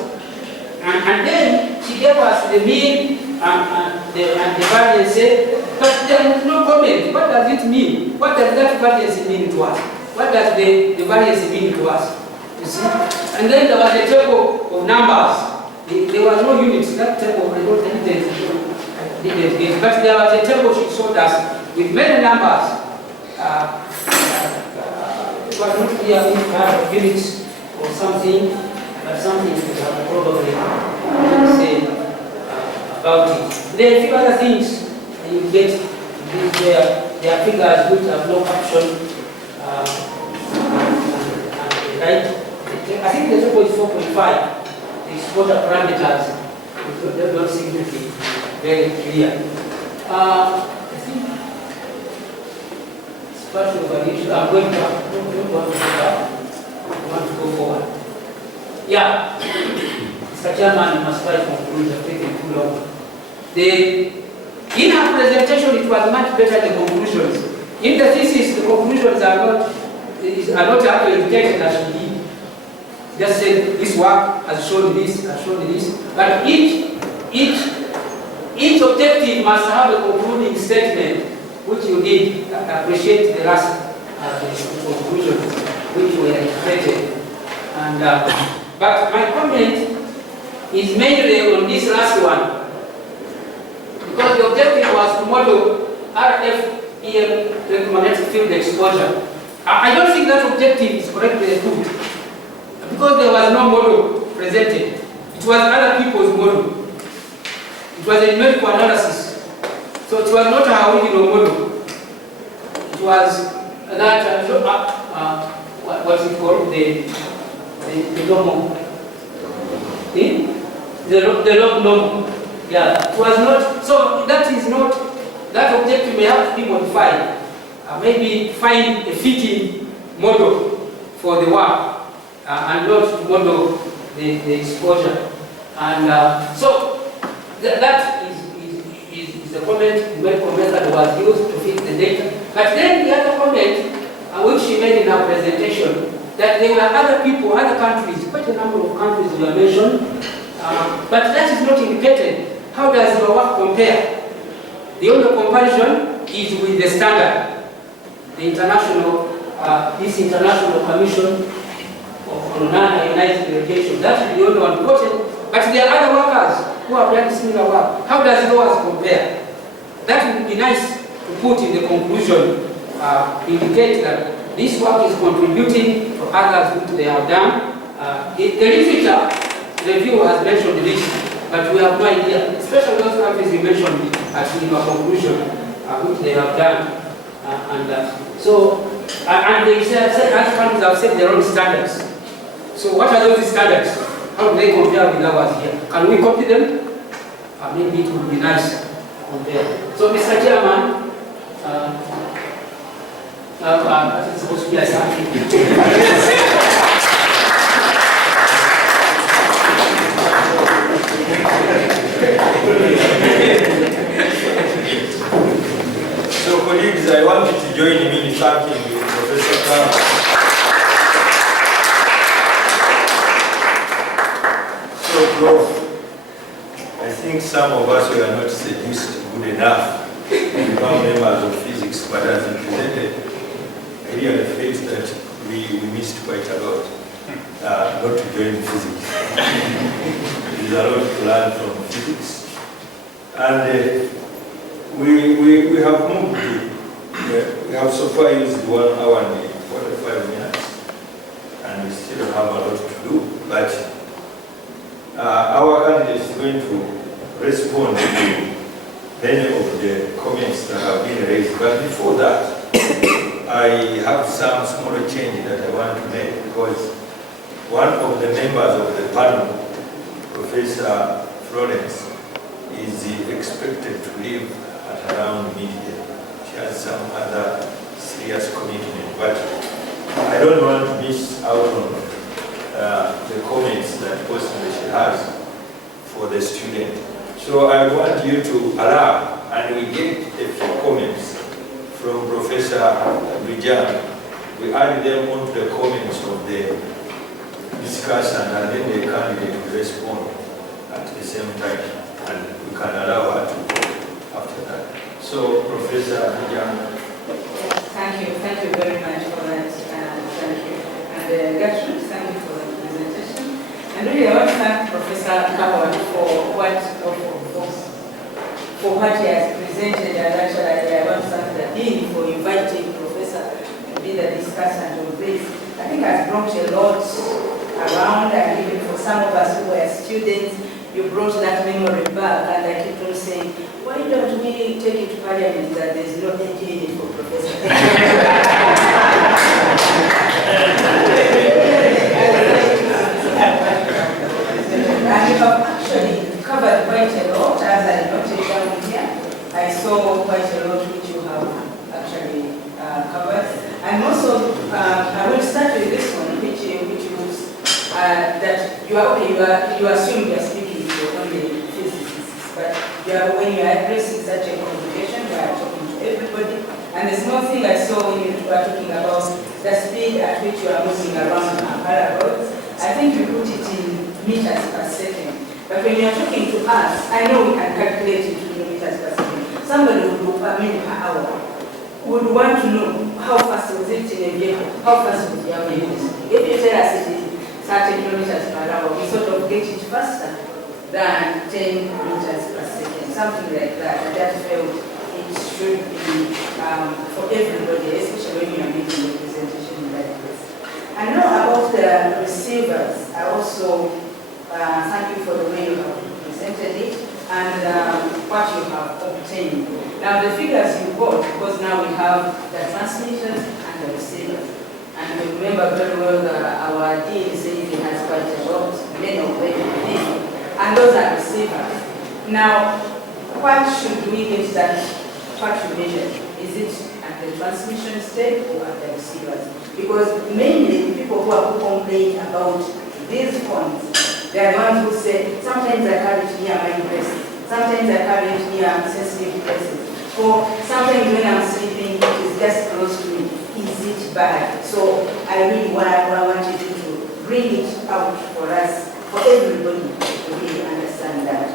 And then she gave us the mean and the variance, but there is no comment. What does it mean? What does that variance mean to us? What does the variance mean to us? You see? And then there was a table of numbers. There was no units. That table, I didn't get, but there was a table she showed us with many numbers. It was not clear if we had units or something, but something we have probably say about it. There are a few other things you get where there are figures which have no caption. Right? I think the table is 4.5. The exposure parameters don't seem to be very clear. I think it's part of an issue. I'm going back. I don't want to go back. I want to go forward. Yeah. Mr. Chairman, you must try to conclude. I've taken too long. In our presentation, it was much better the conclusions. In the thesis, the conclusions are not actually taken as we did. Just said this work has shown this, but each objective must have a concluding statement, which you did. Appreciate the last conclusions which were created. And but my comment is mainly on this last one, because the objective was to model RF electromagnetic field exposure. I don't think that objective is correctly put, because there was no model presented. It was other people's model. It was a numerical analysis. So it was not our original model. It was that, what's it called? The normal. The log normal. Yeah, it was not. So that is not, that objective may have to be modified. Maybe find a fitting model for the work. And not to model the exposure. And so that is the comment, the medical method was used to fit the data. But then the other comment, which she made in her presentation, that there were other people, other countries, quite a number of countries were mentioned, but that is not indicated. How does your work compare? The only comparison is with the standard, the international, this international commission on non-ionized irradiation. That is the only one quoted. But there are other workers who have done similar work. How does yours compare? That would be nice to put in the conclusion, indicate that this work is contributing to others which they have done. The literature review has mentioned this, but we have no idea, especially those countries you mentioned in your conclusion, which they have done. And they said, other countries have set their own standards. So what are those standards? How do they compare with ours here? Can we copy them? Maybe it would be nice to compare. So Mr. Chairman, it's supposed to be a So colleagues, I want you to join me in thanking Professor Kampala. I think some of us were not seduced good enough to become members of physics, but as you presented, I really felt that we missed quite a lot not to join physics. There's a lot to learn from physics. And we have moved, we have so far used 1 hour and 45 minutes, and we still have a lot to do. But our candidate is going to respond to many of the comments that have been raised. But before that, I have some small change that I want to make, because one of the members of the panel, Professor Florence, is expected to leave at around midday. She has some other serious commitment, but I don't want to miss out on the comments that possibly she has for the student. So I want you to allow, and we get a few comments from Professor Bijan. We add them onto the comments of the discussion, and then the candidate will respond at the same time, and we can allow her to go after that. So, Professor Bijan. Thank you very much for that. Thank you. And Gertrude, thank you for the presentation. And really, I want to thank Professor Kampala for what he has presented. And actually, I want to thank the Dean for inviting Professor to be the discussant of this. I think has brought a lot around, and even for some of us who were students, you brought that memory back, and I keep on saying, why don't we take it to Parliament that there's no PhD for Professor? And you have actually covered quite a lot, as I noted down here. I saw quite a lot which you have actually covered. And also, I will start with this one, which was that you assume you are speaking to only physicists, but when you are addressing such a congregation, you are talking to everybody. And the small thing I saw when you were talking about the speed at which you are moving around Kampala roads, I think you put it in meters per second. But when you are talking to us, I know we can calculate it in meters per second. Somebody would go per minute per hour. Would want to know how fast was it in a vehicle, how fast was your vehicle. If you tell us it is 30 kilometers per hour, we sort of get it faster than 10 meters per second, something like that. I just felt it should be for everybody, especially when you are making a presentation like this. And now about the receivers, I also thank you for the way you have presented it and what you have obtained. Now the figures you got, because now we have the transmitters and the receivers. And we remember very well that our dean says he has quite a lot, many of them, and those are receivers. Now, what should we get that, what you measure? Is it at the transmission stage or at the receivers? Because mainly people who complain about these phones, they are the ones who say, sometimes I carry it near my breast, sometimes I carry it near sensitive places, or sometimes when I'm sleeping, it is just close to me. Is it bad? So I really wanted you to bring it out for us, for everybody to really understand that.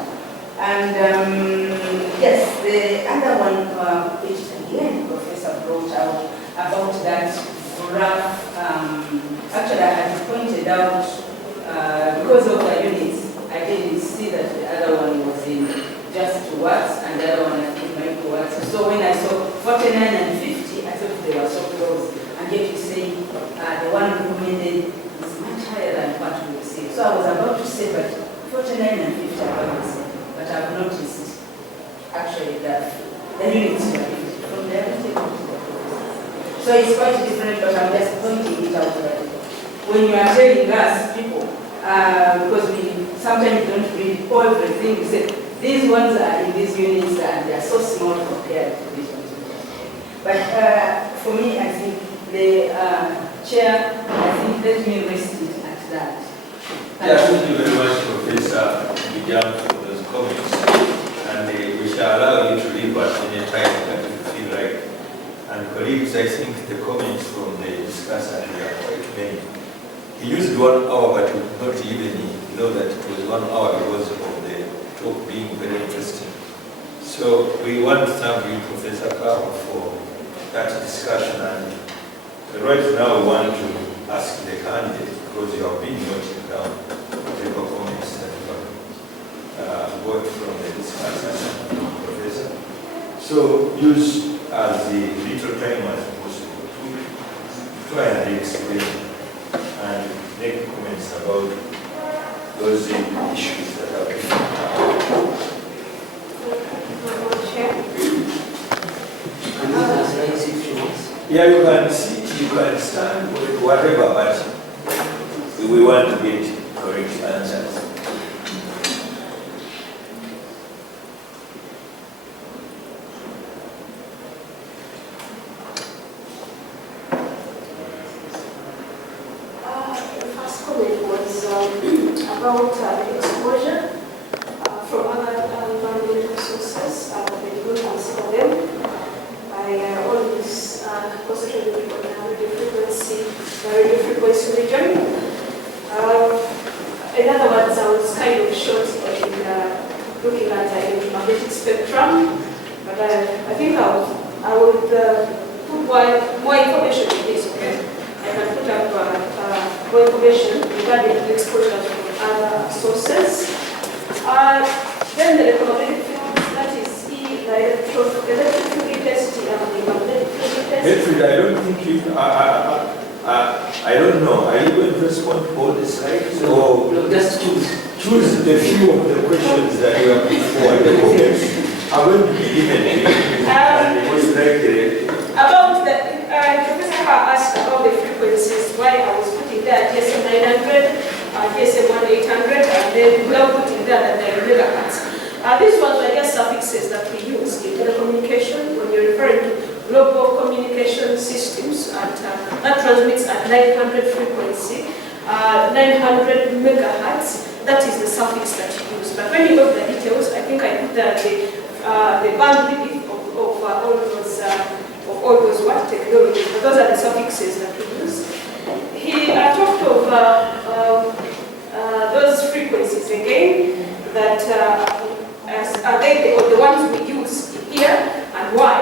And yes, the other one, which again Professor brought out about that graph, actually I had pointed out, because of the units, I didn't see that the other one was in just watts and the other one in microwatts. So when I saw 49 and 50, I thought they were so close. And yet you say the one recommended is much higher than what we receive. So I was about to say, but 49 and 50 are about the same. But I've noticed actually that the units are different from the other table. So it's quite different, but I'm just pointing it out there. When you are telling us people, because we sometimes don't read everything, we say, these ones are in these units and they are so small compared to these ones. But for me, I think the chair, let me rest it at that. Thank you very much, Professor Bijan, for those comments. And we shall allow you to leave at any time that you feel like. And colleagues, I think the comments from the discussant are quite many. He used 1 hour, but we did not even know that it was 1 hour because of the talk being very interesting. So we want to thank you, Professor Kawa, for that discussion. And right now we want to ask the candidate, because you have been noting down whatever comments that you have got from the discussion, Professor. So use as the little time as possible to try and explain and make comments about those issues that have been Yeah, you can sit, you can stand, whatever, but we want to get correct answers. The first comment was about exposure. frequency region. In other words, I was kind of short in looking at the electromagnetic spectrum, but I think I would put more information in this, okay? I can put up more information regarding the exposure from other sources. Then the electromagnetic field, that is the electric field intensity and the magnetic field intensity. Gertrude, I don't think you, I don't know. Are you going to respond to all the slides? Or No, just choose. choose the few of the questions that you have put forward. The comments are going to be given to you. And most likely, About the, Professor Ha asked about the frequencies, why I was putting there GSM 900, GSM 1800, and then we are putting there that they are megahertz. These ones are just suffixes that we use in telecommunication when you're referring to global communication systems that transmits at 900 frequency, 900 megahertz. That is the suffix that you use. But when you look at the details, I think I put the bandwidth of all those what technologies. But those are the suffixes that we use. He talked of those frequencies again. That are they the ones we use here, and why?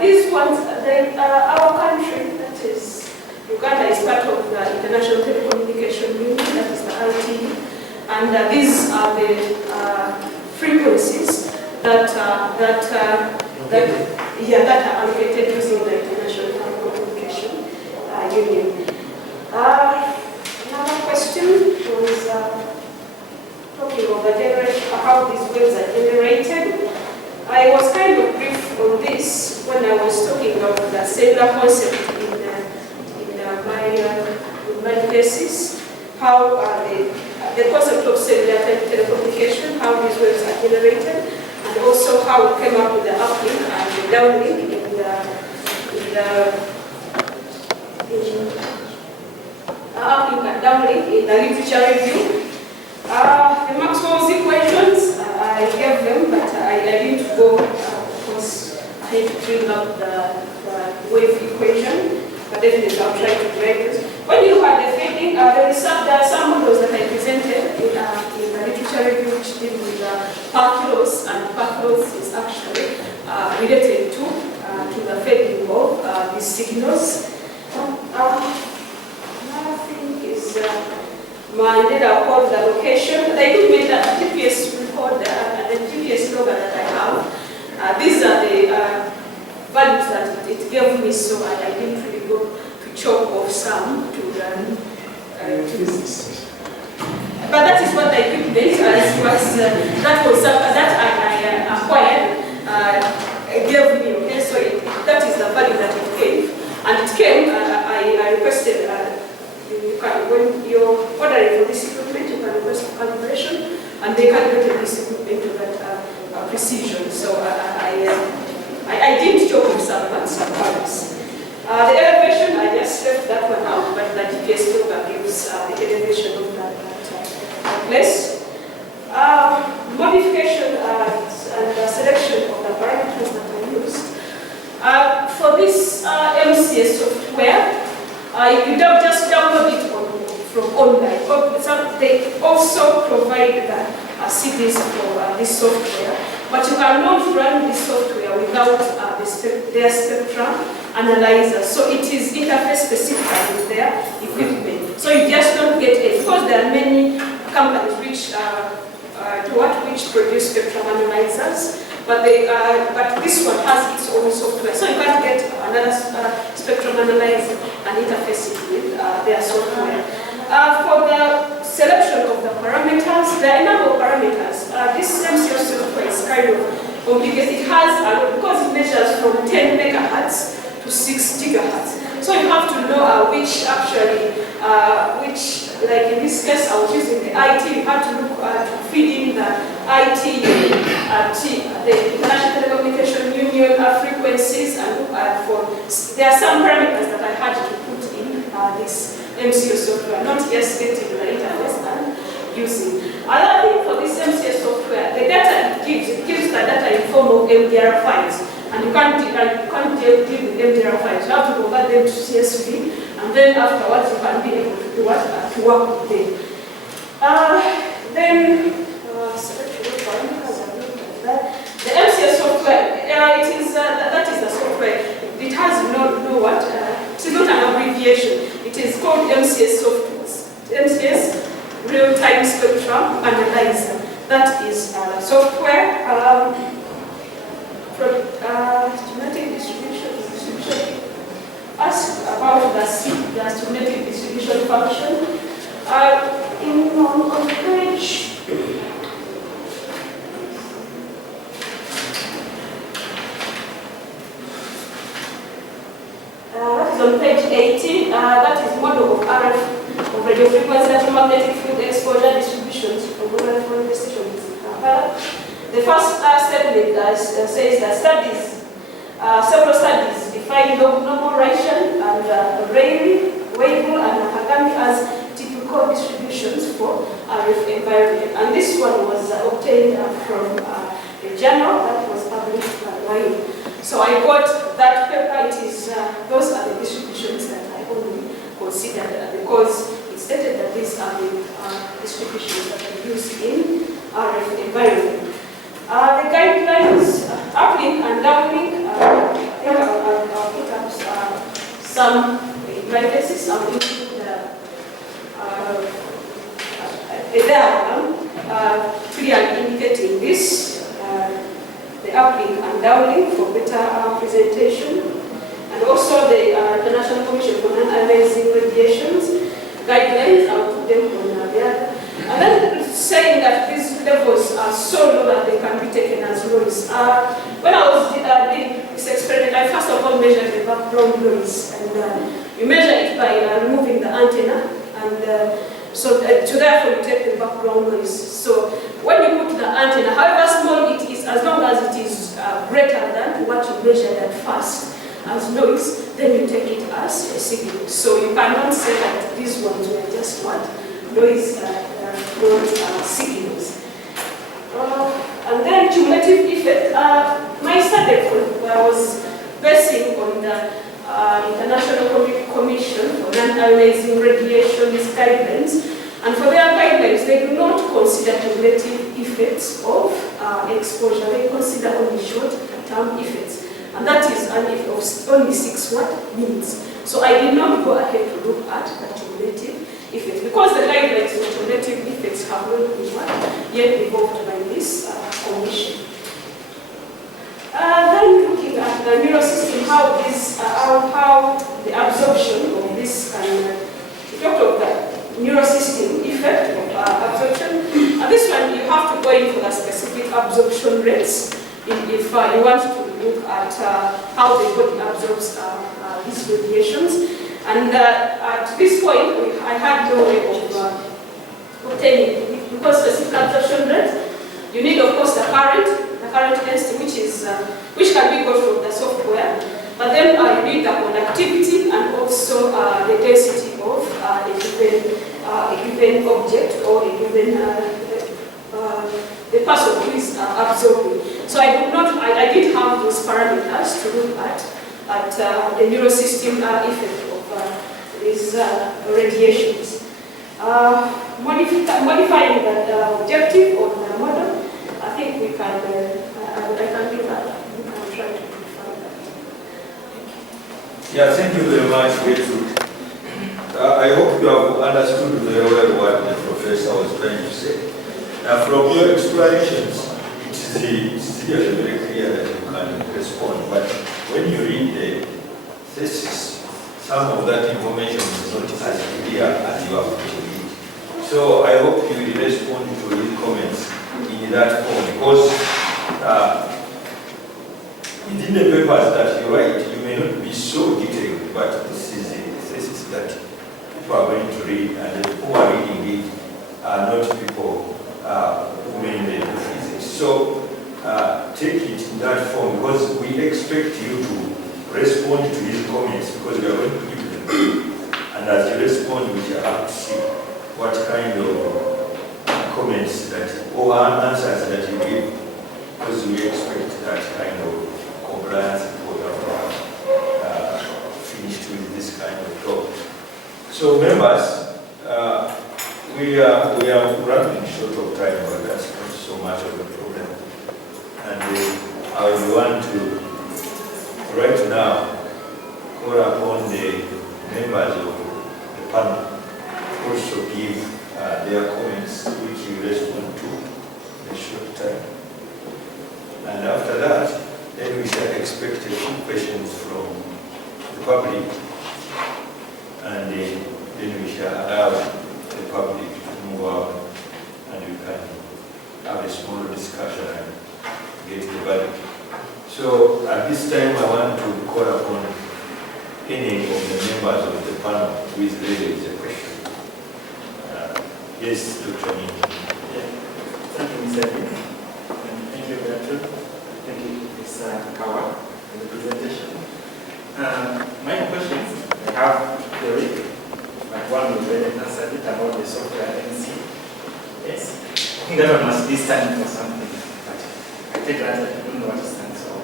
These ones, our country, that is Uganda, is part of the International Telecommunication Union, that is the RTU, and these are the frequencies that are allocated using the International Telecommunication Union. Another question was talking about how these waves are generated. I was kind of brief on this when I was talking about the cellular concept in my thesis, how the concept of cellular telecommunication, how these waves are generated, and also how we came up with the uplink and the downlink in the literature review. The Maxwell's equations, I gave them, but I didn't go, because I had to bring up the wave equation, but definitely I'll try to write it. When you look at the fading, there are some models that I presented in the literature review which deal with path loss, and path loss is actually related to the fading of these signals. Another thing is my data called the location. I did make a GPS recorder and the GPS logger that I have. These are the values that it gave me, so I didn't really go to chop off some to this. But that is what I did make, that I acquired, gave me, okay, so that is the value that it gave. And it came, I requested, when you're ordering for this equipment, you can request for calibration, and they calibrated this equipment to that precision. So I did chop off some values. The elevation, I just left that one out, but the GPS logger gives the elevation of that place. Modification and selection of the parameters that I used. For this MCS software, you don't just download it from online. They also provide the CDs for this software, but you cannot run this software without their spectrum analyzer. So it is interface specific with their equipment. So you just don't get it, because there are many companies which produce spectrum analyzers, but this one has its own software. So you can't get another spectrum analyzer and interface it with their software. For the selection of the parameters, there are a number of parameters. This MCS software is kind of complicated. It has, because it measures from 10 megahertz to 6 gigahertz. So you have to know which, like in this case, I was using the IT. You have to look to feed in the IT, the International Telecommunication Union frequencies, and look for. There are some parameters that I had to put in this MCS software, not just getting the interface and using. Another thing for this MCS software, the data it gives the data in form of MDR files, and you can't deal with MDR files. You have to convert them to CSV and then afterwards you can be able to do what? To work with them. The MCS software, that is the software. It has no what? It is not an abbreviation. It is called MCS software. MCS Real-Time Spectrum Analyzer. That is software from genetic distribution. Ask about the genetic distribution function. On page. That is on page 18. That is model of RF, of radio frequency electromagnetic field exposure distributions for mobile phone stations in Kampala. The first statement says that several studies define normalization and Rayleigh, Weibull, and Nakagami as typical distributions for RF environment. And this one was obtained from a journal that was published by Wayne. So I got that paper. It is those are the distributions that I only considered because it stated that these are the distributions that are used in RF environment. The guidelines, uplink and downlink, I think I'll put up some guidances. I'll include a diagram clearly indicating this. The uplink and downlink for better presentation, and also the International Commission for Non-Ionizing Radiations guidelines. I'll put them on there. And then saying that these levels are so low that they can be taken as noise. When I was doing this experiment, I first of all measured the background noise, and you measure it by removing the antenna, and so to therefore you take the background noise. So when you put the antenna, however small it is, as long as it is greater than what you measured at first as noise, then you take it as a signal. So you cannot say that these ones were just what? Noise signals. And then cumulative effect. My study was basing on the International Commission for Non-Ionizing Radiations guidelines, and for their guidelines, they do not consider cumulative effects of exposure. They consider only short-term effects, and that is an effect of only 6 minutes. So I did not go ahead to look at the cumulative effects because the guidelines of cumulative effects have not been yet evolved by this commission. Then looking at the neural system, how the absorption of this can, we talked of the neural system effect of absorption. And this one you have to go in for the specific absorption rates if you want to look at how the body absorbs these radiations. And at this point, I had no way of obtaining, because specific absorption rate, you need of course the current density, which can be got from the software, but then you need the conductivity and also the density of a given object or a given the person who is absorbing. So I did have those parameters to look at the neural system effect of these radiations. Modifying the objective on the model, I think we can, I can do that. We can try to modify that. Yeah, thank you very much, Gertrude. I hope you have understood very well what the professor was trying to say. Now, from your explanations, it's really very clear that you can respond, but when you read the thesis, some of that information is not as clear as you have to read. So I hope you will respond to his comments in that form, because within the papers that you write, you may not be so detailed, but this is a thesis that people are going to read, and the people who are reading it are not people who mainly do physics. So take it in that form, because we expect you to respond to his comments, because we are going to give them. And as you respond, we shall have to see what kind of comments or answers that you give, because we expect that kind of compliance report after finished with this kind of talk. So members, we are running short of time, but that's not so much of a problem. And I would want to, right now, call upon the members of the panel also give their comments, which you respond to in a short time. And after that, then we shall expect a few questions from the public, and then we shall allow the public to move out, and we can have a small discussion and get the verdict. So at this time, I want to call upon any of the members of the panel who is ready with a question. Yes, Dr. Nini. Yeah. Thank you, Mr. Lee. And thank you, Gertrude. Thank you, Mr. Kawa, for the presentation. My questions, I have theory, but one will already answered it about the software MC. Yes. I think that one must be standing for something, but I take that I don't know what it stands for.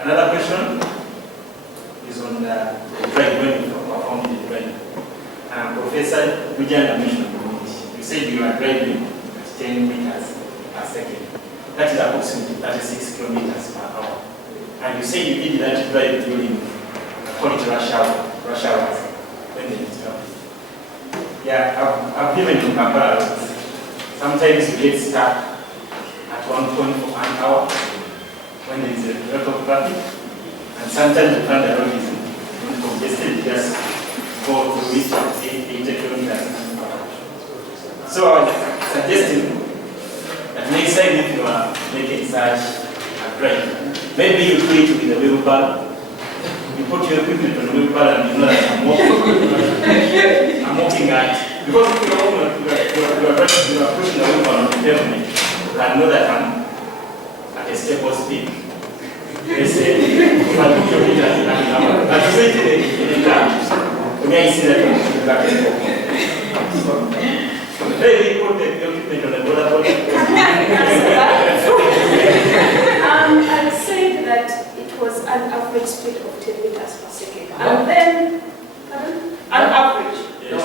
Another question is on the drive, when you perform the drive. Professor Uganda mentioned you said you are driving at 10 meters per second. That is approximately 36 kilometers per hour. And you say you did that drive during rush hours when there is traffic. Yeah, I've given you Kampala. Sometimes you get stuck at one point for 1 hour when there is a lot of traffic. And sometimes you find the road is congested, just go through it at 80 kilometers. So I was suggesting that next time if you are making such a drive, maybe you do it with a wheelbarrow. You put your equipment on the wheelbarrow and you know that I'm walking at, because if you are pushing the wheelbarrow on the pavement, you can know that I'm at a stable speed. They say, 5 kilometers an hour. But you say it in a car. When I see that I'm back and forth. Maybe put the equipment on the border. I said that it was an average speed of 10 meters per second. And then, an average. Yes.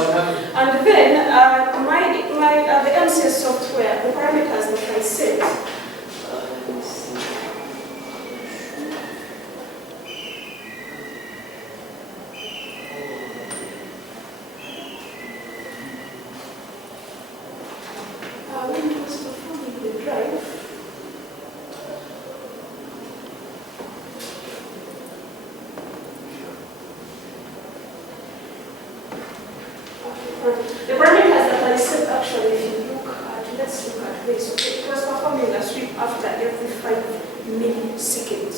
And then, the MCS software, the parameters that I set, let me see. When it was performing the drive, the parameters that I set actually, if you look at, let's look at this, okay, it was performing a sweep after every 5 milliseconds.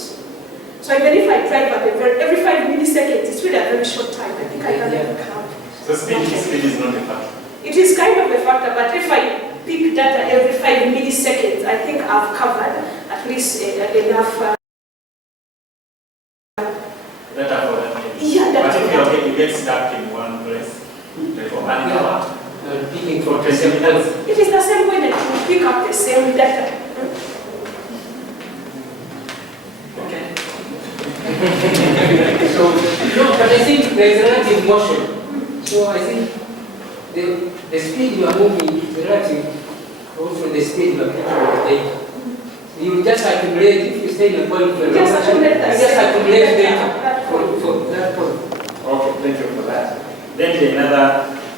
So even if I drive at every 5 milliseconds, it's really a very short time. I think I can even count. So speed is not a factor. It is kind of a factor, but if I pick data every 5 milliseconds, I think I've covered at least enough. Data for that. Yeah, but data. if you get stuck in one place for 1 hour, Picking for for 20 minutes, It is the same way that you pick up the same data. okay. So, no, but I think there is relative motion. So I think the speed you are moving is relative also the speed you are getting the data. You just accumulate, if you stay in a point where Just accumulate that. just accumulate data for that point. Okay, thank you for that. Then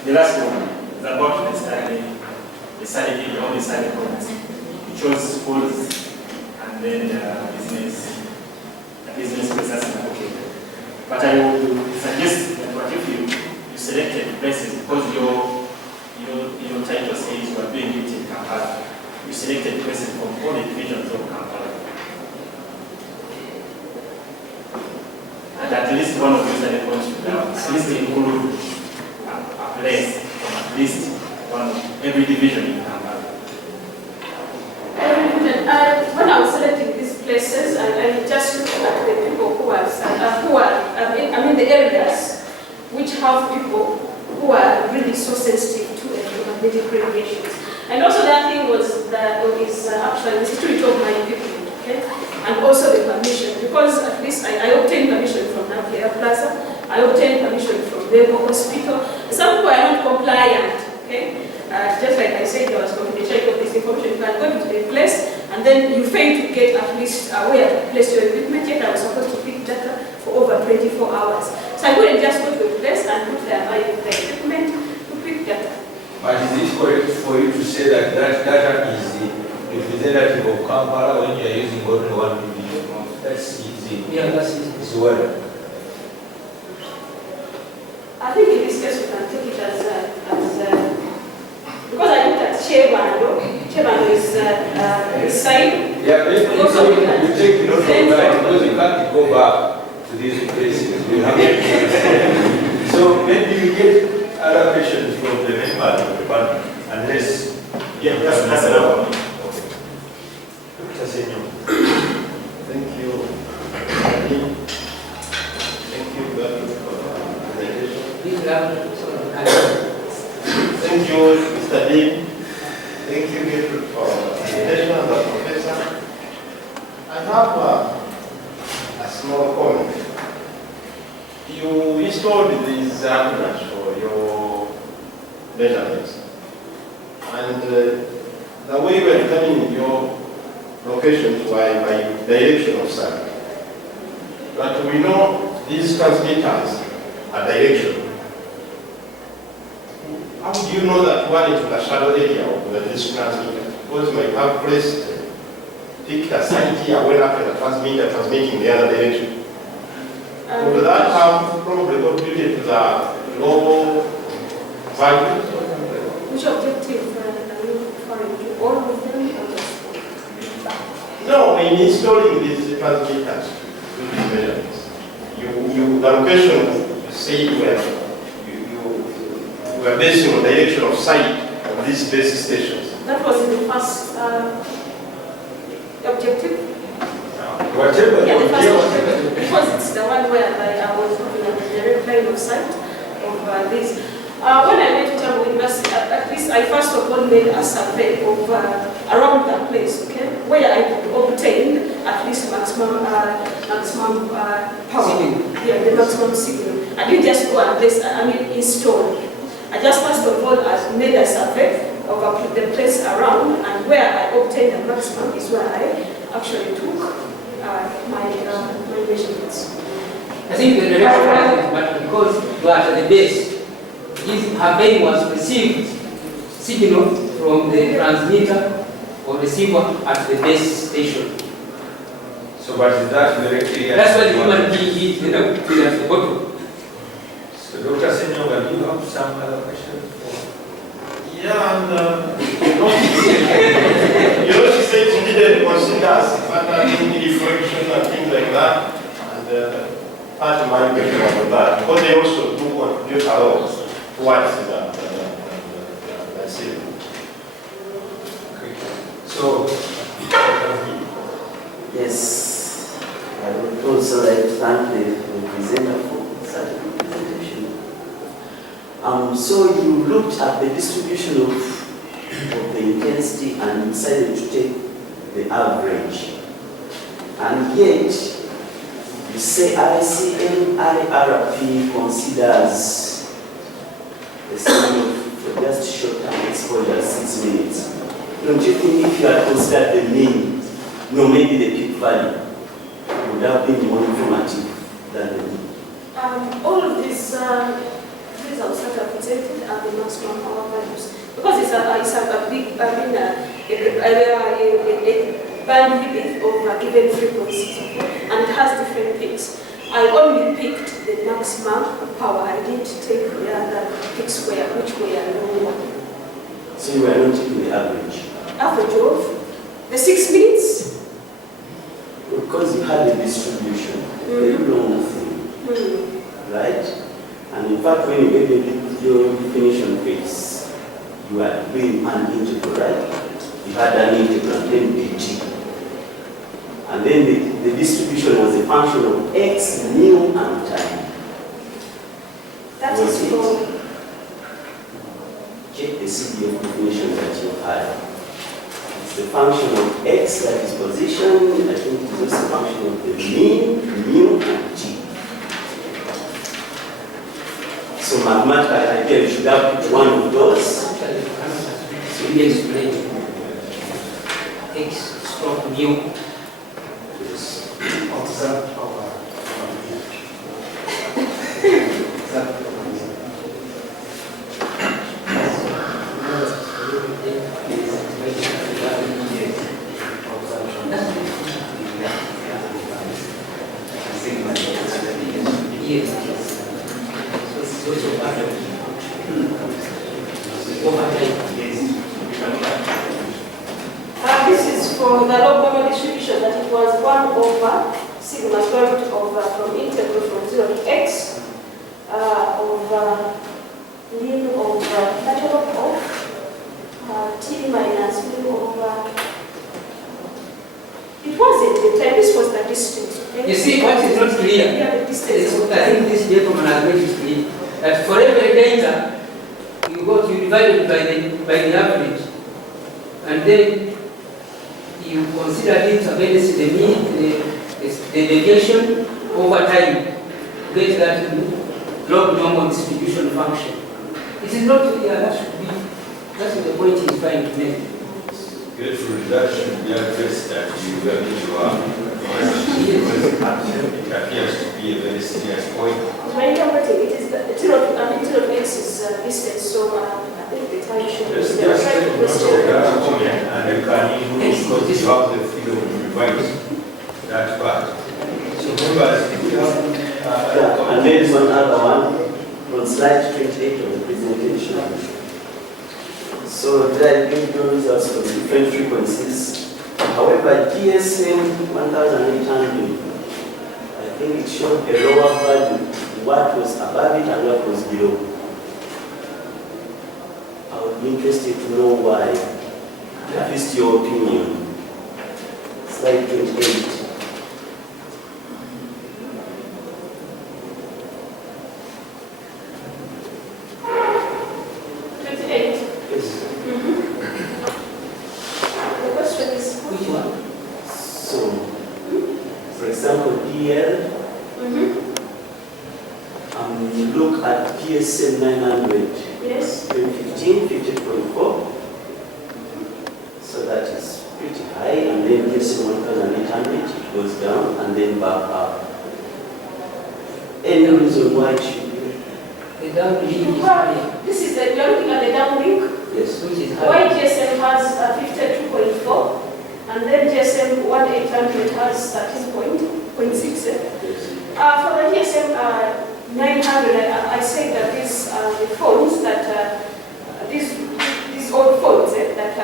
the last one is about the study, all the study programs. You chose schools and then the business process. Okay. But I would suggest that what if you selected places because your title says you are doing it in Kampala. You selected places from all the divisions of Kampala. And at least one of these study points should at least include a place from at least one of every division in Kampala. When I was selecting these places, I just looked at the people who are the areas which have people who are really so sensitive to electromagnetic radiations. And also that thing was that is actually the security of my equipment, okay? And also the permission, because at least I obtained permission from Makerere Plaza, I obtained permission from the Hospital. Some people client, okay? Just like I said, there was confidentiality of this information. You can go to the place and then you fail to get at least where to place your equipment, yet I was supposed to pick data for over 24 hours. So I couldn't just go to a place and put the equipment to pick data. But is it correct for you to say that that data is the representative of Kampala when you are using only one division? That's easy. Yeah, that's easy. It's well. I think in this case we can take it as because I looked at Chevando. Chevando is side. Yeah, maybe you take note of that because you can't go back to these places. You have to so maybe you get other questions from the members of the panel, unless that's enough. Dr. Senyo. Thank you. Thank you, Gertrude, for the presentation. Thank you, Mr. Dean. Thank you, Gertrude, for the presentation and the professor. I have a small comment. You installed these antennas for your measurements. And the way you are determining your locations were by direction of sun. But we know these transmitters are directional. How do you know that one is in the shadow area of this transmitter? Because you might have placed, picked a site here when after the transmitter transmitting the other direction. Would that have probably contributed to the low value? Which objective are you referring to? All of them or just one? No, in installing these transmitters, these measurements, the location say you were basing on direction of sight of these base stations. That was in the first objective. Whatever. Yeah, the first objective, because it's the one where I was looking at the direct line of sight of this. When I went to Tamil University, at least I first of all made a survey of around that place, okay, where I could obtain at least maximum power. Signal. Yeah, the maximum signal. I didn't just go and place, install. I just first of all made a survey of the place around, and where I obtained the maximum is where I actually took my measurements. I think the reference is but because you are at the base, her vein was received signal from the transmitter or receiver at the base station. So, but is that very clear? That's why the human being is at the bottom. So, Dr. Senyoga, do you have some other questions? Yeah, and you know, she said she didn't consider reflection and things like that. And part of my question about that, because they also do contribute a lot towards that. That's it. Okay. So, yes, I would also like to thank the presenter for such a good presentation. So you looked at the distribution of the intensity and decided to take the average. And yet, you say ICMIRP considers the signal for just short-term exposure, 6 minutes. Don't you think if you had considered the mean, no, maybe the peak value would have been more informative than the mean? All of these results that are presented are the maximum power values, because it's a big bandwidth of given frequencies, okay? And it has different peaks. I only picked the maximum power. I didn't take the other peaks which were lower. So you were not taking the average? Average of the 6 minutes? Because you had a distribution, very long thing, right? And in fact, when you gave your definition phase, you were doing an integral, right? You had an integral, then dt. And then the distribution was a function of x, mu, and time. That is for... Check the CDF definition that you had. It's the function of x, that is position. I think it's also a function of the mean, mu, and t. So mathematically, I idea you should have one of those. So we explain X stroke mu is observed over yes. So it's also part of overtime. This is for the log normal distribution, that it was 1 over sigma square root over from integral from 0 to x over ln over natural of t minus ln over. It wasn't the time, this was the distance. Okay? You see, what is not clear? Yeah, the distance. I think this gentleman has made it clear that for every data, you divide it by the average, and then you consider it against the mean, the deviation over time, get that log normal distribution function. It is not clear, that's the point he's trying to make. Gertrude, that should be addressed that you are it appears to be a very serious point. My interpreting, it is the 0 to x is distance, so I think the time should be Just take note of that comment, and you can use, because you have the freedom to revise that part. So members, we have And there is one other one on slide 28 of the presentation. So there are individual results for different frequencies. However, GSM 1800, I think it showed a lower value, what was above it and what was below. I would be interested to know why, at least your opinion. Slide 28. GSM 900, yes, 2015, 50.4. So that is pretty high, and then GSM 1800, it goes down and then back up. Any reason why it should be? The downlink is higher. This is the, you're looking at the downlink. Yes, Which is Why higher. GSM has 52.4, and then GSM 1800 has 13.6. yes. For the GSM 900, I say that these are the phones that, these old phones that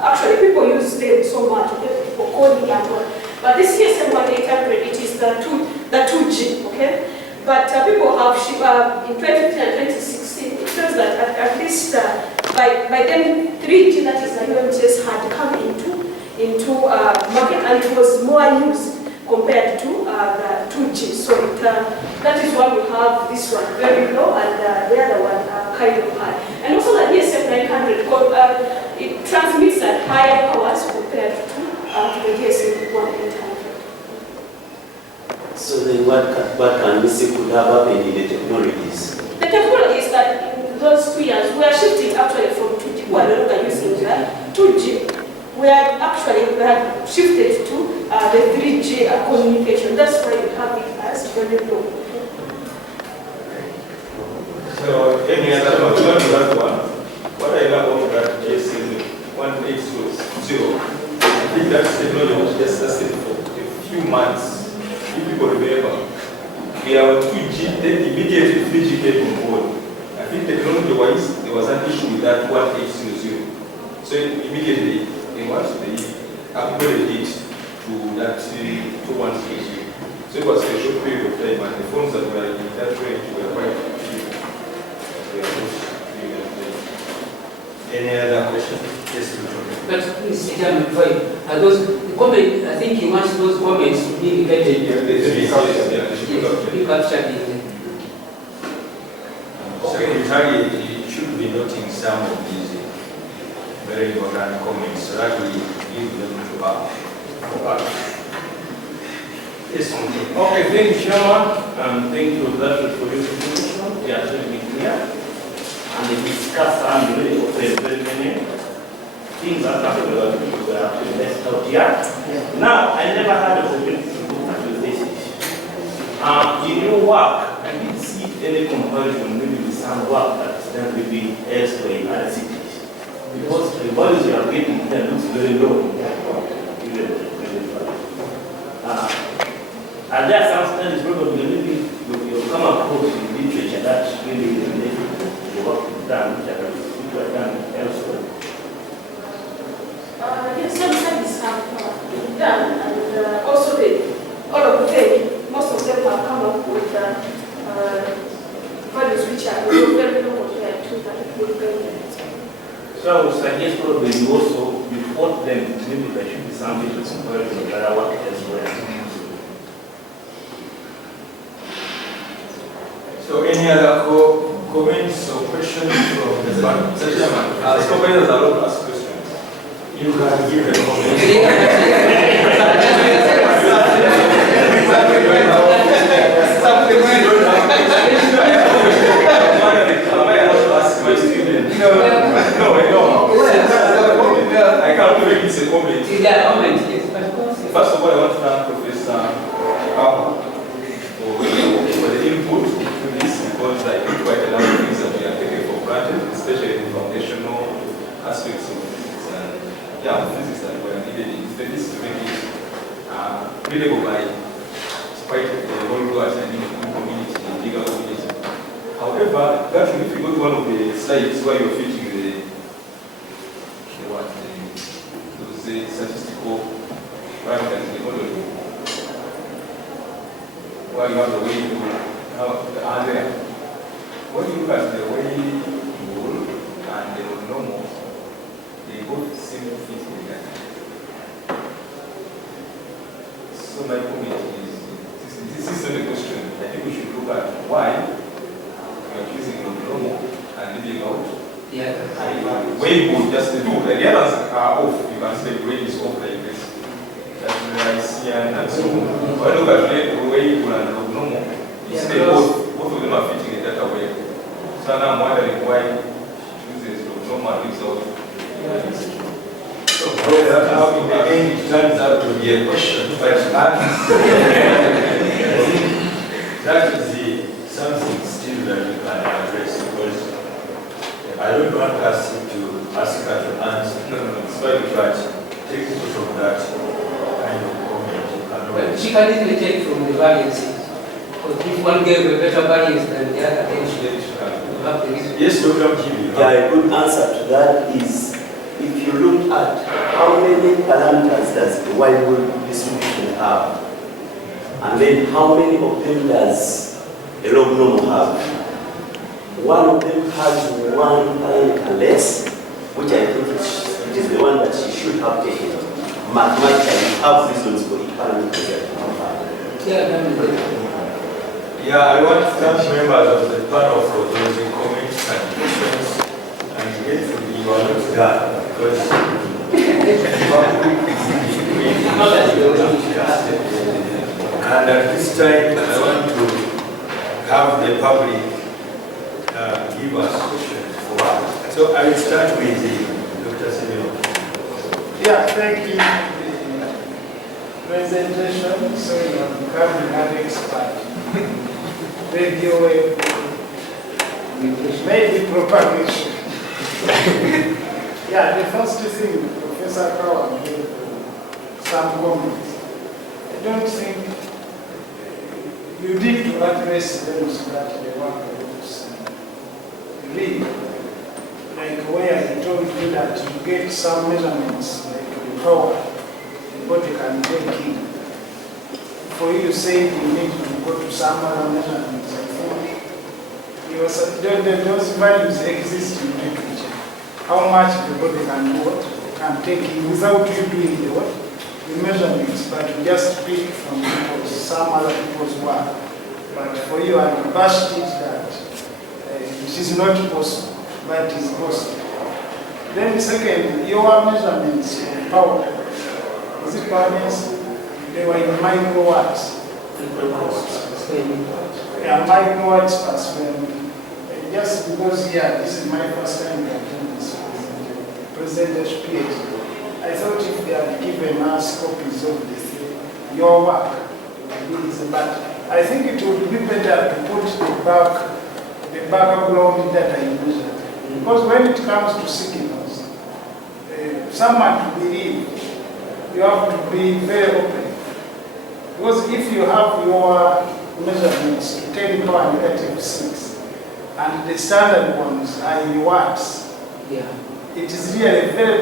actually people use them so much for calling and all. But this GSM 1800, it is the 2G, okay? But people have, in 2015 and 2016, it shows that at least by then 3G, that is the UMTS, had come into market, and it was more used compared to the 2G. So that is why we have this one very low and the other one kind of high. And also the GSM 900, it transmits at higher powers compared to the GSM 1800. So then what can we say could have happened in the technologies? The technology is that in those 2 years, we are shifting actually from 2G, we are no longer using 2G. We have shifted to the 3G communication. That's why we have it as very low. So, any other that one? What I love about that GSM 1800, I think that technology was just lasted for a few months. If people remember, we are 2G, then immediately 3G came on board. I think technology-wise, there was an issue with that 1800. So immediately, they wanted to upgrade it to that 2100. So it was a short period of time, and the phones that were in that range were quite few. Any other question? Yes, But Mr. Chairman, are those the comment? I think he wants those comments to be indicated. yeah, they should be captured. Yeah, they should be Yes, to captured. be captured in Secretary, you should be noting some of these very important comments so that we give them to her. Yes, Okay, thank you, Chairman, and thank you, Gertrude, for your information. We are very clear. and they discussed some very many things that happened about people were actually left out here. Now, I never had the opportunity to look at this issue. In your work, I didn't see any comparison maybe with some work that's done maybe elsewhere in other cities. Because the values you are getting here looks very low. And there are some studies probably maybe you'll come across in literature that really relate to the work you've done, which were done elsewhere. Yes, some studies have been done, and also all of them, most of them have come up with values which are very low compared to that people pay. So I would suggest probably you also report them, maybe there should be some little comparison of other work elsewhere. So any other comments or questions from the panel? Mr. Chairman, supervisors are allowed to ask questions. You can give a comment. I can't believe it's a comment. First of all, I want to thank Professor Kampala for the input to this, because I think quite a lot of things that we are taking for granted, especially the foundational aspects of physics and physics that were needed in studies to make it readable by quite a whole lot and in community, in legal community. However, if you go to one of the slides where you're featuring the statistical parameters in the model, where you have the way you are there. When you look at the way you roll and the normal, they both seem to fit together. So my comment is, this is not a question. I think we should look at why we are choosing the normal and leaving out. Way good, just the two. The others are off. You can say the way is off like this. That's where I see and so on. When you look at the way good and the normal, you see both of them are fitting in that way. So now I'm wondering why she chooses the normal leaves out. So again, it turns out to be a question, but that is something still that we can address, because I don't want us to ask her to answer. No. So but take it from that kind of comment. Well, she can easily take from the variances. Because if one gave a better variance than the other, then she will have the reason. Yes, Dr. Kibi. Yeah, a good answer to that is, if you look at how many parameters does the wide distribution have, and then how many of them does a log normal have. One of them has one parameter less, which I think it is the one that she should have taken. Mathematically, you have reasons for each parameter that you have. Yeah, I want to thank members of the panel for those comments and questions, and get to be not done, because and at this time I want to have the public give us questions for us. So I will start with Dr. Simeon. Yeah, thank you for the presentation. So you have become an expert. Radio wave, maybe propagation. Yeah, the first thing, Professor Kawa gave some comments. I don't think you need to address them so that they work read, like where he told you that you get some measurements, like the power the body can take in. For you say you need to go to some other measurements, I think those values exist in literature. How much the body can take in without you doing the measurements, but you just pick from some other people's work. But for you, I bashed it that it is not possible, but it is possible. Then second, your measurements of power, is it power density? They were in microwatts. Yeah, microwatts per square meter. just because, yeah, this is my first time to attend this presentation PhD. I thought if they had given us copies of your work, but I think it would be better to put the background data in measure. Because when it comes to signals, someone to believe, you have to be very open. Because if you have your measurements to 10 power negative 6, and the standard ones are in watts, Yeah. it is really a very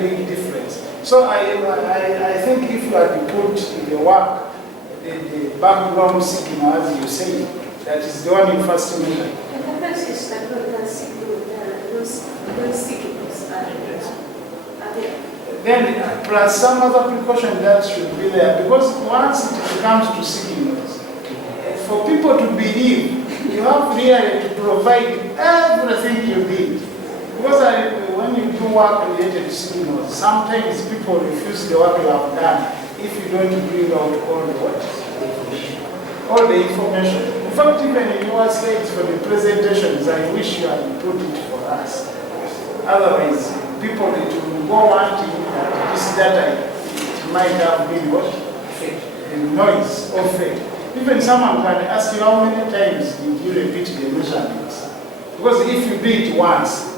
big difference. So I think if you had to put in the work, the background signal, as you say, that is the one you first measure. The difference is that those signals are there. Then plus some other precaution that should be there, because once it comes to signals, for people to believe, you have really to provide everything you need. Because when you do work related to signals, sometimes people refuse the work you have done if you don't bring out all the information. In fact, even in your slides for the presentations, I wish you had put it for us. Otherwise, people need to go wanting that this data it might have been what? Noise or fake. Even someone can ask you how many times did you repeat the measurements? Because if you do it once,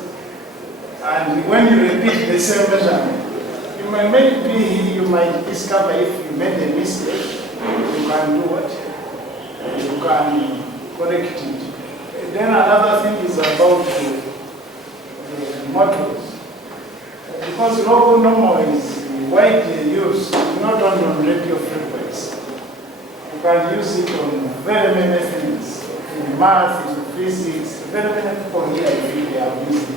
and when you repeat the same measurement, you might discover if you made a mistake, you can do what? You can correct it. Then another thing is about the models. Because local normal is widely used, not only on radio frequency. You can use it on very many things, in math, in physics, very many people here they have used it.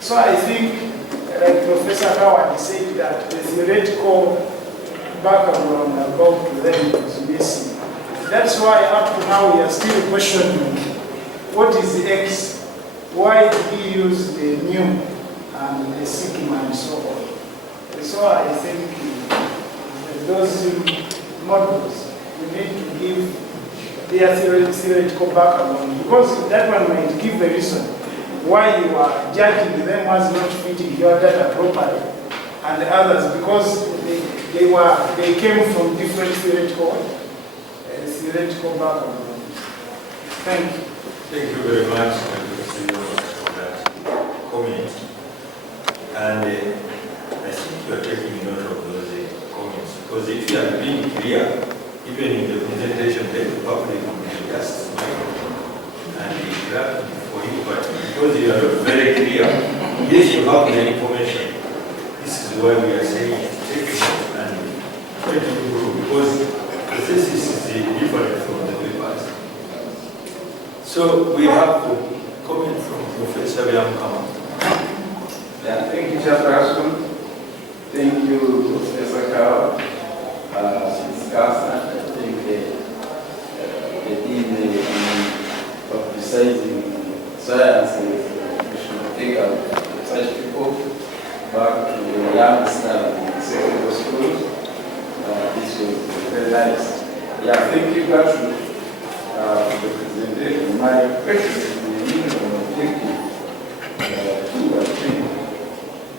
So I think, like Professor Howard said, that the theoretical background about them is missing. That's why up to now we are still questioning what is X, why did he use the nu and the sigma and so on. So I think those models, we need to give their theoretical background, because that one might give the reason why you are judging them as not fitting your data properly, and the others because they came from different theoretical background. Thank you. Thank you very much, for that comment. And I think you are taking note of those comments, because if you are being clear, even in the presentation, then the public will be just smiling and clapping for you, but because you are not very clear, yes, you have the information. This is why we are saying take it and try to improve, because the thesis is different from the papers. So we have to comment from Professor Yamkama. Yeah, thank you, Chairperson. Thank you, Professor Kawa. I think the Dean of Precising Science, we should take out such people back to the young staff in secondary schools. This was very nice. Yeah, thank you, Gertrude, for the presentation. My question is the minimum objective 2 and 3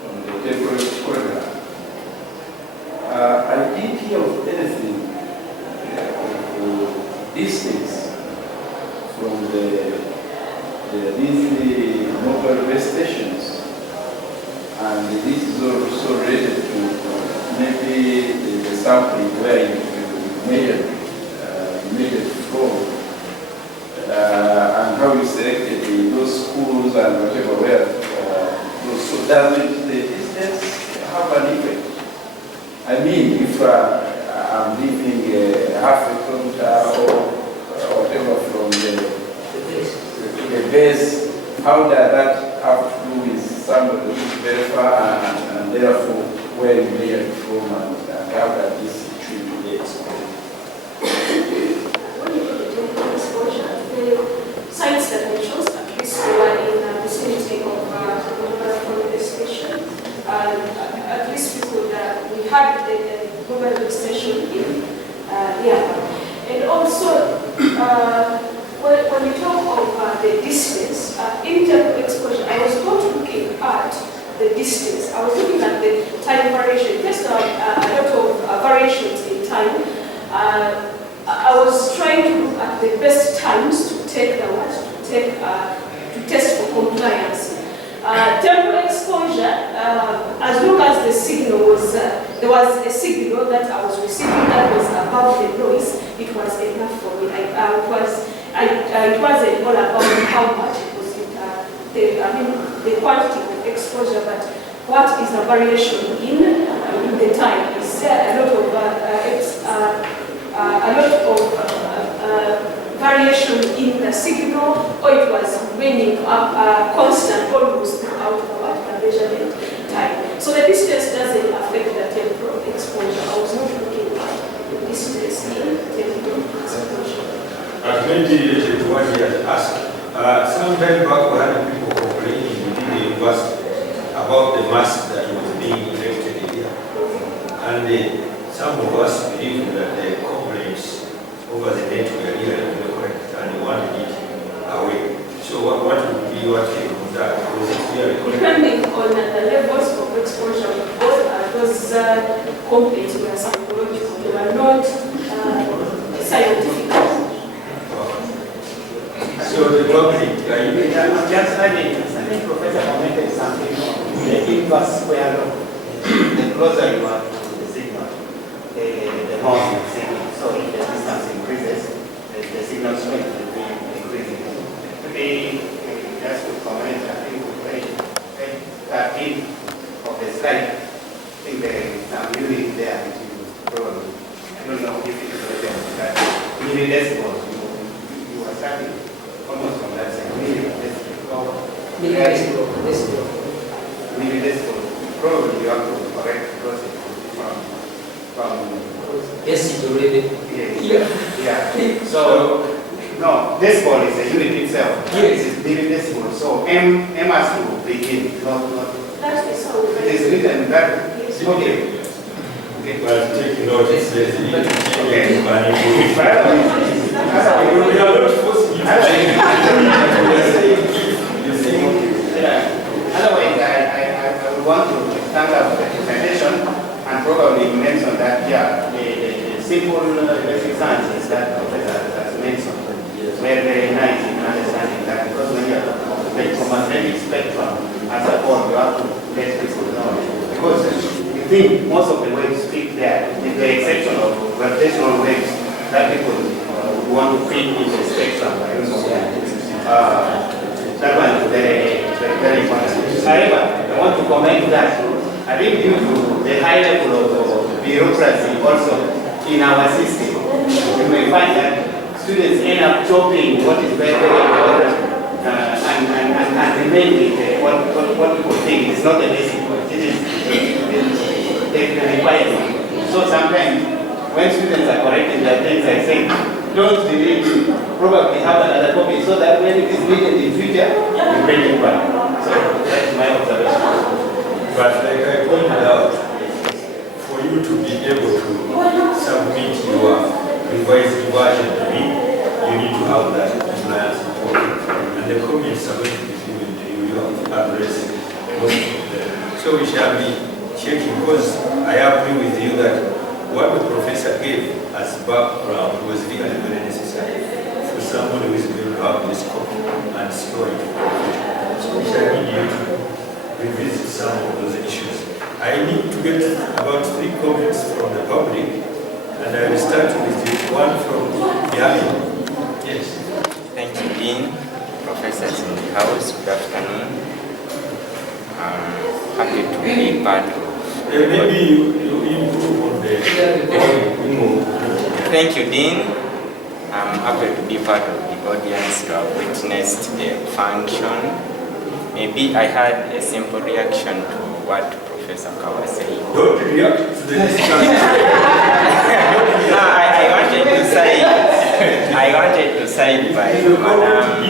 on the temporary program. I didn't hear of anything of distance from these mobile base stations, and this is also related to maybe the sampling where you measured from, and how you selected those schools and whatever where so doesn't the distance have an effect? I mean, if I'm leaving half a kilometer or whatever from the base, how does that have to do with somebody who's very far and therefore where you measured from and how does this treat the experience? When you look at the exposure, the sites that I chose, at least they were in the vicinity of the station. At least we had the mobile station in And also, when you talk of the in temporal exposure, I was not looking at the distance. I was looking at the time variation. Just a lot of variations in time. I was trying to look at the best times to take the what? To test for compliance. Temporal exposure, as long as the signal was, there was a signal that I was receiving that was above the noise, it was enough for me. It wasn't all about how much it was, the quantity of exposure, but what is the variation in the time? Is there a lot of variation in the signal, or it was remaining constant almost throughout the measurement time? So the distance doesn't affect the temporal exposure. I was not looking at the distance in temporal exposure. As maybe related to what he has asked, some time back we had people complaining within the university about the mask that was being erected here. And some of us believe that the complaints over the net were really correct and they wanted it away. So what would be your take on that? Was it really correct? Depending on the levels of exposure, both those complaints were psychological, they were not scientific. So the public, Just adding, I think Professor commented something on the inverse square law. The closer you are to the signal, the more you signal. So if the distance increases, the signal strength will be increasing. Maybe just to comment, I think page 13 of the slide, I think there is some unit there which you probably, I don't know if it is related to that. Millidecibels, you are starting almost from that side. Millidecibels. Probably you have to correct because it from decibel really. Yeah. So no, decibel is a unit itself. Yes. It is millidecibel. So M has to begin, not. That's the sound. It is written that. Yes. Okay. well, take note, it says Okay. we are not forcing you to change. Otherwise, I would want to stand up the presentation and probably mention that, the simple basic sciences that Professor has mentioned were very nice in understanding that, because when you are talking about the electromagnetic spectrum as a whole, you have to let people know. Because you think most of the waves fit there, with the exception of gravitational waves that people would want to fit in the spectrum. I don't know. That one is very, very, very important. However, I want to comment that I think due to the high level of bureaucracy also in our system, you may find that students end up chopping what is very, very important and remain with what people think is not the basic point. It is the requirement. So sometimes when students are correcting their things, I say, don't delete it. Probably have another copy so that when it is needed in future, you bring it back. So that's my observation. But like I pointed out, for you to be able to submit your revised version to me, you need to have that compliance report. And the comments are going to be given to you, you have to address most of them. So we shall be checking, because I agree with you that what the professor gave as background was really very necessary for someone who is going to have this copy and store it. So we shall need you to revisit some of those issues. I need to get about 3 comments from the public, and I will start with you. One from Yami. Yes. Thank you, Dean, professors in the house. Good afternoon. I'm happy to be part of. Maybe you improve on the. Thank you, Dean. I'm happy to be part of the audience to have witnessed the function. Maybe I had a simple reaction to what Professor Kawa said. Don't react to the discussion. No, I wanted to side by Madam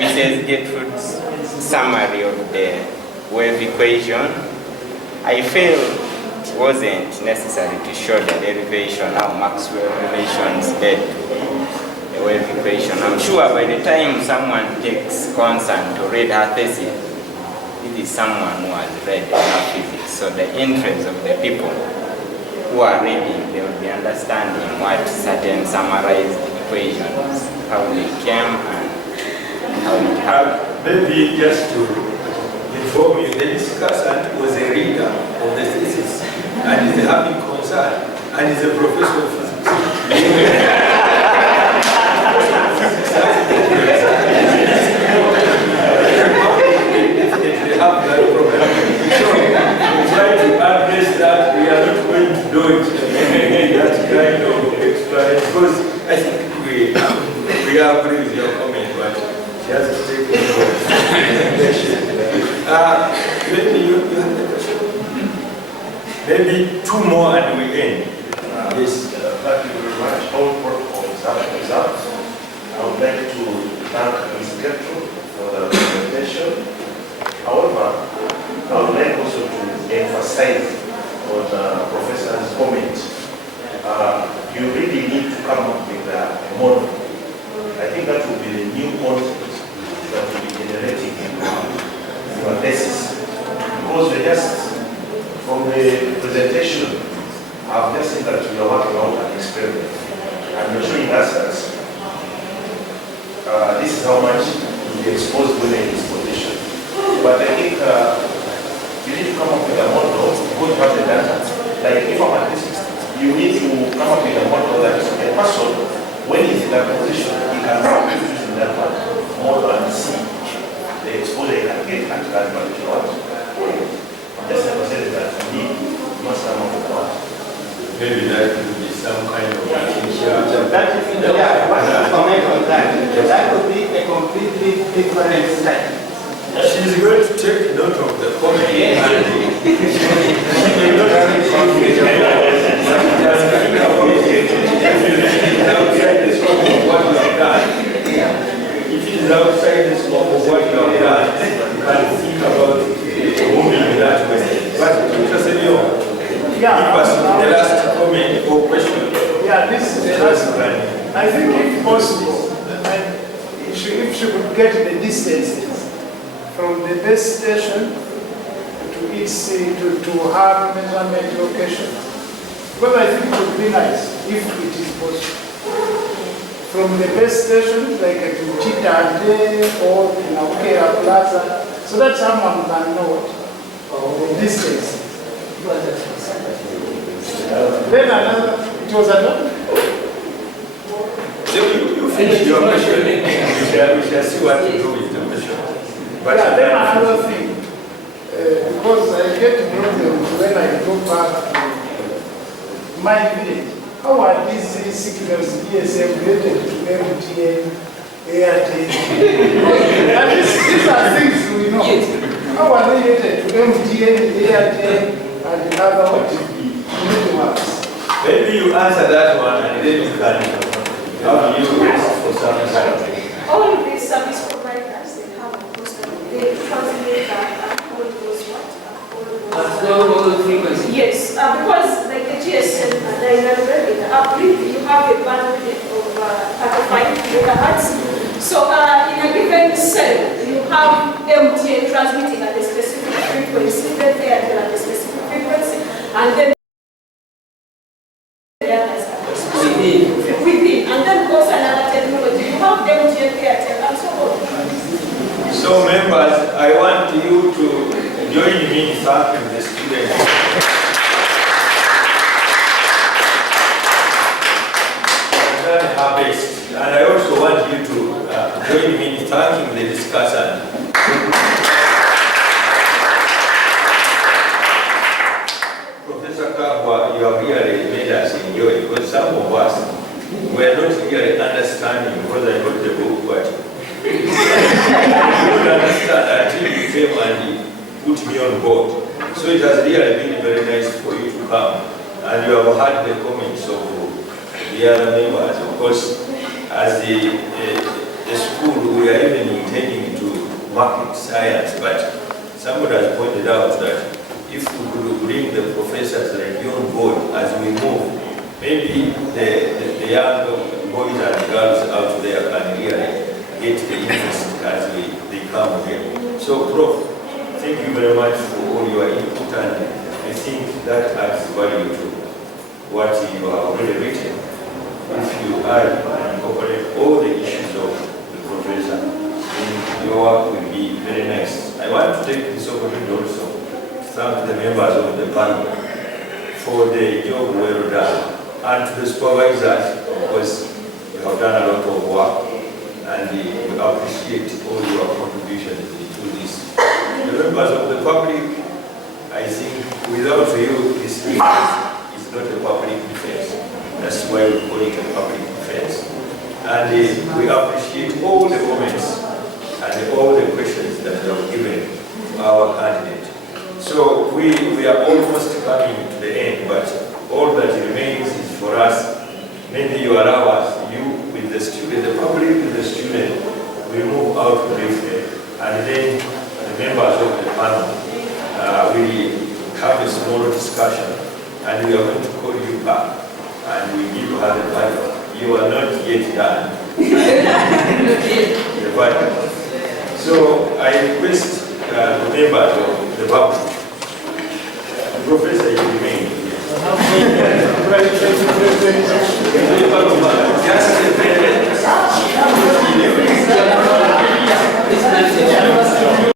Mrs. Gertrude's summary of the wave equation. I feel it wasn't necessary to show the derivation, how Maxwell relations led to the wave equation. I'm sure by the time someone takes concern to read her thesis, it is someone who has read enough physics. So the interest of the people who are reading, they will be understanding what certain summarized equations, how they came and how it happened. Maybe just to inform you, the discussant was a reader of the thesis and is having concern and is a professor of physics. They have that problem. So we try to address that. We are not going to do it that kind of explanation because I think we agree with your comment, but she has to take it forward. Maybe you have the question? Maybe two more and we end. Yes, thank you very much. All protocols have results. I would like to thank Ms. Gertrude for the presentation. However, I would like also to emphasize on the professor's comment. You really need to come up with a model. I think that will be the new concept that will be generating in your thesis. Because we just, from the presentation, I've just seen that we are working out an experiment. And you're showing us that this is how much will be exposed when in this position. But I think you need to come up with a model because you have the data. Like if I'm at this, you need to come up with a model that a person, when he's in that position, he can start using that model and see the exposure he can get at that particular one. I'm just emphasizing that you must come up with that. Maybe that could be some kind of initial. Comment on that. That could be a completely different study. She's going to take note of the comment. If it is outside the scope of what you have done, you can think about moving that way. But Professor Leo, give us the last comment or question. Yeah, this is the last one. I think if possible, if she could get the distances from the base station to its to her measurement location. Because I think it would be nice if it is possible. From the base station, like to Chitande or Naukera Plaza, so that someone can know the distance. Then another, it was another. You finish your question. We shall see what to do with the question. But yeah, then another thing, because I get problems when I go back to my village. How are these signals DSM related to MTN, Airtel? These are things we know. How are they related to MTN, Airtel, and the other networks? maybe you answer that one and then you can have you rest for some time. All of these service providers, they have a cost of they transmit all those what? Low frequency. Yes, because like the GSM 900, I believe you have a bandwidth of 35 megahertz. So in a given cell, you have MTN transmitting at a specific frequency, then Airtel at a specific frequency, and then within, and then goes another technology. You have MTN, Airtel, and so on. So members, I want you to join me in thanking the students. Done her best. And I also want you to join me in thanking the discussant. Professor Kabwa, you have really made us enjoy because some of us were not really understanding because I got the book, but you don't understand until you came and put me on board. So it has really been very nice for you to come. And you have heard the comments of the other members. Of course, as the school, we are even intending to market science, but someone has pointed out that if we could bring the professors like you on board as we move, maybe the young boys and girls out get the interest as they come here. So, Prof, thank you very much for all your input, and I think that adds value to what you have already written. If you add and incorporate all the issues of the professor, then your work will be very nice. I want to take this opportunity also to thank the members of the panel for the job well done, and to the supervisors, because you have done a lot of work, and we appreciate all your contributions to this. The members of the public, I think without you, this is not a public defense. That's why we call it a public defense. And we appreciate all the comments and all the questions that you have given to our candidate. So we are almost coming to the end, but all that remains is for us. Maybe you allow us, you with the student, the public with the student, we move out briefly, and then the members of the panel we have a small discussion, and we are going to call you back, and we give her the title. You are not yet done. The title. So I request the members of the public, Professor, you remain.